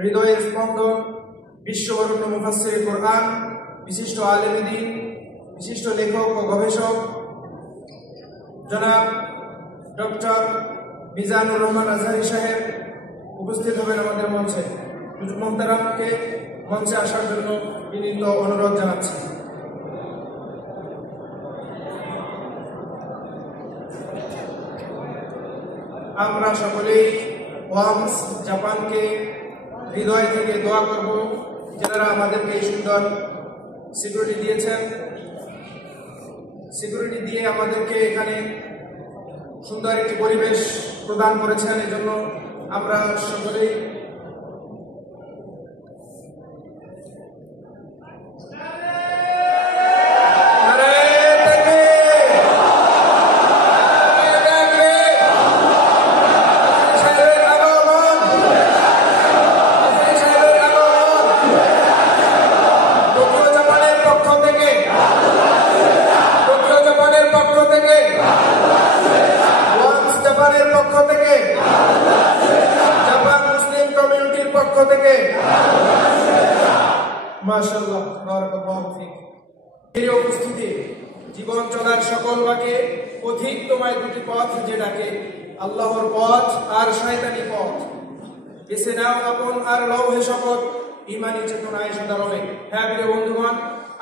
হৃদয়ের স্পন্দন, বিশ্ববরণ্য মুফাসসির কোরআন, বিশিষ্ট আলেম দ্বীন, বিশিষ্ট লেখক ও গবেষক জনাব ডক্টর মিজানুর রহমান আজহারী সাহেব উপস্থিত হবেন আমাদের মঞ্চে। হুজুর মুহতারামকে মঞ্চে আসার জন্য বিনীত অনুরোধ জানাচ্ছি। আমরা সকলেই ওয়ামস জাপানকে হৃদয় থেকে দোয়া করব, যারা আমাদেরকে এই সুন্দর সিকিউরিটি দিয়েছেন, সিকিউরিটি দিয়ে আমাদেরকে এখানে সুন্দর একটি পরিবেশ প্রদান করেছেন। এজন্য আমরা সকলেই উপস্থিতি জীবন চলার সকল বাকে অধিক তোমায় দুটি পথ যে ডাকে, আল্লাহর পথ আর শয়তানি পথ। বেছে নাও আপন আর লৌহে শপথ, ইমানি চেতনায় সদা রবে। হ্যাঁ প্রিয় বন্ধুগণ,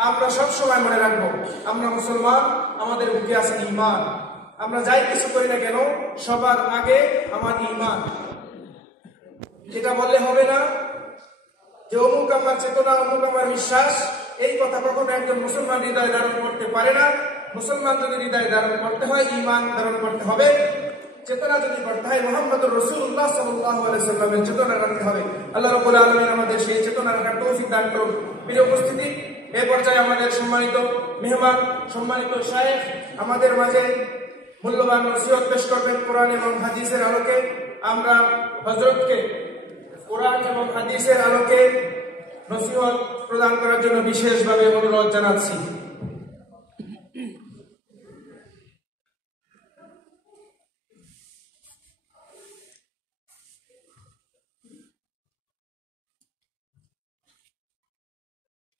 আমরা সবসময় মনে রাখবো, আমরা মুসলমান, আমাদের বুকে আছে ঈমান। আমরা যাই কিছু করি না কেন, সবার আগে আমার ঈমান। এটা বললে হবে না যে অমুক আমার চেতনা, অমুক আমার বিশ্বাস। এই কথা কখনো একজন মুসলমান হৃদয় ধারণ করতে পারে না। মুসলমান যদি হৃদয় ধারণ করতে হয়, ঈমান ধারণ করতে হবে। চেতনা যদি করতে হয়, মুহাম্মদুর রাসূলুল্লাহ সাল্লাল্লাহু আলাইহি ওয়াসাল্লামের চেতনা রাখতে হবে। আল্লাহ রাব্বুল আলামিন আমাদের সেই চেতনা রাখার তৌফিক দান করুন। প্রিয় উপস্থিতি, এই পর্যায়ে আমাদের সম্মানিত মেহমান, সম্মানিত শায়েখ আমাদের মাঝে মূল্যবান নসিহত পেশ করবেন কোরআন এবং হাদিসের আলোকে। আমরা হযরতকে কোরআন এবং হাদিসের আলোকে নসিহত প্রদান করার জন্য বিশেষভাবে অনুরোধ জানাচ্ছি।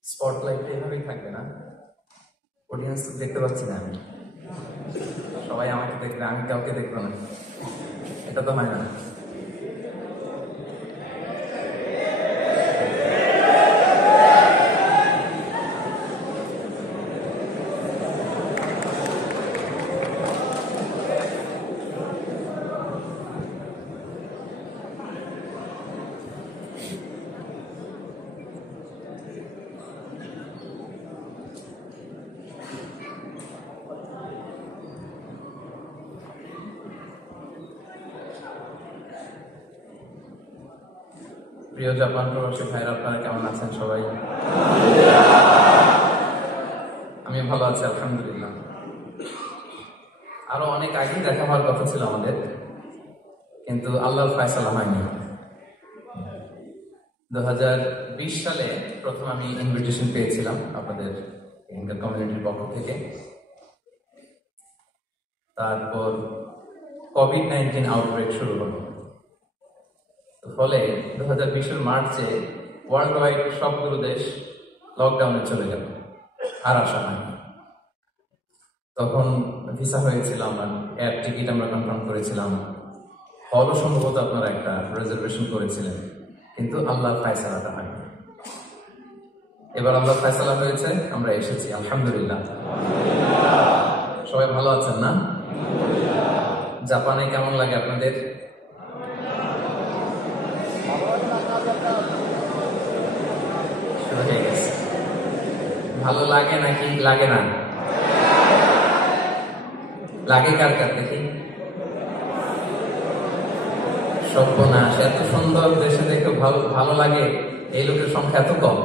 স্পটলাইট এভাবেই থাকবে না, অডিয়েন্স দেখতে পাচ্ছি না, আমি সবাই আমাকে দেখবে, আমি কাউকে দেখবো না, এটা তো হয় না। প্রিয় জাপান প্রবাসী ভাইরা, আপনারা কেমন আছেন সবাই? আমি ভালো আছি আলহামদুলিল্লাহ। আরো অনেক আগেই দেখা হওয়ার কথা ছিল আমাদের, কিন্তু আল্লাহর ফয়সালা হয়নি। 2020 সালে প্রথম আমি ইনভিটেশন পেয়েছিলাম আপনাদের এখানকার কমিউনিটির পক্ষ থেকে। তারপর কোভিড-19 আউটব্রেক শুরু হলো, ফলে 2020 মার্চে ওয়ার্ল্ড ওয়াইড সবগুলো দেশ লকডাউনে চলে গেল, আর আসা হয়নি। তখন ভিসা হয়েছিল আমার, এয়ার টিকিট আমরা কনফার্ম করেছিলাম, হলও সম্ভবত আপনারা একটা রিজার্ভেশন করেছিলেন, কিন্তু আল্লাহর ফায়সালাটা হয়নি। এবার আল্লাহর ফায়সালা হয়েছে, আমরা এসেছি আলহামদুলিল্লাহ। সবাই ভালো আছেন না? জাপানে কেমন লাগে আপনাদের? ভালো লাগে নাকি লাগে না? লাগে কার কার দেখি? সর্বনাশ, এত সুন্দর দেশে দেখে ভালো লাগে, এই লোকের সংখ্যা এত কম।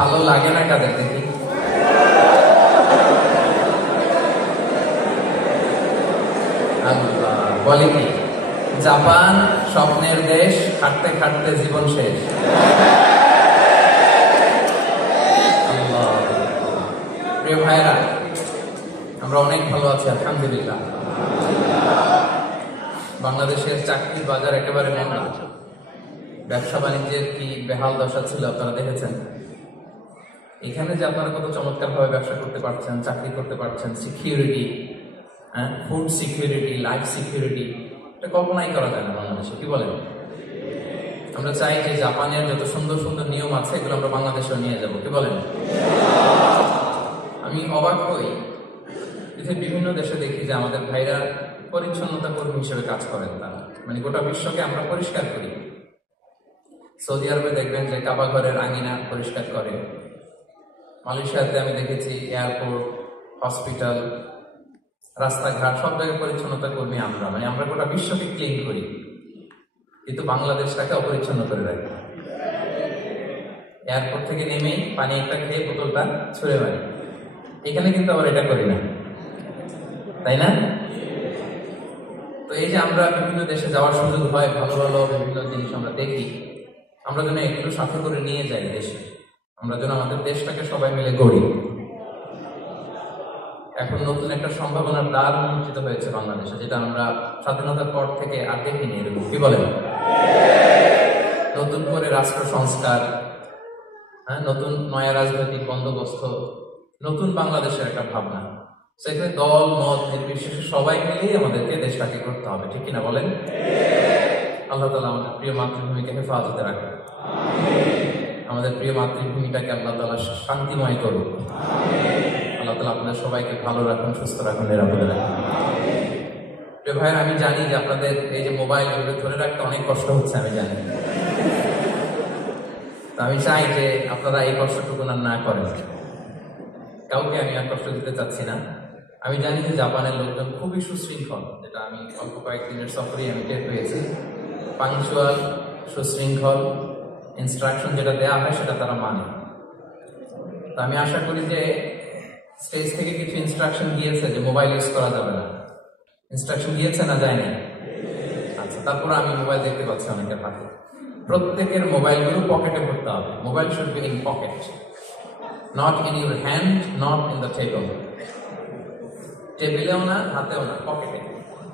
ভালো লাগে না কাদের দেখি? আল্লাহ বলে কি, জাপান স্বপ্নের দেশ, খাটতে খাটতে জীবন শেষ। প্রিয় ভাইরা, আমরা অনেক ভালো আছি আলহামদুলিল্লাহ। বাংলাদেশের চাকরির বাজার একেবারে মন্দা, ব্যবসা বাণিজ্যের কি বেহাল দশা ছিল আপনারা দেখেছেন। এখানে যে আপনারা কত চমৎকার ভাবে ব্যবসা করতে পারছেন, চাকরি করতে পারছেন, security, food security, life security, এটা কল্পনাই করা যায় না বাংলাদেশে, কি বলেন? আমরা চাই যে জাপানের যত সুন্দর সুন্দর নিয়ম আছে এগুলো আমরা বাংলাদেশেও নিয়ে যাব, কি বলেন? আমি অবাক হই, পৃথিবীর বিভিন্ন দেশে দেখি যে আমাদের ভাইরা পরিচ্ছন্নতা কর্মী হিসেবে কাজ করেন, তারা মানে গোটা বিশ্বকে আমরা পরিষ্কার করি। সৌদি আরবে দেখবেন যে কাবা ঘরের আঙিনা পরিষ্কার করে। মালয়েশিয়াতে আমি দেখেছি এয়ারপোর্ট, হসপিটাল, রাস্তাঘাট সব জায়গায় পরিচ্ছন্নতা কর্মী আমরা, মানে আমরা গোটা বিশ্বকে ক্লিন করি, কিন্তু বাংলাদেশটাকে অপরিচ্ছন্ন করে রাখি। এয়ারপোর্ট থেকে নেমেই পানি একটা খেয়ে বোতলটা ছুঁড়ে মারি। এখানে কিন্তু আবার এটা করি না, তাই না? তো এই যে আমরা বিভিন্ন দেশে যাওয়ার সুযোগ হয়, ভালো ভালো বিভিন্ন জিনিস আমরা দেখি, আমরা যেন একটু সাথে করে নিয়ে যাই দেশে, আমরা যেন আমাদের দেশটাকে সবাই মিলে গড়ি। এখন নতুন একটা সম্ভাবনার দ্বার উন্মোচিত হয়েছে বাংলাদেশে, যেটা আমরা স্বাধীনতার পর থেকে আর দেখিনি, এরকম, কি বলেন? নতুন করে রাষ্ট্র সংস্কার, নতুন নয়া রাজনৈতিক বন্দোবস্ত, নতুন বাংলাদেশের একটা ভাবনা। সেখানে দল মত নির্বিশেষে সবাই মিলেই আমাদেরকে দেশটাকে করতে হবে, ঠিক কিনা বলেন? আল্লাহ তাআলা আমাদের প্রিয় মাতৃভূমিকে হেফাজতে রাখুন, আমাদের প্রিয় মাতৃভূমিটাকে আল্লাহ তাআলা শান্তিময় করুন। আল্লাহ তাআলা আপনাদের সবাইকে ভালো রাখুন, সুস্থ রাখুন, নিরাপদে রাখুন। প্রিয় ভাইয়ের, আমি জানি যে আপনাদের এই যে মোবাইল ধরে রাখতে অনেক কষ্ট হচ্ছে, আমি জানি। আমি চাই যে আপনারা এই কষ্টটুকু না করেন। কাউকে আমি আর কষ্ট দিতে চাচ্ছি না। আমি জানি যে জাপানের লোকজন খুবই সুশৃঙ্খল, যেটা আমি অল্প কয়েকদিনের সফরেই আমি টের পেয়েছি। পাংচুয়াল, সুশৃঙ্খল, ইনস্ট্রাকশন যেটা দেওয়া হয় সেটা তারা মানে। তো আমি আশা করি যে স্টেজ থেকে কিছু ইনস্ট্রাকশন দিয়েছে যে মোবাইল ইউজ করা যাবে না। ইনস্ট্রাকশন দিয়েছে না যায়নি? আচ্ছা, তারপর আমি মোবাইল দেখতে পাচ্ছি অনেকের হাতে। প্রত্যেকের মোবাইলগুলো পকেটে ভরতে হবে। Mobile should be in pocket, not in your hand, not in the table. টেবিলেও না, হাতেও না, পকেটে।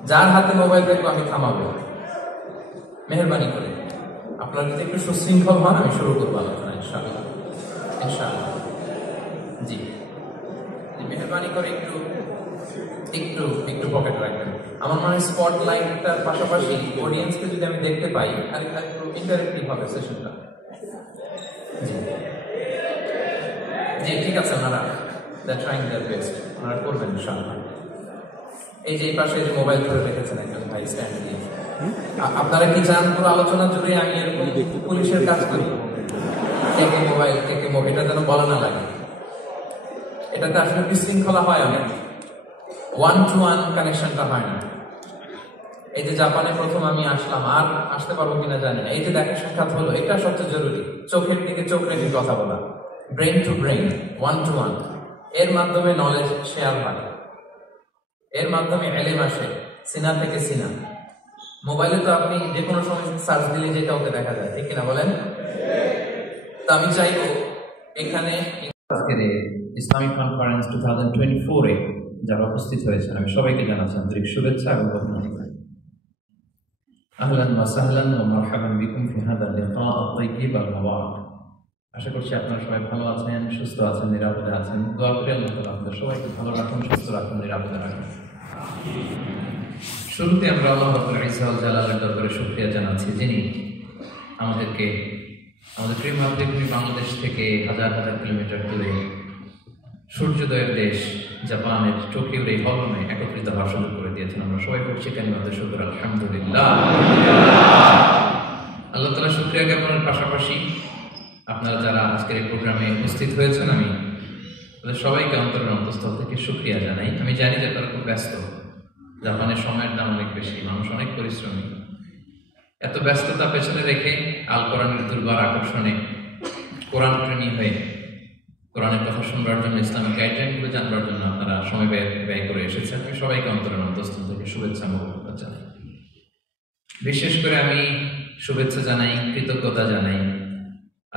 যার হাতে মোবাইল দেখবো আমি থামাবো, মেহরবানি করে। আপনারা যদি একটু সুশৃঙ্খল হন, আমি শুরু করবো আলোচনা, ইনশাআল্লাহ। ইনশাআল্লাহ, জি, মেহরবানি করে একটু একটু একটু পকেট রাখবেন। আমার মনে হয় স্পট লাইটটার পাশাপাশি অডিয়েন্সকে যদি আমি দেখতে পাই, আর একটু ইন্টারেক্টিভ হবে সেশনটা। জি, ঠিক আছে, ওনারা ট্রাইং দেয়ার বেস্ট, ওনারা করবেন ইনশাআল্লাহ। এই যে এই পাশে যে মোবাইল ধরে রেখেছেন একজন ভাই স্ট্যান্ড দিয়ে, আপনারা কি চান পুরো আলোচনা জুড়ে আমি এরকম পুলিশের কাজ করি? কে মোবাইল, কে মোবাইল, এটা যেন বলা না লাগে। এটাতে আসলে বিশৃঙ্খলা হয়, অনেক ওয়ান টু ওয়ান কানেকশনটা হয় না। এই যে জাপানে প্রথম আমি আসলাম, আর আসতে পারবো কিনা জানি না। এই যে দেখা সাক্ষাৎ হলো, এটা সবচেয়ে জরুরি। চোখের দিকে চোখ রেখে কথা বলা, brain to brain, one to one. এর মাধ্যমে নলেজ শেয়ার হয়, এর মাধ্যমে এলেম আসে, সিনা থেকে সিনা। মোবাইলে তো আপনি যে কোনো সময় সার্চ দিলে যে কাউকে দেখা যায়, ঠিক কিনা বলেন? তো আমি চাইবো এখানে ইসলামিক কনফারেন্স 2024-এ যারা উপস্থিত হয়েছেন, আমি সবাইকে জানাচ্ছি আন্তরিক শুভেচ্ছা এবং অভিনন্দন। আহলান ওয়া সাহলান ওয়া মারহাবান বিকুম ফি হাযাল লিকা আত-তাইয়্যিব আল-মুবারাক। আশা করছি আপনারা সবাই ভালো আছেন, সুস্থ আছেন, নিরাপদে আছেন। দোয়া করি আল্লাহ তাআলা আপনাদের সবাইকে ভালো রাখুন, সুস্থ রাখুন, নিরাপদে রাখুন। শুরুতে আমরা আল্লাহ রাব্বুল ইজ্জত ওয়াল জালালের দরবারে শুকরিয়া জানাচ্ছি, যিনি আমাদেরকে আমাদের প্রিয় মাতৃভূমি বাংলাদেশ থেকে হাজার হাজার কিলোমিটার দূরে সূর্যোদয়ের দেশ জাপানের টোকিওর এই ভবনে একত্রিত হওয়ার সুযোগ করে দিয়েছেন। আমরা সবাই করছি কালিমাতুশ শুকর, আলহামদুলিল্লাহ। আল্লাহ তাআলা শুকরিয়া জ্ঞাপনের পাশাপাশি আপনারা যারা আজকের এই প্রোগ্রামে উপস্থিত হয়েছেন, আমি তাদের সবাইকে অন্তরের অন্তঃস্থল থেকে শুকরিয়া জানাই। আমি জানি যে তারা খুব ব্যস্ত, জাপানের সময়ের দাম অনেক বেশি, মানুষ অনেক পরিশ্রমী। এত ব্যস্ততা পেছনে রেখে আল কোরআনের দুর্বার আকর্ষণে কোরআন প্রেমী হয়ে কোরআনের কথা শুনবার জন্য, ইসলামিক গাইডলাইনগুলো জানবার জন্য আপনারা সময় ব্যয় করে এসেছেন। আমি সবাইকে অন্তরের অন্তঃস্থল থেকে শুভেচ্ছা মোবারক জানাই। বিশেষ করে আমি শুভেচ্ছা জানাই, কৃতজ্ঞতা জানাই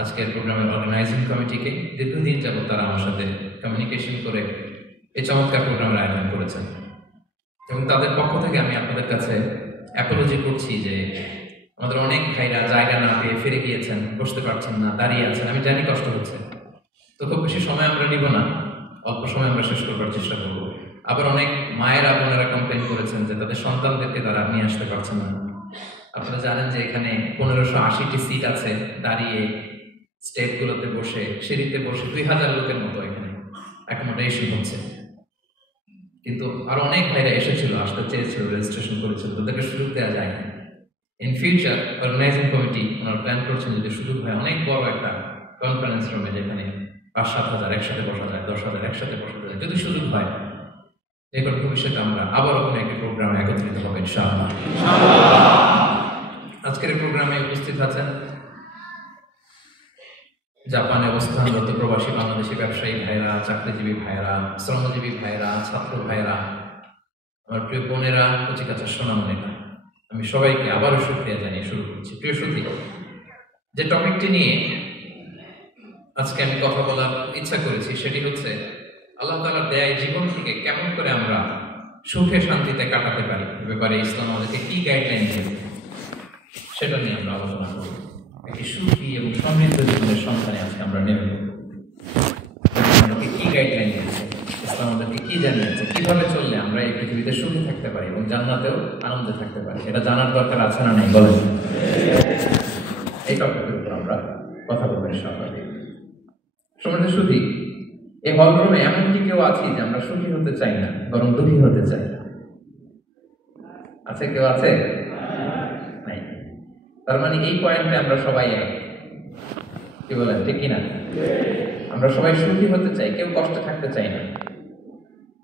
আজকের প্রোগ্রামের অর্গানাইজিং কমিটিকে। দীর্ঘদিন যাবত তারা আমার সাথে কমিউনিকেশন করে এই চমৎকার প্রোগ্রামের আয়োজন করেছেন, এবং তাদের পক্ষ থেকে আমি আপনাদের কাছে অ্যাপোলজি করছি যে আমাদের অনেক ভাইরা জায়গা না পেয়ে ফিরে গিয়েছেন, বসতে পারছেন না, দাঁড়িয়ে আছেন। আমি জানি কষ্ট হচ্ছে, তো খুব বেশি সময় আমরা নিব না, অল্প সময় আমরা শেষ করবার চেষ্টা করব। আবার অনেক মায়েরা বোনেরা কমপ্লেন করেছেন যে তাদের সন্তানদেরকে তারা নিয়ে আসতে পারছেন না। আপনারা জানেন যে এখানে 1580টি সিট আছে, দাঁড়িয়ে স্টেপগুলোতে বসে, সিঁড়িতে বসে 2000 লোকের মতো এখানে অ্যাকোমোডেশন হচ্ছে। কিন্তু আরো অনেক ভাইরা এসেছিল, আসতে চেয়েছিল, রেজিস্ট্রেশন করেছিল, তাদেরকে সুযোগ দেওয়া যায় না। ইন ফিউচার অর্গানাইজিং কমিটি ওনারা প্ল্যান করছেন যদি সুযোগ হয় অনেক বড় একটা কনফারেন্স রুমে, যেখানে 5-7 হাজার একসাথে বসা যায়, 10 হাজার একসাথে বসা যায়, যদি সুযোগ হয়, এরপর ভবিষ্যতে আমরা আবারও কোনো একটি প্রোগ্রামে একত্রিত হবে ইনশাআল্লাহ। আজকের এই প্রোগ্রামে উপস্থিত আছেন জাপানে অবস্থানরত প্রবাসী বাংলাদেশি ব্যবসায়ী ভাইরা, চাকরিজীবী ভাইরা, শ্রমজীবী ভাইরা, ছাত্র ভাইরা, আমার প্রিয় বোনেরা, কচিকাচার সোনামণিরা, আমি সবাইকে আবারও শুকরিয়া জানিয়ে শুরু করছি। প্রিয় সুধী, যে টপিকটি নিয়ে আজকে আমি কথা বলার ইচ্ছা করেছি সেটি হচ্ছে আল্লাহ তাআলার দেয়া জীবন থেকে কেমন করে আমরা সুখে শান্তিতে কাটাতে পারি, এ ব্যাপারে ইসলাম আমাদেরকে কি গাইডলাইন দিয়েছে সেটা নিয়ে আমরা আলোচনা করব। একটি সুখী এবং সমৃদ্ধ জীবনের সন্ধানে আজকে আমরা নেমে আমাদেরকে কি গাইডলাইন দিয়েছে, ইসলাম আমাদেরকে কি জানিয়েছে, কিভাবে চললে আমরা এই পৃথিবীতে সুখী থাকতে পারি এবং জান্নাতেও আনন্দে থাকতে পারি, এটা জানার দরকার আছে না নেই বলেন? এই টপিকের উপর আমরা কথা বলবো ইনশাআল্লাহ। সমৃদ্ধ সুখী, এই হলরুমে এমন কি কেউ আছি যে আমরা সুখী হতে চাই না, বরং দুঃখী হতে চাই? আছে কেউ? আছে? নাই। তার মানে এই পয়েন্টে আমরা সবাই এক, কি বলেন, ঠিক কিনা? আমরা সবাই সুখী হতে চাই, কেউ কষ্টে থাকতে চাই না।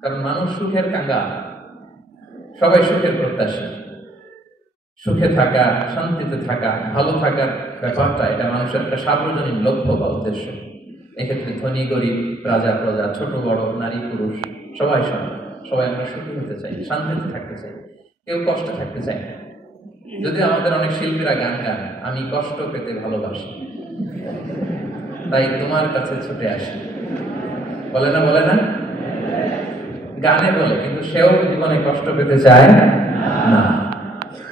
কারণ মানুষ সুখের কাঙ্গাল, সবাই সুখের প্রত্যাশী। সুখে থাকা, শান্তিতে থাকা, ভালো থাকার ব্যাপারটা এটা মানুষের একটা সার্বজনীন লক্ষ্য বা উদ্দেশ্য। এক্ষেত্রে ধনী গরিব, রাজা প্রজা, ছোট বড়, নারী পুরুষ, সবাই সমান। সবাই আমরা সুখী হতে চাই, শান্তিতে থাকতে চাই, কেউ কষ্টে থাকতে চাই না। যদি আমাদের অনেক শিল্পীরা গান গান, আমি কষ্ট পেতে ভালোবাসি, তাই তোমার কাছে ছুটে আসি, বলে না? বলে না? গানে বলে, কিন্তু সেও জীবনে কষ্ট পেতে চায় না।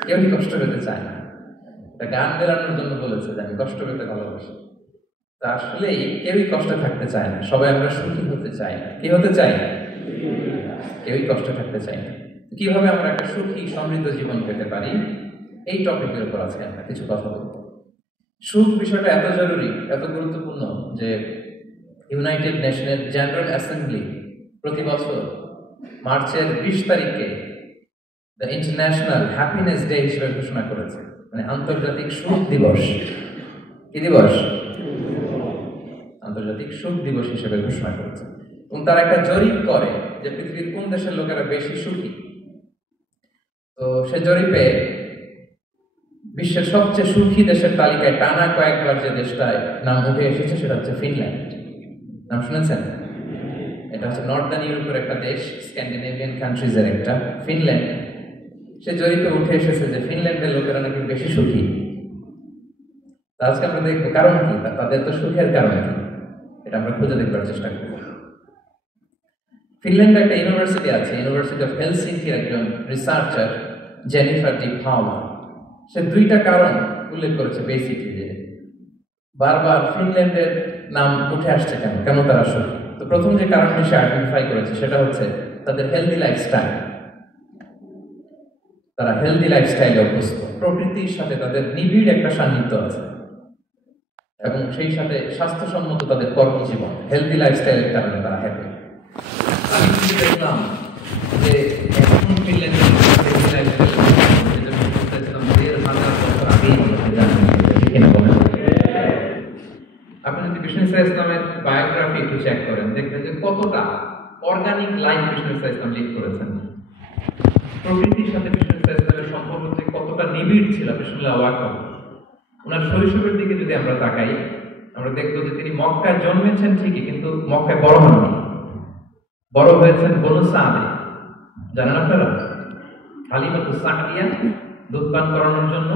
কেউ কষ্ট পেতে চায় না, গান বেরানোর জন্য বলেছে যে আমি কষ্ট পেতে ভালোবাসি। তা আসলেই কেউই কষ্টে থাকতে চায় না, সবাই আমরা সুখী হতে চাই। কি হতে চাই? কেউই কষ্টে থাকতে চাই না। কিভাবে আমরা একটা সুখী সমৃদ্ধ জীবন পেতে পারি, এই টপিকের উপর আজকে আমরা কিছু কথা বলব। সুখ বিষয়টা এত জরুরি, এত গুরুত্বপূর্ণ যে ইউনাইটেড নেশনের জেনারেল অ্যাসেম্বলি প্রতি বছর মার্চের 20 তারিখে দ্য ইন্টারন্যাশনাল হ্যাপিনেস ডে হিসেবে ঘোষণা করেছে, মানে আন্তর্জাতিক সুখ দিবস। কি দিবস? আন্তর্জাতিক সুখ দিবস হিসেবে ঘোষণা করেছে। এবং তারা একটা জরিপ করে যে পৃথিবীর কোন দেশের লোকেরা বেশি সুখী। তো সে জরিপে বিশ্বের সবচেয়ে সুখী দেশের তালিকায় টানা কয়েকবার যে দেশটায় নাম উঠে এসেছে সেটা হচ্ছে ফিনল্যান্ড। নাম শুনেছেন? এটা হচ্ছে নর্দার্ন ইউরোপের একটা দেশ, স্ক্যান্ডিনেভিয়ান কান্ট্রিজের একটা, ফিনল্যান্ড। সে জরিপে উঠে এসেছে যে ফিনল্যান্ডের লোকেরা নাকি বেশি সুখী। আজকে আমরা দেখবো কারণ কি, তাদের তো সুখের কারণ কি, এটা আমরা খুঁজে দেখবার চেষ্টা করব। ফিনল্যান্ডে একটা ইউনিভার্সিটি আছে, ইউনিভার্সিটি অফ হেলসিঙ্কির একজন রিসার্চার জেনিফার ডি পাওলা, সে 2টা কারণ উল্লেখ করেছে বেসিকলি, যে বারবার ফিনল্যান্ডের নাম উঠে আসছে কেন, কেন তারা সুখী। তো প্রথম যে কারণটি সে আইডেন্টিফাই করেছে সেটা হচ্ছে তাদের হেলদি লাইফস্টাইল। তারা হেলদি লাইফস্টাইলে অভ্যস্ত, প্রকৃতির সাথে তাদের নিবিড় একটা সান্নিধ্য আছে, এবং সেই সাথে স্বাস্থ্যসম্মত তাদের কর্মজীবন, হেলদি লাইফস্টাইলের কারণে তারা হ্যাপি। আমি কিন্তু দেখলাম যে এখন ফিনল্যান্ডের হেলদি লাইফস্টাইল আপনি যদি বিষ্ণু ইসলামের বায়োগ্রাফি একটু চেক করেন, দেখবেন যে কতটা অর্গানিক লাইফ বিষ্ণু ইসলাম লিড করেছেন। প্রকৃতির সাথে বিষ্ণু ইসলামের সম্পর্ক যে কতটা নিবিড় ছিল, বিষ্ণুল্লাহ ওয়াকাব। ওনার শৈশবের দিকে যদি আমরা তাকাই, আমরা দেখবো যে তিনি মক্কায় জন্মেছেন ঠিকই, কিন্তু মক্কায় বড় হননি, বড় হয়েছেন বনু সাদে। জানেন আপনারা? হালিমাতু সাদিয়া দুধ পান করানোর জন্য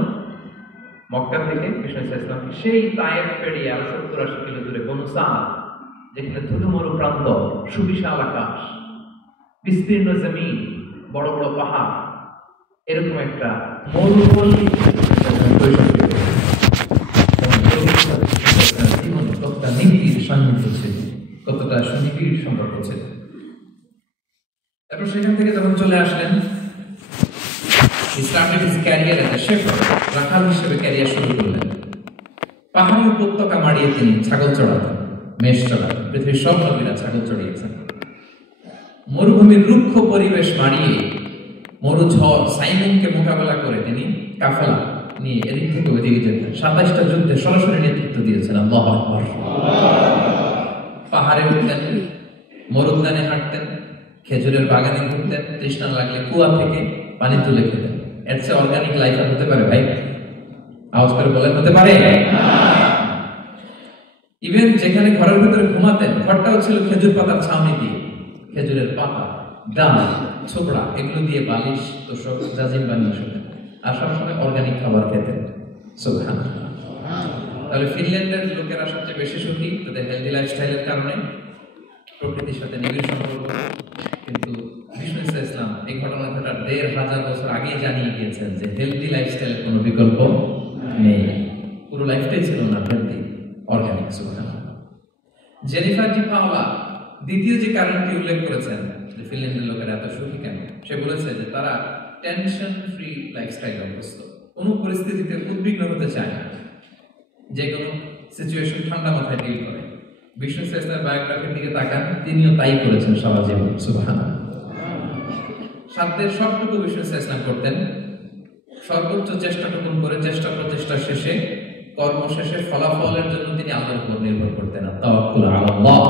মক্কা থেকে বিষ্ণু ইসলাম সেই তায়েফ পেরিয়ে আরো 70-80 কিলো দূরে বনু সাদ, যেখানে ধুধু মরু প্রান্ত, সুবিশাল আকাশ, বিস্তীর্ণ জমিন, বড় বড় পাহাড়, এরকম একটা মরুভূমি জীবন কতটা নিবিড় সান্নিধ্য ছিল, কতটা সুনিবিড় সম্পর্ক ছিল। তারপর সেখান থেকে যখন চলে আসলেন, রাখাল হিসেবে ক্যারিয়ার শুরু করলেন। পাহাড় উপত্যকা মাড়িয়ে তিনি ছাগল চড়াতেন, মেষ চড়াতেন। পৃথিবীর সব নবীরা ছাগল চড়িয়েছেন। মরুভূমির রুক্ষ পরিবেশ মাড়িয়ে মরু ঝড় সাইমনকে মোকাবেলা করে তিনি কাফেলা নিয়ে এদিক থেকে ওইদিকে যেতেন। 27টা যুদ্ধে সরাসরি নেতৃত্ব দিয়েছেন। আল্লাহু আকবার। পাহাড়ে উঠতেন, মরুদ্যানে হাঁটতেন, খেজুরের বাগানে ঘুরতেন, তৃষ্ণা লাগলে কুয়া থেকে পানি তুলে খেতেন। এর চেয়ে অর্গানিক লাইফ আর হতে পারে ভাই? আওয়াজ করে বলেন, হতে পারে? ইভেন যেখানে ঘরের ভিতরে ঘুমাতেন, ঘরটাও ছিল খেজুর পাতার ছাউনি দিয়ে, খেজুরের পাতা, ডাল, ছোকরা এগুলো দিয়ে বালিশ, তোষক, জাজিম বানিয়ে শুতেন। আর সবসময় অর্গানিক খাবার খেতেন। সুবহানাল্লাহ। তাহলে ফিনল্যান্ডের লোকেরা সবচেয়ে বেশি সুখী তাদের হেলদি লাইফস্টাইলের কারণে, প্রকৃতির সাথে নিবিড় সম্পর্ক। কিন্তু বিষ্ণু ইসলাম এই ঘটনাটা 1500 বছর আগেই জানিয়ে গিয়েছেন যে হেলদি লাইফস্টাইলের কোনো বিকল্প নেই। পুরো লাইফটাই ছিল না হেলদি, অর্গানিক। সুবহানাল্লাহ। জেনিফার ডি পাওলা দ্বিতীয় যে কারণটি উল্লেখ করেছেন যে ফিনল্যান্ডের লোকেরা এত সুখী কেন, সে বলেছে যে তারা টেনশন ফ্রি লাইফস্টাইল অভ্যস্ত, কোনো পরিস্থিতিতে উদ্বিগ্ন হতে চায় না, যে কোনো সিচুয়েশন ঠান্ডা মাথায় ডিল করে। বিষ্ণু ইসলামের বায়োগ্রাফির দিকে তাকান, তিনিও তাই করেছেন সারা জীবন। সুবহানাল্লাহ। সাধ্যের সবটুকু বিষ্ণু ইসলাম করতেন, সর্বোচ্চ চেষ্টাটুকু করে চেষ্টা প্রচেষ্টা শেষে, কর্ম শেষে ফলাফলের জন্য তিনি আল্লাহর উপর নির্ভর করতেন। তাওয়াক্কুল আলাল্লাহ।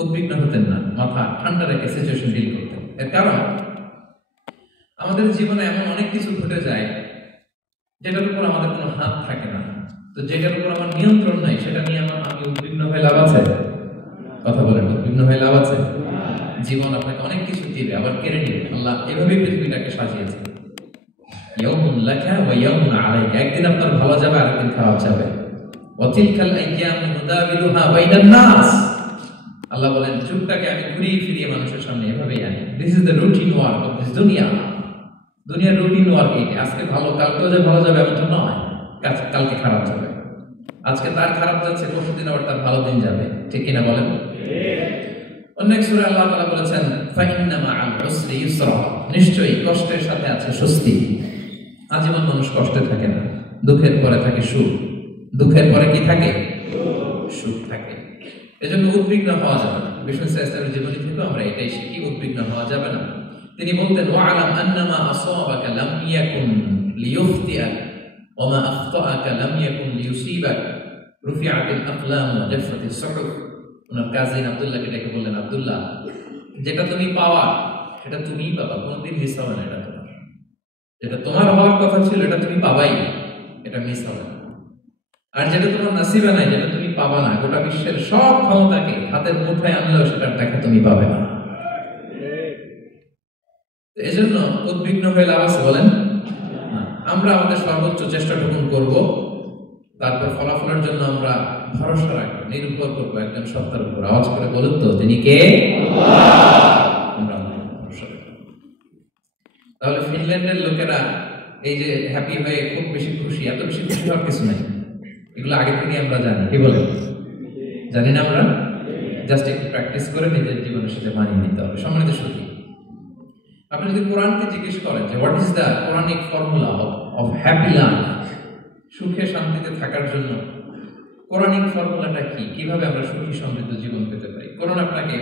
উদ্বিগ্ন হতেন না, মাথা ঠান্ডা রেখে সিচুয়েশন ডিল করতেন। এর কারণ আমাদের জীবনে এমন অনেক কিছু ঘটে যায় যেটার উপর আমাদের কোনো হাত থাকে না। তো যেটার উপর আমার নিয়ন্ত্রণ নাই, সেটা নিয়ে আমি উদ্বিগ্ন হয়ে লাভ আছে? কথা বলেন, উদ্বিগ্ন হয়ে লাভ আছে? জীবন আপনাকে অনেক কিছু দিবে, আবার কেড়ে নিবে। আল্লাহ এভাবেই পৃথিবীটাকে সাজিয়েছে। ইয়াউমুন লাকা ওয়া ইয়াউমুন আলাইকা। একদিন আপনার ভালো যাবে, আরেকদিন খারাপ যাবে। ওয়া তিলকাল আইয়ামু নুদাবিলুহা বাইনান নাস। আল্লাহ বলেন, যুগটাকে আমি ঘুরিয়ে ফিরিয়ে মানুষের সামনে এভাবেই আনি। This is the routine work of this দুনিয়া। দুনিয়ার রুটিন ওয়ার্ক এই। আজকে ভালো, কালকেও যে ভালো যাবে এমনটা নয়। কালকে খারাপ যাবে, আজকে তার খারাপ যাচ্ছে, পরশুদিন আবার তার ভালো দিন যাবে। ঠিক কিনা বলেন? অন্য এক সূরায় আল্লাহ তাআলা বলেছেন, ফাইন্না মাআল উসরি ইউসরা। নিশ্চয়ই কষ্টের সাথে আছে স্বস্তি। আজীবন মানুষ কষ্টে থাকে না, দুঃখের পরে থাকে সুখ। দুঃখের পরে কি থাকে? সুখ থাকে। এজন্য উদ্বিগ্ন হওয়া যাবে না। বিষ্ণু ইসলামের জীবনী থেকে আমরা এটাই শিখি, উদ্বিগ্ন হওয়া যাবে না। তিনি বলতেন, ওয়া'লাম আন্নামা আসাবাকা লাম ইয়াকুন লিয়ুখতিআক ওয়া মা আখতাআকা লাম ইয়াকুন লিয়ুসিবাক রুফিআতিল আকলাম ওয়া জাফফাতিস সুহুফ। ওনার কাজিন আব্দুল্লাহকে ডেকে বললেন, আব্দুল্লাহ, যেটা তুমি পাওয়া সেটা তুমিই পাবা, কোনোদিন মিস হবে না। এটা তোমার, যেটা তোমার হওয়ার কথা ছিল এটা তুমি পাবাই, এটা মিস হবে না। আর যেটা তোমার নসিবে নাই, যেটা তুমি পাবা না, গোটা বিশ্বের সব ক্ষমতাকে হাতের মুঠোয় আনলেও সেটার দেখা তুমি পাবে না। এজন্য উদ্বিগ্ন হয়ে লাভ আছে বলেন? আমরা আমাদের সর্বোচ্চ চেষ্টাটুকু করব, তারপর ফলাফলের জন্য আমরা ভরসা রাখবো, নির্ভর করবো একজন সত্তার উপর। আওয়াজ করে বলুন তো, তিনি কে? আমরা ভরসা রাখবো। তাহলে ফিনল্যান্ডের লোকেরা এই যে হ্যাপি হয়ে খুব বেশি খুশি, এত বেশি খুশি হওয়ার কিছু নাই। এগুলো আগে থেকে আমরা জানি। কি বলেন? জানি না আমরা? জাস্ট একটু প্র্যাকটিস করে নিজের জীবনের সাথে মানিয়ে নিতে হবে। সম্মানিত সুখী, আপনি যদি কোরআনকে জিজ্ঞেস করেন যে what is the Quranic formula of happy life, সুখে শান্তিতে থাকার জন্য কোরআনিক ফর্মুলাটা কি, কিভাবে আমরা সুখী সমৃদ্ধ জীবন পেতে পারি, কোরআন আপনাকে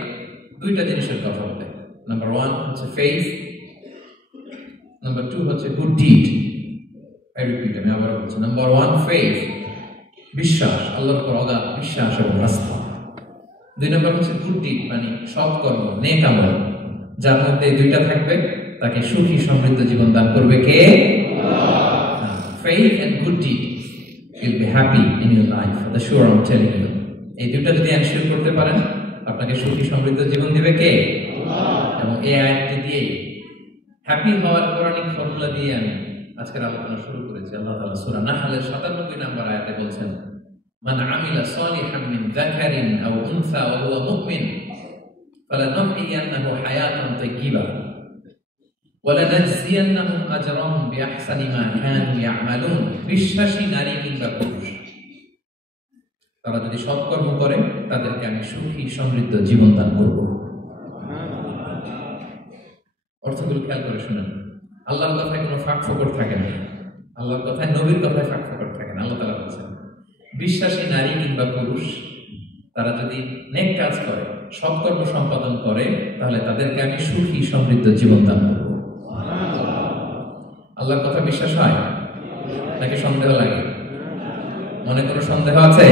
দুইটা জিনিসের কথা বলে। নাম্বার 1 হচ্ছে ফেইথ, নাম্বার 2 হচ্ছে গুড ডিড। আমি আবার বলছি, নাম্বার 1 ফেইথ, বিশ্বাস, আল্লাহর উপর অগাধ বিশ্বাস এবং আস্থা। 2 নম্বর হচ্ছে গুড ডিড, মানে সৎকর্ম, নেক আমল। যার মধ্যে দুইটা থাকবে তাকে সুখী সমৃদ্ধ জীবন দান করবে কে? Faith and good deed will be happy in your life. For the sure I'm telling you. এই দুইটা যদি এনশিওর করতে পারেন, আপনাকে সুখী সমৃদ্ধ জীবন দিবে কে? এবং এই আয়াতটি দিয়ে হ্যাপি হওয়ার কোরআনিক ফর্মুলা দিয়ে আমি আজকের আলোচনা শুরু করেছি। আল্লাহ তাআলা সূরা নাহলের 97 নম্বর আয়াতে বলছেন, মান আমিলা সালিহান মিন যাকারিন আও উনসা ওয়া হুয়া মুমিন ফালানুহইয়ান্নাহু হায়াতান তাইয়্যিবা ওয়ালানাজজিয়ান্নাহুম আজরাহুম বিআহসানি মা কানু ইয়ামালুন। বিশ্বাসী নারী কিংবা পুরুষ তারা যদি সৎকর্ম করে তাদেরকে আমি সুখী সমৃদ্ধ জীবন দান করব। অর্থগুলো খেয়াল করে শুনুন। আল্লাহর কথায় কোনো ফাঁক ফোকর থাকে না, আল্লাহর কথায় নবীর কথায় ফাঁক ফোকর থাকে না। আল্লাহ তাআলা বলেছেন বিশ্বাসী নারী কিংবা পুরুষ তারা যদি নেক কাজ করে, সৎকর্ম সম্পাদন করে, তাহলে তাদেরকে আমি সুখী সমৃদ্ধ জীবন দান করব। আল্লাহর কথা বিশ্বাস হয় নাকি সন্দেহ লাগে? মনে কোনো সন্দেহ আছে?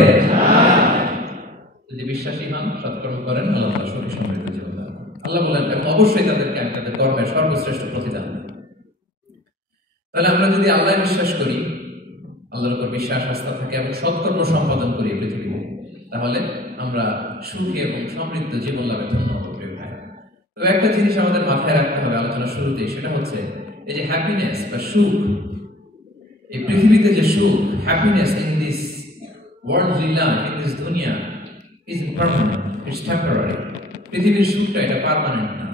যদি বিশ্বাসী হন, সৎকর্ম করেন, আল্লাহ তাআলা সুখী সমৃদ্ধ জীবন দান করবেন। আল্লাহ বলেন অবশ্যই তাদেরকে আমি তাদের কর্মের সর্বশ্রেষ্ঠ প্রতিদান দেব। তাহলে আমরা যদি আল্লাহ বিশ্বাস করি, আল্লাহর উপর বিশ্বাস আস্থা থাকে এবং সৎকর্ম সম্পাদন করি পৃথিবীতে, তাহলে আমরা সুখী এবং সমৃদ্ধ জীবন লাভে ধন্য হব। তো একটা জিনিস আমাদের মাথায় রাখতে হবে আলোচনা শুরুতেই, সেটা হচ্ছে এই যে হ্যাপিনেস বা সুখ, এই পৃথিবীতে যে সুখ, happiness in this worldly life, in this দুনিয়া ইজ ইমপারমানেন্ট, ইটস টেম্পোরারি। পৃথিবীর সুখটা এটা পার্মানেন্ট না,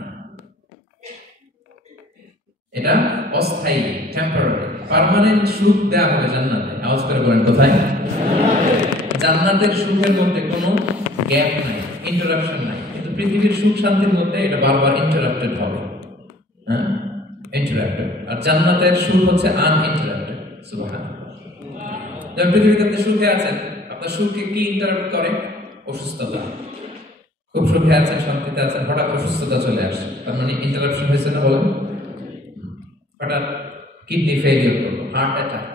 এটা অস্থায়ী, টেম্পোরারি। পার্মানেন্ট সুখ দেওয়া হবে জান্নাতে। আওয়াজ করে বলেন কোথায়? জান্নাতের সুখের মধ্যে কোনো গ্যাপ নাই, ইন্টারাপশন নাই। কিন্তু পৃথিবীর সুখ শান্তির মধ্যে এটা বারবার ইন্টারাপ্টেড হবে, হ্যাঁ, ইন্টারাপ্টেড। আর জান্নাতের সুখ হচ্ছে আনইন্টারাপ্টেড। সুবহানাল্লাহ। যেমন পৃথিবীতে আপনি সুখে আছেন, আপনার সুখকে কি ইন্টারাপ্ট করে? অসুস্থতা। খুব সুখে আছেন, শান্তিতে আছেন, হঠাৎ অসুস্থতা চলে আসে, তার মানে ইন্টারাপশন হয়েছে না? বলেন। হঠাৎ কিডনি ফেলিয়ার করলো, হার্ট অ্যাটাক,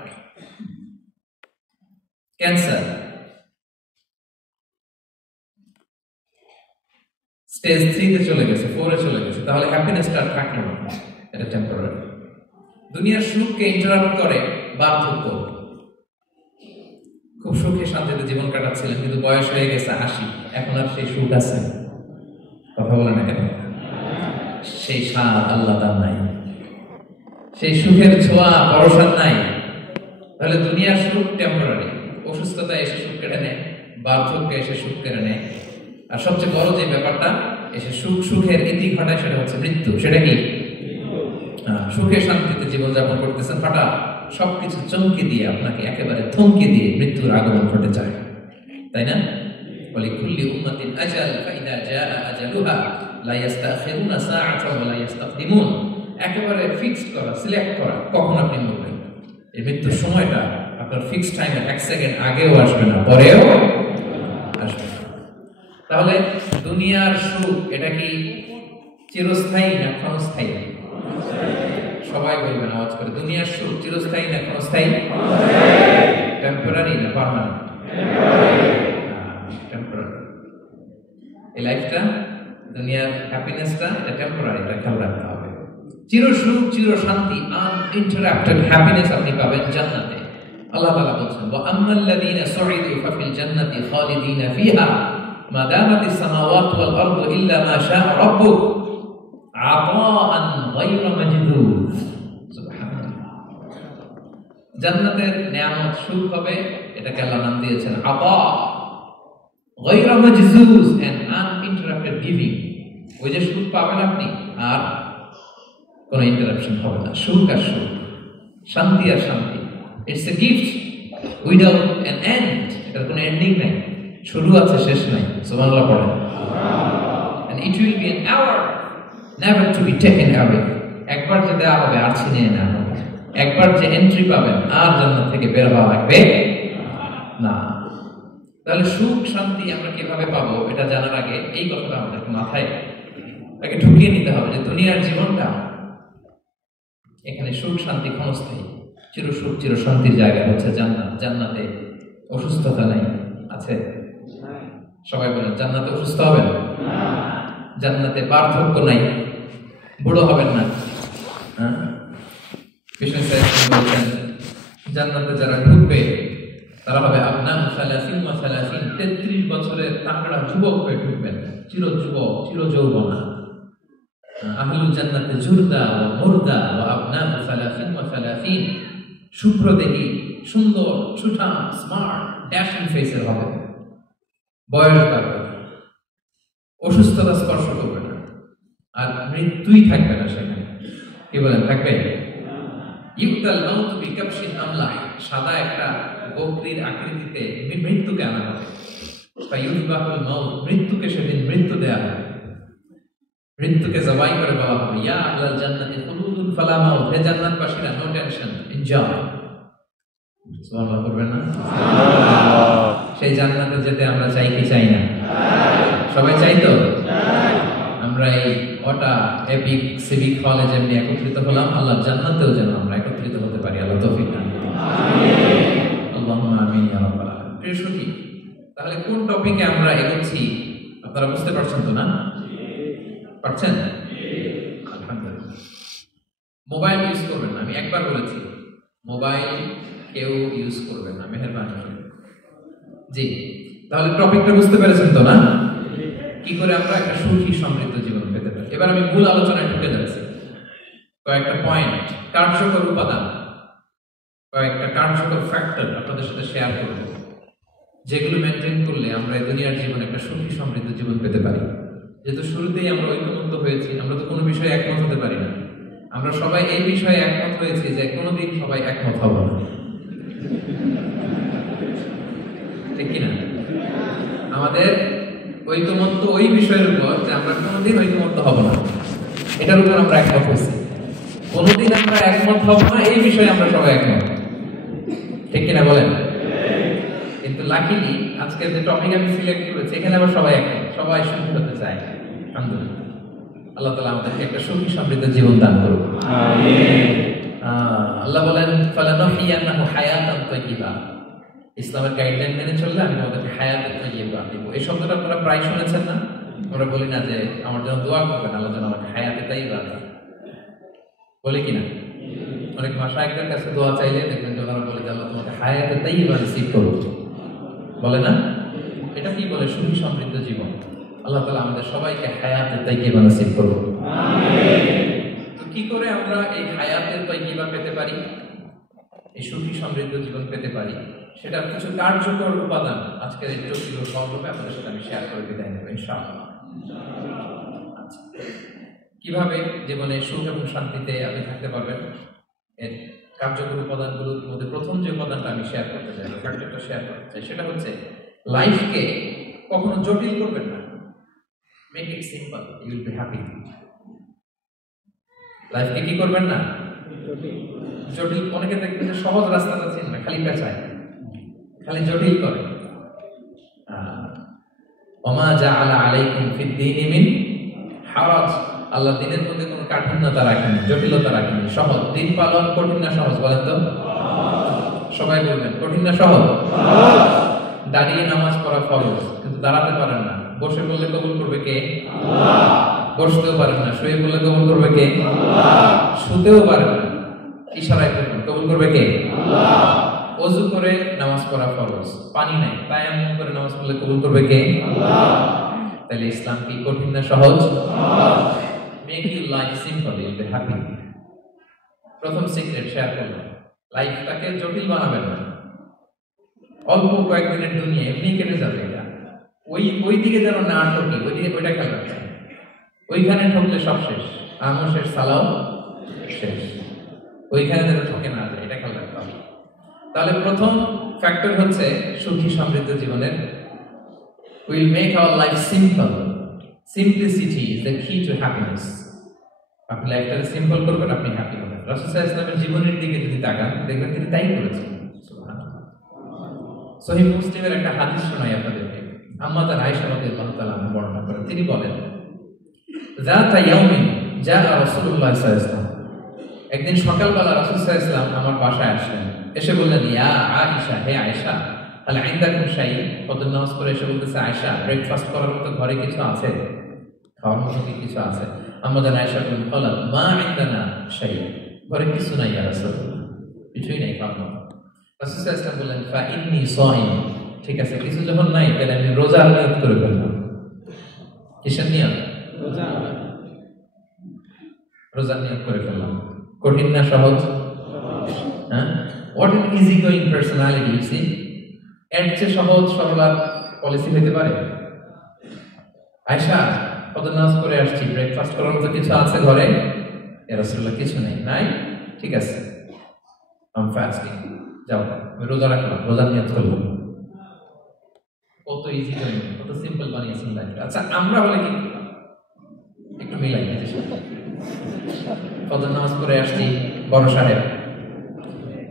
ক্যান্সার, স্টেজ 3 চলে গেছে, 4 চলে গেছে, তাহলে হ্যাপিনেসটা আর থাকলো না, এটা টেম্পোরারি। দুনিয়ার সুখকে ইন্টারাপ্ট করে বার্ধক্য। খুব সুখে শান্তিতে জীবন কাটাচ্ছিলেন, কিন্তু বয়স হয়ে গেছে 80, এখন আর সেই সুখ আছে? কথা বলে না কেন? সেই স্বাদ আল্লাহ তার নাই, সেই সুখের ছোঁয়া পরশার নাই। তাহলে দুনিয়ার সুখ টেম্পোরারি। অসুস্থতা এসে সুখ কেড়ে নেয়, বার্ধক্য এসে সুখ কেড়ে নেয়, আর সবচেয়ে বড় যে ব্যাপারটা এসে সুখের ইতি ঘটায়, সেটা হচ্ছে মৃত্যু। সেটা কি? সুখে শান্তিতে জীবনযাপন করতেছেন, হঠাৎ সবকিছু চমকে দিয়ে, আপনাকে একেবারে থমকে দিয়ে মৃত্যুর আগমন ঘটে যায়, তাই না? ওয়ালিকুল্লি উম্মাতিন আজাল ফাইদা জাআ আজালুহা লা ইস্তাখিরুনা সাআতান ওয়া লা ইস্তাকদিমুন। একেবারে ফিক্সড করা, সিলেক্ট করা কখন আপনি মরবেন। এই মৃত্যুর সময়টা আপনার ফিক্সড টাইমে 1 সেকেন্ড আগেও আসবে না, পরেও আসবে না। তাহলে দুনিয়ার সুখ এটা কি চিরস্থায়ী না ক্ষণস্থায়ী? সবাই বলবেন আওয়াজ করে, দুনিয়ার সুখ চিরস্থায়ী না ক্ষণস্থায়ী? টেম্পোরারি না পার্মানেন্ট? টেম্পোরারি। এই লাইফটা, দুনিয়ার হ্যাপিনেসটা, এটা টেম্পোরারি, এটা খেয়াল রাখতে হবে। চির সুখ, চির শান্তি, আনইন্টারাপ্টেড হ্যাপিনেস আপনি পাবেন জান্নাতে। আল্লাহ তাআলা বলেন, ওয়া আম্মাল্লাযীনা সুইদু ফাফিল জান্নাতি খালিদিনা ফিহা মা দামাতিস সামাওয়াতু ওয়াল আরদু ইল্লা মা শাআ রাব্বুক আতাআন গায়রা মাজদুদ। সুবহানাল্লাহ। জান্নাতের নিয়ামত সুখ হবে, এটাকে আল্লাহ নাম দিয়েছেন আতা, গায়রা মাজদুদ, এন্ড আনইন্টারাপ্টেড গিভিং। ওই যে সুখ পাবেন আপনি, আর কোনো ইন্টারাপশন হবে না। সুখ আর সুখ, শান্তি আর শান্তি। It's a gift without an end. এটার কোনো এন্ডিং নাই, শুরু আছে শেষ নাই। সুবহানাল্লাহ পড়েন। And it will be an hour never to be taken away. একবার যে দেওয়া হবে আর ছিনিয়ে নেওয়া হবে। একবার যে এন্ট্রি পাবেন আর জান্নাত থেকে বের হওয়া লাগবে না। তাহলে সুখ শান্তি আমরা কিভাবে পাবো, এটা জানার আগে এই কথাটা আমাদের মাথায় আগে ঢুকিয়ে নিতে হবে যে দুনিয়ার জীবনটা, এখানে সুখ শান্তি ক্ষণস্থায়ী। চির সুখ চির শান্তির জায়গা হচ্ছে জান্নাত। জান্নাতে অসুস্থতা নাই, আছে? সবাই বলেন, জান্নাতে অসুস্থ হবেন না, জান্নাতে বার্ধক্য নাই, বুড়ো হবেন না। বিষ্ণু বলছেন জান্নাতে যারা ঢুকবে তারা হবে আপনার 33 বছরের তাকড়া যুবক হয়ে ঢুকবেন, চির যুবক, চির যৌবনা। আহলুল জান্নাতে জুরদা ওয়া মুরদা ওয়া আবনাউ 33, শুভ্রদেহী, সুন্দর, সুঠাম, স্মার্ট, ড্যাশিং ফেসের হবে। বয়স বাড়বে, অসুস্থতা স্পর্শ করবে না, আর মৃত্যুই থাকবে না সেখানে। কি বলেন, থাকবে? ইউতাল মাউত বিকাবশিন আমলাহ, সাদা একটা বকরির আকৃতিতে মৃত্যুকে আনা হবে। ফায়ুযবাহুল মাউত, মৃত্যুকে সেদিন মৃত্যু দেয়া হবে, মৃত্যুকে জবাই করে বলা হবে, ইয়া আহলাল জান্নাতি খুলুদুন ফালা মাউত, হে জান্নাতবাসীরা, নো টেনশন, এনজয়। সুবহানাল্লাহ করবেন না? সেই জান্নাতে যেতে আমরা চাই কি চাই না? সবাই চাই তো? আমরা এই ওটা এপিক সিভিক হলে যেমনি একত্রিত হলাম, আল্লাহ জান্নাতেও যেন আমরা একত্রিত হতে পারি। আল্লাহ তৌফিক দান করুন। আল্লাহুম্মা আমিন ইয়া রাব্বাল আলামিন। প্রিয় সুধী, তাহলে কোন টপিকে আমরা এগোচ্ছি আপনারা বুঝতে পারছেন তো না? পারছেন? আলহামদুলিল্লাহ। মোবাইল ইউজ করবেন না, আমি একবার বলেছি মোবাইল কেউ ইউজ করবেন না, মেহেরবানি করে। জি, তাহলে টপিকটা বুঝতে পেরেছেন তো না? কি করে আমরা একটা সুখী সমৃদ্ধ জীবন পেতে পারি। এবার আমি মূল আলোচনায় ঢুকে যাচ্ছি। কয়েকটা পয়েন্ট, কার্যকর উপাদান, কয়েকটা কার্যকর ফ্যাক্টর আপনাদের সাথে শেয়ার করব, যেগুলো মেনটেন করলে আমরা এই দুনিয়ার জীবনে একটা সুখী সমৃদ্ধ জীবন পেতে পারি। যেহেতু শুরুতেই আমরা ঐক্যমত্য হয়েছি, আমরা তো কোনো বিষয়ে একমত হতে পারি না। আমরা সবাই এই বিষয়ে একমত হয়েছি যে কোনোদিন সবাই একমত হব না, ঠিক কিনা? আমাদের ঐকমত্য ওই বিষয়ের উপর যে আমরা কোনোদিন ঐকমত্য হব না, এটার উপর আমরা একমত হয়েছি। কোনোদিন আমরা একমত হব না এই বিষয়ে আমরা সবাই একমত, ঠিক কিনা বলেন? কিন্তু লাকিলি আজকের যে টপিক আমি সিলেক্ট করেছি এখানে আমরা সবাই একমত, সবাই সুখী হতে চাই। আলহামদুলিল্লাহ, আল্লাহ তাআলা আমাদেরকে একটা সুখী সমৃদ্ধ জীবন দান করুন। আমিন। আল্লাহ বলেন ফালানুহিয়ান্নাহু হায়াতান তাইয়্যিবা, ইসলামের গাইডলাইন মেনে চললে আমি তোমাদেরকে হায়াতে তাইয়্যিবা দেব। এই শব্দটা আপনারা প্রায় শুনেছেন না? আমরা বলি না যে আমার জন্য দোয়া করবেন, আল্লাহ যেন আমাকে হায়াতে তাইয়্যিবা দেন, বলি কিনা? অনেক মাশায়েখদের কাছে দোয়া চাইলে দেখবেন যে ওনারা বলে যে আল্লাহ তোমাকে হায়াতে তাইয়্যিবা নসিব করুন, বলে না? এটা কি বলে? সুখী সমৃদ্ধ জীবন। আল্লাহ তাআলা আমাদের সবাইকে হায়াতে তাইয়্যিবা নসিব করুন। আমিন। তো কি করে আমরা এই হায়াতে তাইয়্যিবা পেতে পারি, এই সুখী সমৃদ্ধ জীবন পেতে পারি, সেটার কিছু কার্যকর উপাদান আজকের এই জটিল সংলাপে আপনাদের সাথে আমি শেয়ার করে বিদায় নেব ইনশাআল্লাহ। কিভাবে জীবনে সুখ এবং শান্তিতে আপনি থাকতে পারবেন, এর কার্যকর উপাদানগুলোর মধ্যে প্রথম যে উপাদানটা আমি শেয়ার করতে চাই, ফ্যাক্টরটা শেয়ার করতে চাই, সেটা হচ্ছে লাইফকে কখনো জটিল করবেন না। Make it simple, you will be happy. লাইফকে কি করবেন না? জটিল। অনেকে দেখবেন যে সহজ রাস্তাটা চিন না, খালি পেঁচায়, খালি জটিল করে। ওমা জাআলা আলাইকুম ফিদ-দীনি মিন হারাজ, আল্লাহ দিনের মধ্যে কোনো কাঠিন্যতা রাখেনি, জটিলতা রাখেনি, সহজ। দিন পালন কঠিন না সহজ বলেন তো? সবাই বলবেন কঠিন না সহজ? দাঁড়িয়ে নামাজ পড়া ফরজ, কিন্তু দাঁড়াতে পারেন না। বসে বললে কবুল করবে কে? আল্লাহ। বসতেও পারেন না, শুয়ে বললে কবুল করবে কে? আল্লাহ। শুতেও পারেন না, ইশারায় করবেন, কবুল করবে কে? আল্লাহ। ওযু করে নামাজ পড়া ফরজ, পানি নাই, তায়াম্মুম করে নামাজ পড়লে কবুল করবে কে? আল্লাহ। তাহলে ইসলাম কি কঠিন না সহজ? সহজ। Make your life simple, you will be happy. প্রথম সিক্রেট শেয়ার করব, লাইফটাকে জটিল বানাবেন না। অল্প কয়েকদিনের দুনিয়া এমনি কেটে যাবে, এটা ওই দিকে যেন না ঠকি, ওইটা খেয়াল রাখবেন। ওইখানে ঠকলে সব শেষ, আমও শেষ, সালাও শেষ। ওইখানে যেন ঠকে না যায়, এটা খেয়াল রাখতে হবে। তাহলে প্রথম ফ্যাক্টর হচ্ছে সুখী সমৃদ্ধ জীবনের will make our life simple. Simplicity is the key to happiness. আপনি লাইফটাকে সিম্পল করবেন, আপনি হ্যাপি হবেন। রাসূল সাল্লাল্লাহু আলাইহি ওয়াসাল্লামের জীবনের দিকে যদি তাকান দেখবেন তিনি তাই করেছেন। সুবহানাল্লাহ। সহিহ মুসলিমের একটা হাদিস শোনাই আপনাদেরকে। আম্মা জান আয়েশা রাদিয়াল্লাহু তাআলা আনহা বর্ণনা করেন, তিনি বলেন যাতা ইয়াউমিন জা রাসূলুল্লাহ সাল্লাল্লাহু আলাইহি ওয়াসাল্লাম, একদিন সকালবেলা রাসূল সাল্লাল্লাহু আলাইহি ওয়াসাল্লাম আমার বাসায় আসলেন। এসে বললেন, ইয়া আয়েশা, হে আয়েশা, তাহলে ইনদাকুম শাই, ফজর নামাজ পড়ে এসে বলতেছে, আয়েশা ব্রেকফাস্ট করার মতো ঘরে কিছু আছে, খাওয়ার মতো কিছু আছে? আম্মা জান আয়েশা বলেন, ক্বালাত মা ইনদানা শাই, ঘরে কিছু নাই ইয়া রাসূলুল্লাহ, কিছুই নাই খাওয়ার মতো। রাসূল সাল্লাল্লাহু আলাইহি ওয়াসাল্লাম বললেন, ফা ইন্নী সাইম, ঠিক আছে, কিছু যখন নাই তাহলে আমি রোজার নিয়ত করে ফেললাম। কিসের নিয়ত? রোজার নিয়ত করে ফেললাম। কঠিন না সহজ? হ্যাঁ, what an easy going personality, you see. এর চেয়ে সহজ সরল পলিসি হতে পারে? আয়েশা, ফজর নামাজ পড়ে আসছি, ব্রেকফাস্ট করার মতো কিছু আছে ঘরে? ইয়া রাসূলুল্লাহ কিছু নেই, নাই, ঠিক আছে, আম ফাস্টিং, যাও আমি রোজা রাখলাম, রোজার নিয়ত করলাম। কত ইজি করে, কত সিম্পল বানিয়েছেন লাইফটা। আচ্ছা আমরা হলে কি একটু মিলাই নিজের সাথে। ফজর নামাজ পড়ে আসছি, বড় সাহেব,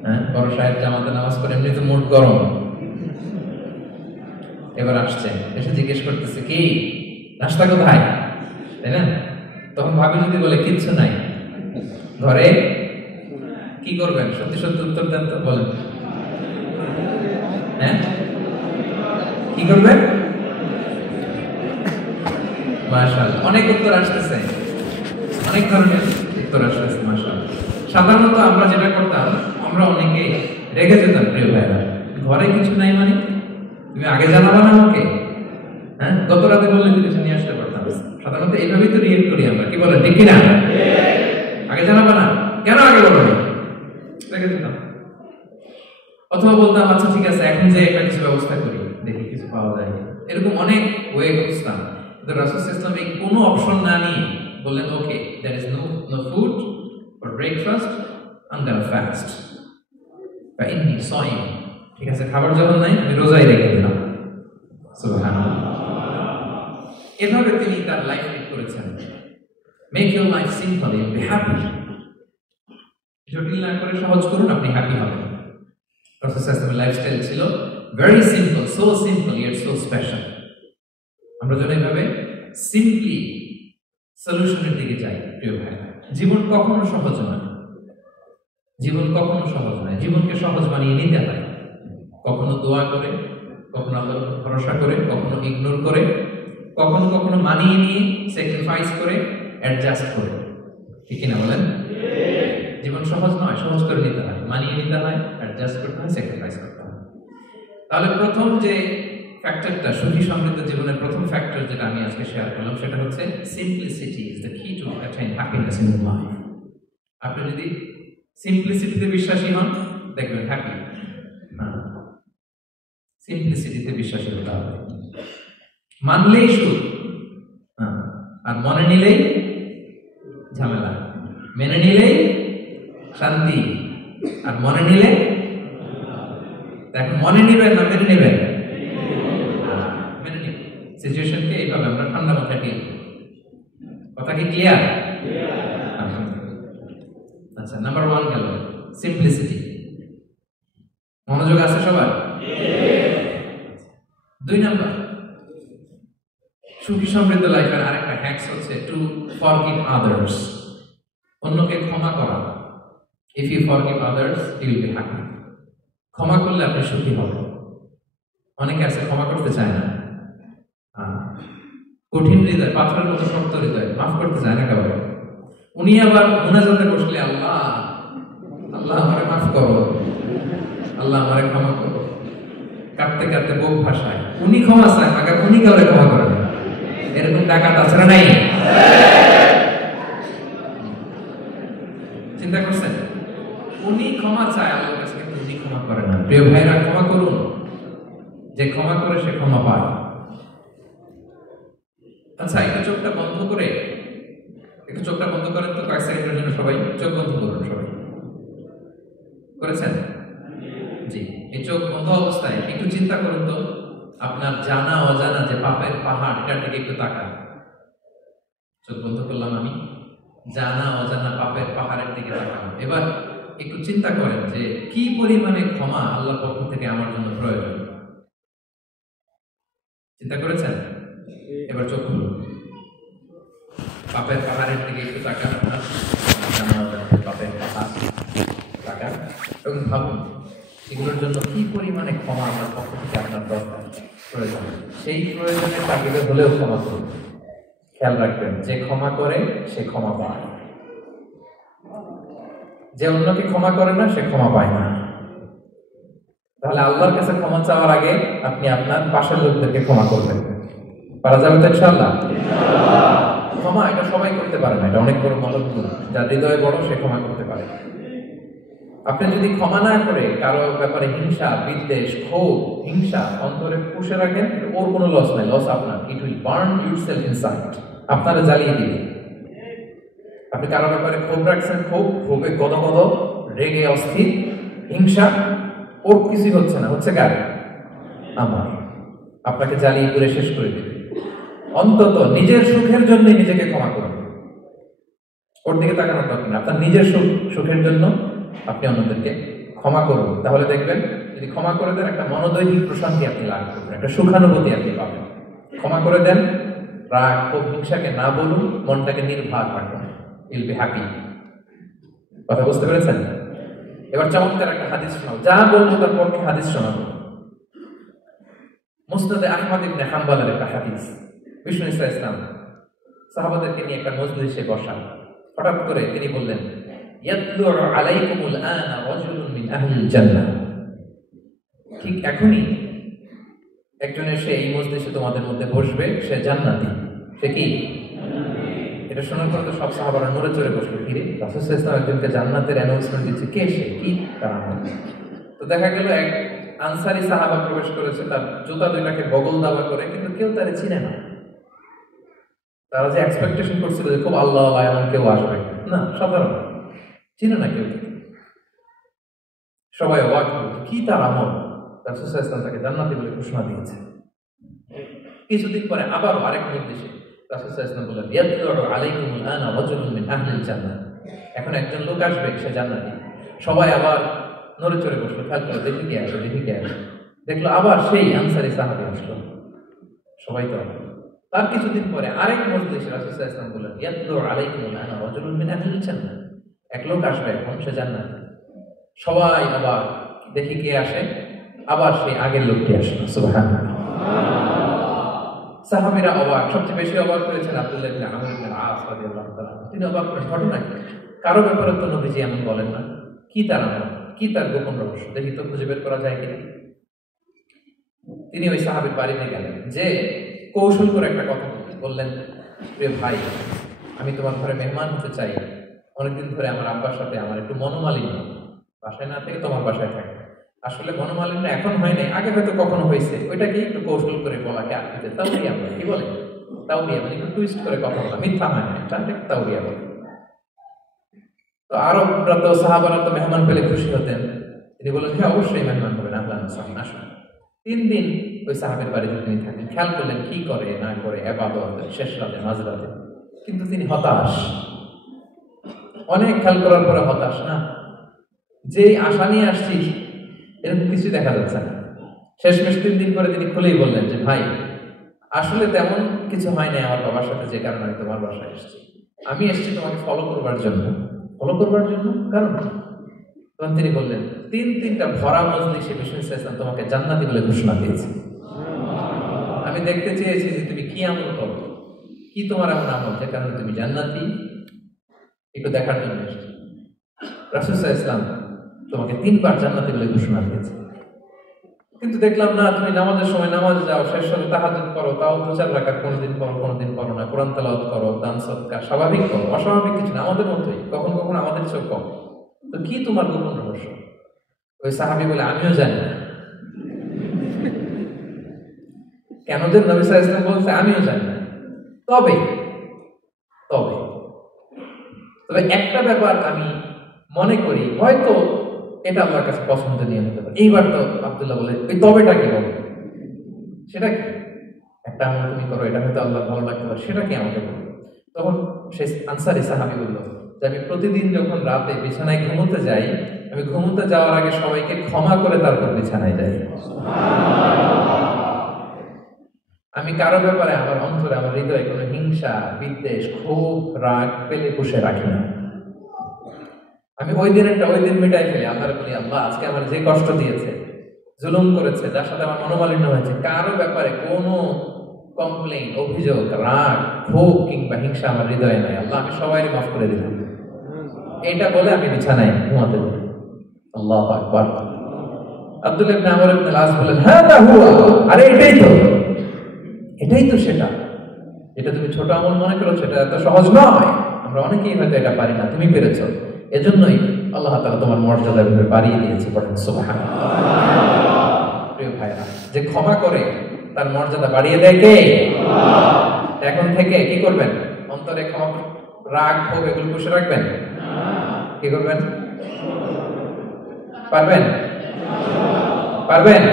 হ্যাঁ বড় সাহেব জামাতে নামাজ পড়ে, এমনি তো মুড গরম, এবার আসছে, এসে জিজ্ঞেস করতেছে কি নাস্তা কোথায়, তাই না? তখন ভাবি যদি বলে কিচ্ছু নাই ঘরে, কি করবেন? সত্যি সত্যি উত্তর দেন তো, বলেন। হ্যাঁ কি করবেন? মাশাআল্লাহ, অনেক উত্তর আসতেছে, অনেক ধরনের উত্তর আসতেছে, মাশাআল্লাহ। সাধারণত আমরা যেটা করতাম, আমরা অনেকে রেগে যেতাম, প্রিয় ভাইরা, ঘরে কিছু নাই মানে তুমি আগে জানাবা না আমাকে? হ্যাঁ, গত রাতে বললে তো কিছু নিয়ে আসতে পারতাম। সাধারণত এইভাবেই তো রিয়েক্ট করি আমরা, কি বলেন, ঠিক কিনা? আগে জানাবা না কেন, আগে বলো না, রেগে যেতাম। অথবা বলতাম আচ্ছা ঠিক আছে এখন যে একটা কিছু ব্যবস্থা করি, দেখি কিছু পাওয়া যায়, এরকম অনেক ওয়ে করতাম। কিন্তু রাসূল সাল্লাল্লাহু আলাইহি ওয়াসাল্লাম কোনো অপশন না নিয়ে বললেন, okay there is no food for breakfast, I am gonna fast বা ইন্নী সাইম, ঠিক আছে খাবার যখন নাই আমি রোজাই রেখে দিলাম। সুবহানাল্লাহ। এভাবে তিনি তার লাইফ লিড করেছেন। Make your life simple, you be happy. জটিল না করে সহজ করুন, আপনি হ্যাপি হবেন। রাসূল সাল্লাল্লাহু আলাইহি ওয়াসাল্লামের লাইফস্টাইল ছিল very simple, so simple yet so special. আমরা যেন এইভাবে সিম্পলি সলিউশনের দিকে যাই, প্রিয় ভাই। জীবন কখনো সহজ নয়, জীবন কখনো সহজ নয়, জীবনকে সহজ বানিয়ে নিতে হয়। কখনো দোয়া করে, কখনো আল্লাহর উপর ভরসা করে, কখনো ইগনোর করে, কখনো কখনো মানিয়ে নিয়ে স্যাক্রিফাইস করে, অ্যাডজাস্ট করে, ঠিক কিনা বলেন? জীবন সহজ নয়, সহজ করে নিতে হয়, মানিয়ে নিতে হয়, অ্যাডজাস্ট করতে হয়, স্যাক্রিফাইস করতে হয়। তাহলে প্রথম যে ফ্যাক্টরটা, সুখী সমৃদ্ধ জীবনের প্রথম ফ্যাক্টর যেটা আমি আজকে শেয়ার করলাম, সেটা হচ্ছে simplicity is the key to attain happiness in life. আপনি যদি সিম্পলিসিটিতে বিশ্বাসী হন, দেখবেন হ্যাপি। সিম্পলিসিটিতে বিশ্বাসী হতে হবে। মানলেই সুখ, আর মনে নিলেই ঝামেলা, মেনে নিলেই শান্তি, আর মনে নিলে, এখন মনে নিবেন না মেনে নিবেন? মেনে নিবেন। সিচুয়েশনকে এইভাবে আমরা ঠান্ডা মাথায় ডিল করি। কথা কি ক্লিয়ার? আচ্ছা, নাম্বার 1 গেল সিম্পলিসিটি। মনোযোগ আছে সবার? 2 নাম্বার, সুখী সমৃদ্ধ লাইফের আরেকটা হ্যাকস হচ্ছে টু ফরগিভ আদার্স। অন্যকে ক্ষমা করা। If you forgive others you will be happy. ক্ষমা করলে আপনি সুখী হবেন। অনেকে আছে ক্ষমা করতে চায় না, কঠিন হৃদয়, পাথরের মতো শক্ত হৃদয়, মাফ করতে চায় না কাউকে। উনি আবার মুনাজাতে বসলে আল্লাহ আল্লাহ আমারে মাফ করো, আল্লাহ আমারে ক্ষমা করো, কাঁদতে কাঁদতে বুক ভাসায়, উনি ক্ষমা চায়, আগে উনি কাউরে ক্ষমা করেন। এরকম ডাকাত আছে না নাই? চিন্তা করছেন? উনি ক্ষমা চায় আল্লাহর কাছে, কিন্তু উনি ক্ষমা করে না। প্রিয় ভাইরা, ক্ষমা করুন। যে ক্ষমা করে সে ক্ষমা পায়। আচ্ছা, একটু চোখটা বন্ধ করে, একটু চোখটা বন্ধ করেন তো কয়েক সেকেন্ডের জন্য। সবাই চোখ বন্ধ করুন। সবাই করেছেন? জি। এই চোখ বন্ধ অবস্থায় একটু চিন্তা করুন তো, আপনার জানা অজানা যে পাপের পাহাড়, এটার দিকে একটু তাকান। চোখ বন্ধ করলাম আমি, জানা অজানা পাপের পাহাড়ের দিকে তাকান। এবার একটু চিন্তা করেন যে কি পরিমাণে ক্ষমা আল্লাহর পক্ষ থেকে আমার জন্য প্রয়োজন। চিন্তা করেছেন? এবার চোখ খুলুন, পাপের পাহাড়ের দিকে একটু তাকান, আপনার জানা অজানা পাপের পাহাড় তাকান এবং ভাবুন এগুলোর জন্য কি পরিমাণে ক্ষমা আমার পক্ষ থেকে আপনার দরকার, প্রয়োজন। সেই প্রয়োজনের তাগিদে হলেও ক্ষমা করুন। খেয়াল রাখবেন, যে ক্ষমা করে সে ক্ষমা পায়, যে অন্যকে ক্ষমা করে না সে ক্ষমা পায় না। তাহলে আল্লাহর কাছে ক্ষমা চাওয়ার আগে আপনি আপনার পাশের লোকদেরকে ক্ষমা করবেন। পারা যাবে তো ইনশাআল্লাহ? ক্ষমা এটা সবাই করতে পারে না, এটা অনেক বড় মহৎ গুণ। যার হৃদয় বড় সে ক্ষমা করতে পারে। আপনি যদি ক্ষমা না করে কারো ব্যাপারে হিংসা, বিদ্বেষ, ক্ষোভ, হিংসা অন্তরে পুষে রাখেন, ওর কোনো লস নাই, লস আপনার। It will burn yourself inside, আপনারা জ্বালিয়ে দিবে। আপনি কারো ব্যাপারে ক্ষোভ রাখছেন, ক্ষোভে গদগদ, রেগে অস্থির, হিংসা, ওর কিছুই হচ্ছে না, হচ্ছে কার? আমার। আপনাকে জ্বালিয়ে পুড়ে শেষ করে দেবে। অন্তত নিজের সুখের জন্য নিজেকে ক্ষমা করুন। ওর দিকে তাকানোর দরকার নেই, আপনার নিজের সুখের জন্য আপনি অন্যদেরকে ক্ষমা করুন। তাহলে দেখবেন, যদি ক্ষমা করে দেন, একটা মনোদৈহিক প্রশান্তি আপনি লাভ করবেন, একটা সুখানুভূতি আপনি পাবেন। ক্ষমা করে দেন, রাগ ও হিংসাকে না বলুন, মনটাকে নির্ভার রাখুন, ইউল বি হ্যাপি। কথা বুঝতে পেরেছেন? এবার চমৎকার একটা হাদিস শোনাও, যা বলবো তার পক্ষে হাদিস শোনাবো। মুসনাদে আহমদ ইবনে হাম্বলের একটা হাদিস। বিষ্ণু ইসলাম সাহাবাদেরকে নিয়ে একটা মজলিসে বসা, হঠাৎ করে তিনি বললেন, ইয়াতলু আলাইকুমুল আনা রাজুলুন মিন আহলিল জান্নাহ। ঠিক এখনই একজন এসে এই মজলিসে তোমাদের মধ্যে বসবে, সে জান্নাতি। সে কি? এটা শোনার পর তো সব সাহাবারা নড়ে চড়ে বসলো, কি রে, রাসূল সাল্লাল্লাহু আলাইহি ওয়াসাল্লাম একজনকে জান্নাতের অ্যানাউন্সমেন্ট দিচ্ছে, কে সে, কি তার আমল? তো দেখা গেল এক আনসারী সাহাবা প্রবেশ করেছে, তার জুতা দুইটাকে বগল দাবা করে, কিন্তু কেউ তারে চিনে না। তারা যে এক্সপেকটেশন করছিল যে খুব আল্লাহ এমন কেউ আসবে, না, সাধারণ, চিনে না কেউ। সবাই অবাক হল, কি তার আমল? রাসূল সাল্লাল্লাহু আলাইহি ওয়াসাল্লাম তাকে জান্নাতি বলে ঘোষণা দিয়েছে। কিছুদিন পরে আবার আরেক মজলিসে রাসূল সাল্লাল্লাহু আলাইহি ওয়াসাল্লাম বললেন, ইয়াতলু আলাইকুমুল আনা রাজুলুন মিন আহলিল জান্নাহ। এখন একজন লোক আসবে, সে জান্নাতি। সবাই আবার নড়ে চড়ে বসলো, খেয়াল করে দেখি কে আসে, দেখি কে আসে। দেখলো আবার সেই আনসারী সাহাবী আসলো। সবাই তো তার কিছুদিন পরে আরেক মজলিসে রাসূল সাল্লাল্লাহু আলাইহি ওয়াসাল্লাম বললেন, ইয়াতলু আলাইকুমুল আনা রাজুলুন মিন আহলিল জান্নাহ। এক লোক আসবে, এখন সে জান্নাতি। সবাই আবার দেখি কে আসে, আবার সেই আগের লোকটি আসলো। সুবহানাল্লাহ। সাহাবীরা অবাক, সবচেয়ে বেশি অবাক হয়েছেন আব্দুল্লাহ ইবনে আমর ইবনে আস রাদিয়াল্লাহু তাআলা। তিনি অবাক করেন, ঘটনা কি? কারো ব্যাপারে তো নবীজি এমন বলেন না, কি তার আমল, কি তার গোপন রহস্য, দেখি তো খুঁজে বের করা যায় কিনা। তিনি ওই সাহাবীর বাড়িতে গেলেন, যে কৌশল করে একটা কথা বললেন, প্রিয় ভাই, আমি তোমার ঘরে মেহমান হতে চাই। অনেকদিন ধরে আমার আব্বার সাথে আমার একটু মনোমালিন্য, বাসায় না থেকে তোমার বাসায় থাকে। আসলে মনোমালিন্য এখন হয় নাই, আগে হয়তো কখনো হয়েছে, ওইটাকে একটু কৌশল করে বলাকে আপনি তাওরিয়া বলে। কি বলে? তাওরিয়া মানে একটু টুইস্ট করে কথা বলা, মিথ্যা হয় না, এটা তাওরিয়া বলে। তো আরবরা তো, সাহাবারা তো মেহমান পেলে খুশি হতেন। তিনি বললেন, হ্যাঁ অবশ্যই মেহমান হবেন, আহলান ওয়াসাহলান, আসুন। 3 দিন ওই সাহাবের বাড়িতে তিনি থাকেন। খেয়াল করলেন কি করে না করে, ইবাদত শেষ রাতে, মাঝরাতে। কিন্তু তিনি হতাশ, অনেক খেয়াল করার পরে হতাশ। না, যে আশা নিয়ে আসছি এরকম কিছু দেখা যাচ্ছে না। শেষমেশ 3 দিন পরে তিনি খুলেই বললেন যে, ভাই আসলে তেমন কিছু হয় নাই আমার বাবার সাথে, যে কারণে আমি তোমার বাসায় এসেছি। আমি এসেছি তোমাকে ফলো করবার জন্য। ফলো করবার জন্য কারণ? তখন তিনি বললেন, 3টা ভরা মজলিসে বিষ্ণু ইসলাম তোমাকে জান্নাতি বলে ঘোষণা দিয়েছে। আমি দেখতে চেয়েছি যে তুমি কি আমল করো, কি তোমার এমন আমল যে কারণে তুমি জান্নাতি, একটু দেখার জন্য এসেছি। রাসূল সাল্লাল্লাহু আলাইহি ওয়াসাল্লাম তোমাকে 3বার জান্নাতি বলে ঘোষণা দিয়েছে, কিন্তু দেখলাম না, তুমি নামাজের সময় নামাজে যাও, শেষ সাথে তাহাজ্জুদ করো, তাও 2-4 রাকাত কোনদিন করো, কোনদিন করো না, কোরআন তেলাওয়াত করো, দান সদকা স্বাভাবিক করো, অস্বাভাবিক কিছু না, আমাদের মতোই, কখনো কখনো আমাদের চেয়েও কম। তো কি তোমার গোপন রহস্য? ওই সাহাবী বলে, আমিও জানি না। কেন যে নবী সাল্লাল্লাহু আলাইহি ওয়াসাল্লাম বলছে আমিও জানি না। তবে তবে তবে একটা ব্যাপার আমি মনে করি, হয়তো এটা আল্লাহর কাছে পছন্দনীয় হতে পারে। এইবার তো আব্দুল্লাহ বলে, ওই তবেটা কি বলো? সেটা কি? একটা আমল তুমি করো, এটা হয়তো আল্লাহ ভালো লাগতে পারে, সেটা কি আমাকে বলো? তখন সেই আনসারী সাহাবী বলল যে, আমি প্রতিদিন যখন রাতে বিছানায় ঘুমোতে যাই, আমি ঘুমোতে যাওয়ার আগে সবাইকে ক্ষমা করে তারপর বিছানায় যাই। আমি কারো ব্যাপারে আমার অন্তরে, আমার হৃদয়ে কোনো হিংসা, বিদ্বেষ, ক্ষোভ, রাগ পেলে পুষে রাখি না। আমি ওই দিনেরটা ওই দিন মিটাই ফেলি। আল্লাহর বলি, আল্লাহ আজকে আমার যে কষ্ট দিয়েছে, জুলুম করেছে, যার সাথে আমার মনোমালিন্য হয়েছে, কারো ব্যাপারে কোনো কমপ্লেইন, অভিযোগ, রাগ, ক্ষোভ কিংবা হিংসা আমার হৃদয়ে নাই। আল্লাহ আমি সবাইকে মাফ করে দিলাম। এইটা বলে আমি বিছানায় ঘুমাতে যাই। আল্লাহু আকবার। আব্দুল্লাহ ইবনে আমর ইবনে আস বলেন, হাদা হুয়া, আরে এটাই তো সেটা, যেটা তুমি ছোট আমল মনে করো, সেটা এত সহজ নয়। আমরা অনেকেই হয়তো এটা পারি না, তুমি পেরেছো। এজন্যই আল্লাহ তাআলা তোমার মর্যাদা এভাবে বাড়িয়ে দিয়েছে। পড়েন সুবহানাল্লাহ। প্রিয় ভাইরা, যে ক্ষমা করে তার মর্যাদা বাড়িয়ে দেয় কে? আল্লাহ। এখন থেকে কি করবেন? অন্তরে ক্ষমা রাগ ক্ষোভ এগুলো পুষে রাখবেন? কি করবেন? পারবেন? পারবেন?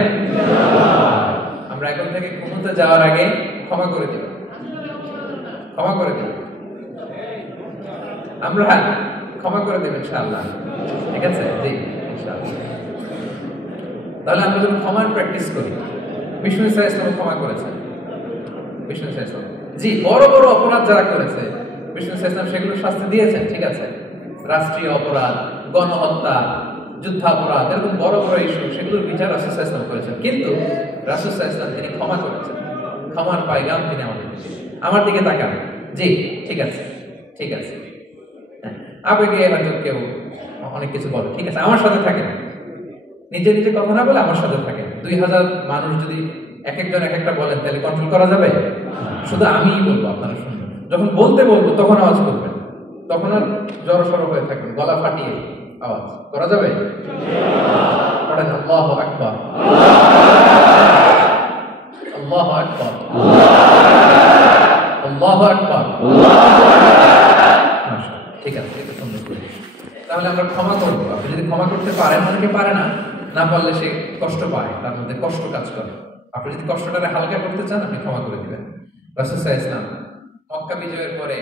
আমরা এখন থেকে ঘুমোতে যাওয়ার আগে ক্ষমা করে দেব, ক্ষমা করে দেব, আমরা ক্ষমা করে দেব ইনশাআল্লাহ। ঠিক আছে? জি ইনশাআল্লাহ। তাহলে আমরা যখন ক্ষমার প্র্যাকটিস করি, বিষ্ণু সাল্লাল্লাহু আলাইহি ওয়াসাল্লাম ক্ষমা করেছেন। বিষ্ণু সাল্লাল্লাহু আলাইহি ওয়াসাল্লাম জি বড় বড় অপরাধ যারা করেছে বিষ্ণু সাল্লাল্লাহু আলাইহি ওয়াসাল্লাম সেগুলো শাস্তি দিয়েছেন, ঠিক আছে? রাষ্ট্রীয় অপরাধ, গণহত্যা, যুদ্ধাপরাধ, এরকম বড় বড় ইস্যু, সেগুলোর বিচার রাসূল সাল্লাল্লাহু আলাইহি ওয়াসাল্লাম করেছেন। কিন্তু রাসূল সাল্লাল্লাহু আলাইহি ওয়াসাল্লাম তিনি ক্ষমা করেছেন। ক্ষমার পায়গাম তিনি আমাদের দিয়েছেন। আমার দিকে তাকান। জি ঠিক আছে, ঠিক আছে। আবেগে হয়তো কেউ অনেক কিছু বলে, ঠিক আছে, আমার সাথে থাকেন, নিজে নিজে কথা না বলে আমার সাথে থাকেন। 2000 মানুষ যদি এক একজন এক একটা বলেন তাহলে কন্ট্রোল করা যাবে? শুধু আমিই বলবো, আপনারা শুনবেন। যখন বলতে বলবো তখন আওয়াজ করবেন, তখন আর জড়সড় হয়ে থাকবেন, গলা ফাটিয়ে আওয়াজ করা যাবে? পড়েন আল্লাহু আকবার, আল্লাহু আকবার, আল্লাহু আকবার। ঠিক আছে, এটা সুন্দর করে। তাহলে আমরা ক্ষমা করবো। আপনি যদি ক্ষমা করতে পারেন, অনেকে পারে না, না পারলে সে কষ্ট পায়, তার মধ্যে কষ্ট কাজ করে। আপনি যদি কষ্টটাকে হালকা করতে চান, আপনি ক্ষমা করে দিবেন। রাসূল সাল্লাল্লাহু আলাইহি ওয়াসাল্লাম মক্কা বিজয়ের পরে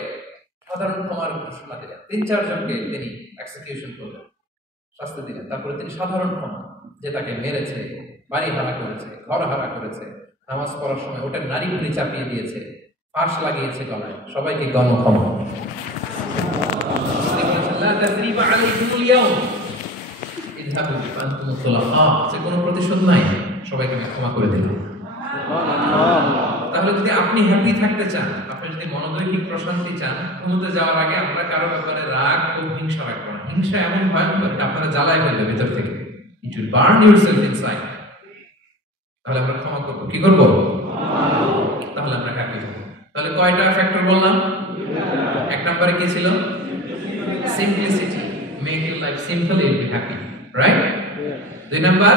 সাধারণ ক্ষমার ঘোষণা দিলেন। 3-4 জনকে তিনি এক্সিকিউশন করলেন, শাস্তি দিলেন। তারপরে তিনি সাধারণ ক্ষমা, যে তাকে মেরেছে, বাড়ি হারা করেছে, ঘর হারা করেছে, নামাজ পড়ার সময় ওটা নারী ভুড়ি চাপিয়ে দিয়েছে, ফাঁস লাগিয়েছে গলায়, সবাইকে গণক্ষমা। কোনো প্রতিশোধ নাই, সবাইকে আমি ক্ষমা করে দিলাম। তাহলে যদি আপনি হ্যাপি থাকতে চান, আপনি যদি মনোদৈহিক প্রশান্তি চান, ঘুমোতে যাওয়ার আগে আমরা কারো ব্যাপারে রাগ ও হিংসা রাখবো না। হিংসা এমন ভয়ঙ্কর, আপনারা জ্বালায় ফেলবে ভিতর থেকে। It will burn yourself inside. তাহলে আমরা ক্ষমা করবো, কি করবো? তাহলে আমরা হ্যাপি হবো। তাহলে কয়টা ফ্যাক্টর বললাম? 1 নম্বরে কি ছিল? Simplicity, make your life simple, you will be happy, right? 2 number,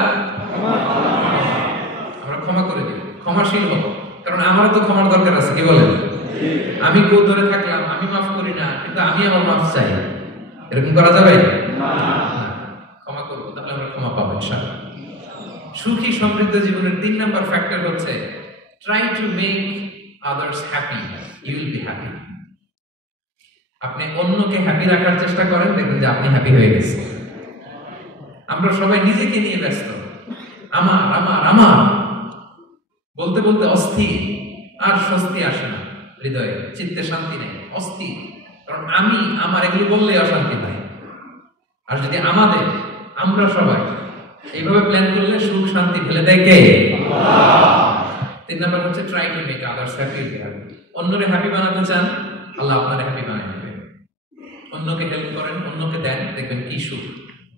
আমরা ক্ষমা করে দিই, ক্ষমাশীল হব। কারণ আমার তো ক্ষমার দরকার আছে, কি বলেন? আমি কেউ ধরে থাকলাম, আমি মাফ করি না, কিন্তু আমি আমার মাফ চাই, এরকম করা যাবে না। ক্ষমা করব, তাহলে আমরা ক্ষমা পাবো ইনশাআল্লাহ। সুখী সমৃদ্ধ জীবনের 3 নাম্বার ফ্যাক্টর হচ্ছে try to make others happy, you will be happy. আপনি অন্যকে হ্যাপি রাখার চেষ্টা করেন, দেখবেন যে আপনি হ্যাপি হয়ে গেছেন। আমরা সবাই নিজেকে নিয়ে ব্যস্ত, আমার আমার আমার বলতে বলতে অস্থির, আর স্বস্তি আসে না হৃদয়ে, চিত্তে শান্তি নেই, অস্থির। কারণ আমি আমার এগুলো বললেই অশান্তি পাই। আর যদি আমরা সবাই এইভাবে প্ল্যান করলে সুখ শান্তি ফেলে দেয় কে? আল্লাহ। 3 নাম্বার হচ্ছে try to make others happy. অন্যরে হ্যাপি বানাতে চান, আল্লাহ আপনারে হ্যাপি বানায় দিবেন। অন্যকে হেল্প করেন, অন্যকে দেন, দেখবেন কি সুখ।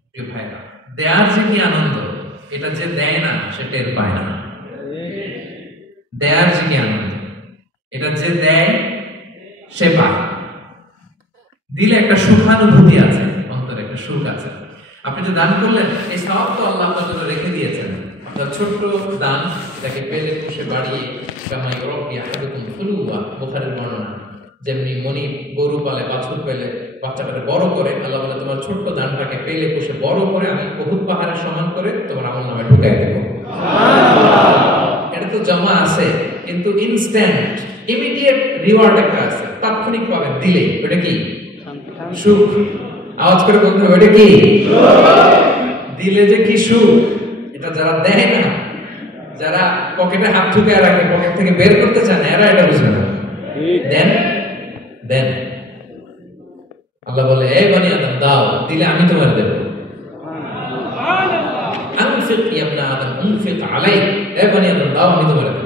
প্রিয় ভাইরা, দেয়ার যে কি আনন্দ, এটা যে দেয় না সে টের পায় না। দেয়ার যে কি আনন্দ, এটা যে দেয় সে পায়। দিলে একটা সুখানুভূতি আছে, অন্তরে একটা সুখ আছে। আপনি যে দান করলেন, এই সওয়াব তো আল্লাহ আপনার জন্য রেখে দিয়েছেন। আপনার ছোট্ট দান, তাকে পেলে পুষে বাড়িয়ে কামাই রব্বি আহাদুকুম ফুলুয়া, বুখারীর বর্ণনা। যেমনি মনি গরু পালে, বাছুর পেলে বাচ্চাটাকে বড় করে, আল্লাহ বলে তোমার ছোট্ট দানটাকে পেলে পুষে বড় করে আমি বহুত পাহাড়ের সমান করে তোমার আমল নামে ঢুকাই দেব। এটা তো জমা আছে, কিন্তু ইনস্ট্যান্ট ইমিডিয়েট রিওয়ার্ড একটা আছে, তাৎক্ষণিক পাবেন দিলে। ওটা কি? সুখ। আওয়াজ করে বলতে হবে, ওটা কি? দিলে যে কি সুখ, এটা যারা দেয় না, যারা পকেটে হাত ঢুকিয়ে রাখে, পকেট থেকে বের করতে চায় না, এরা এটা বুঝবে না। দেন দেন, আল্লাহ বলে এই বনি আদম দাও, দিলে আমি তোমার দেব। আনফিক ইয়া ইবনা আদম আনফিক আলাই, এই বনি আদম দাও, আমি তোমার দেব।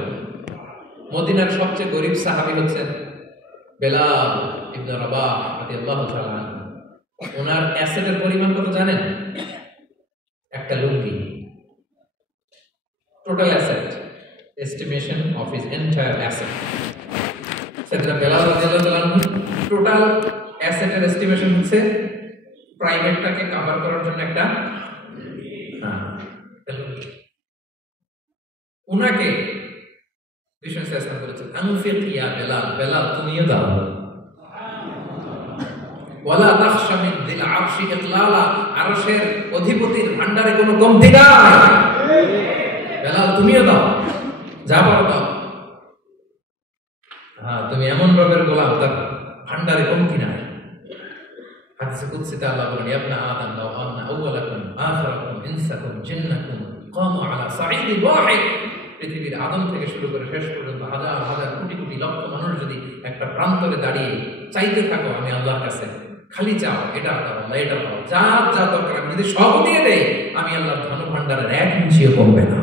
মদিনার সবচেয়ে গরীব সাহাবী হচ্ছেন বেলাল ইবনে রাবাহ রাদিয়াল্লাহু তাআলা আনহু। ওনার অ্যাসেটের পরিমাণ কত জানেন? একটা লুঙ্গি। Total asset, estimation of his entire asset. সেটা বেলাল রাদিয়াল্লাহু তাআলা আনহু টোটাল অ্যাসেটের এস্টিমেশন হচ্ছে প্রাইভেটটাকে কভার করার জন্য একটা লুঙ্গি। উনাকে বিষ্ণু সাল্লাল্লাহু আলাইহি ওয়াসাল্লাম বলেছেন আনফিক ইয়া বেলাল, বেলাল তুমিও দাও। ওয়ালা তাখশা মিন যিল আরশি ইকলালা, আরশের অধিপতির ভান্ডারে কোনো কমতি নাই। বেলাল তুমিও দাও, যা পারো দাও। হ্যাঁ, তুমি এমন রবের গোলাম, তার ভান্ডারে কমতি নাই। হাদিসে কুদসিতে আল্লাহ বলেন, ইয়া ইবনা আদম লাউ আন্না আউওয়ালাকুম আখিরাকুম ইনসাকুম জিন্নাকুম কামু আলা সাঈদিন ওয়াহিদ। পৃথিবীর আদম থেকে শুরু করে শেষ পর্যন্ত হাজার হাজার কোটি কোটি লক্ষ মানুষ যদি একটা প্রান্তরে দাঁড়িয়ে চাইতে থাকো আমি আল্লাহর কাছে, খালি চাও এটা দাও আল্লাহ, এটা দাও, যা যা দরকার আমি যদি সব দিয়ে দেই, আমি আল্লাহর ধন ভান্ডারের এক ইঞ্চিও কমবে না।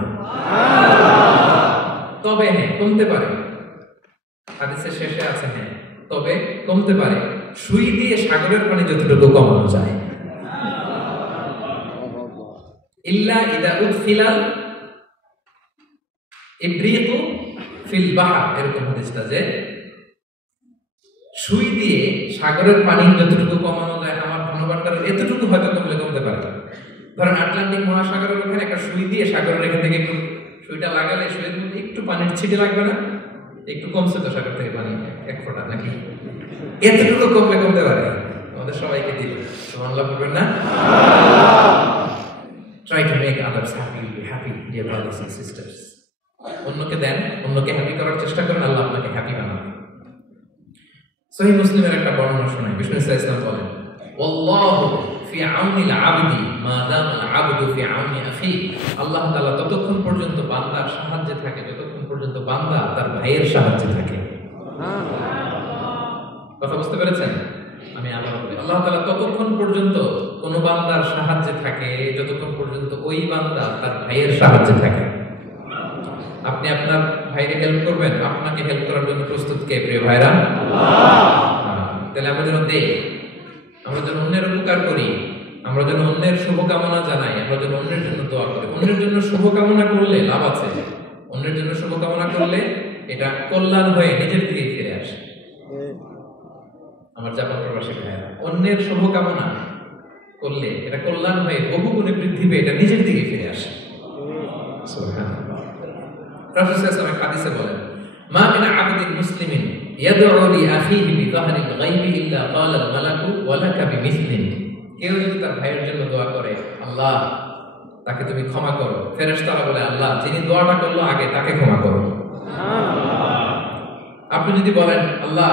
তবে হ্যাঁ, কমতে পারে। হাদিসের শেষে আছে হ্যাঁ, তবে কমতে পারে সুই দিয়ে সাগরের পানি যতটুকু কমানো যায়। ইল্লা ইদা উদখিলাল ইব্রিকু ফিল বাহর, এরকম হাদিসটা যে সুই দিয়ে সাগরের পানি যতটুকু কমানো যায় আমার ধনভাণ্ডারের এতটুকু হয়তো কমলে কমতে পারে। ধরেন আটলান্টিক মহাসাগরের ওখানে একটা সুই দিয়ে সাগরের এখান থেকে একটু সুইটা লাগালে সুইয়ের মধ্যে একটু পানির ছিটে লাগবে না? একটু কমছে তো সাগর থেকে পানি, এক ফোঁটা নাকি? এতটুকু কমলে কমতে পারে। আমাদের সবাইকে দিল সুবহানাল্লাহ বলবেন না? Try to make others happy, be happy, dear brothers and sisters. অন্যকে দেন, অন্যকে হ্যাপি করার চেষ্টা করেন, আল্লাহ আপনাকে হ্যাপি বানাবে। সহিহ মুসলিমের একটা বর্ণনা শোনায়, বিষ্ণু ইসলাম বলেন, ওয়াল্লাহু ফি আউনিল আবদি মা দামাল আবদু ফি আউনি আখি। আল্লাহ তাআলা ততক্ষণ পর্যন্ত বান্দার সাহায্যে থাকে যতক্ষণ পর্যন্ত বান্দা তার ভাইয়ের সাহায্যে থাকে। কথা বুঝতে পেরেছেন? আমি আবার বলি, আল্লাহ তাআলা ততক্ষণ পর্যন্ত কোন বান্দার সাহায্যে থাকে যতক্ষণ পর্যন্ত ওই বান্দা তার ভাইয়ের সাহায্যে থাকে। আপনি আপনার ভাইকে হেল্প করবেন, আপনাকে হেল্প করার জন্য প্রস্তুত কে প্রিয় ভাইরা? তাহলে আমরা যেন দেই, আমরা যেন অন্যের উপকার করি, আমরা যেন অন্যের শুভকামনা জানাই, আমরা যেন অন্যের জন্য দোয়া করি। অন্যের জন্য শুভকামনা করলে লাভ আছে, অন্যের জন্য শুভকামনা করলে এটা কল্যাণ হয়ে নিজের দিকে ফিরে আসে। আমার জাপান প্রবাসী ভাইরা, অন্যের শুভকামনা করলে এটা কল্যাণ হয়ে বহু গুণে বৃদ্ধি পেয়ে এটা নিজের দিকে ফিরে আসে। সুবহানাল্লাহ। রাসূল সাল্লাল্লাহু আলাইহি ওয়াসাল্লাম হাদিসে বলেন, মা মিন আবদিন মুসলিমিন ইয়াদউ লি আখিহি বিযাহরিল গায়বি ইল্লা ক্বালা আল মালাকু ওয়া লাকা বিমিসলিন। কেউ যদি তার ভাইয়ের জন্য দোয়া করে, আল্লাহ তাকে তুমি ক্ষমা করো, ফেরেশতারা বলে, আল্লাহ যিনি দোয়াটা করলো আগে তাকে ক্ষমা করো। আপনি যদি বলেন, আল্লাহ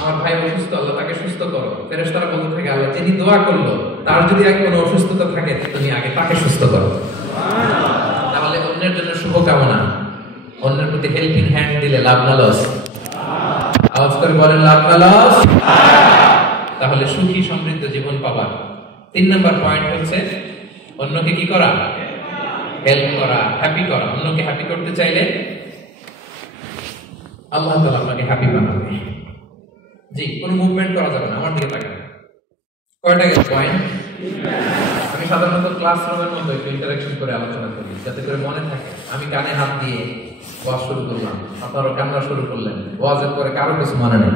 আমার ভাই অসুস্থ, আল্লাহ তাকে সুস্থ করো, ফেরেশতারা বলতে থাকে, আল্লাহ যিনি দোয়া করলো তার যদি আর কোনো অসুস্থতা থাকে তুমি আগে তাকে সুস্থ করো। তাহলে অন্যের জন্য শুভকামনা, অন্যের প্রতি হেল্পিং হ্যান্ড দিলে লাভ না লস? আওয়াজ করে বলেন, লাভ না লস? তাহলে সুখী সমৃদ্ধ জীবন পাবার 3 নম্বর পয়েন্ট হচ্ছে অন্যকে কি করা? হেল্প করা, হ্যাপি করা। অন্যকে হ্যাপি করতে চাইলে আল্লাহ তাআলা আপনাকে হ্যাপি বানাবে। জি, কোনো মুভমেন্ট করা যাবে না। আমার দিকে তাকান। কয়টা গেল পয়েন্ট? আমি সাধারণত ক্লাসরুমের মতো একটু ইন্টারঅ্যাকশন করে আলোচনা করি যাতে করে মনে থাকে। আমি কানে হাত দিয়ে ওয়াজ শুরু করলাম, আপনারা কান্না শুরু করলেন, ওয়াজের পরে কারো কিছু মনে নেই,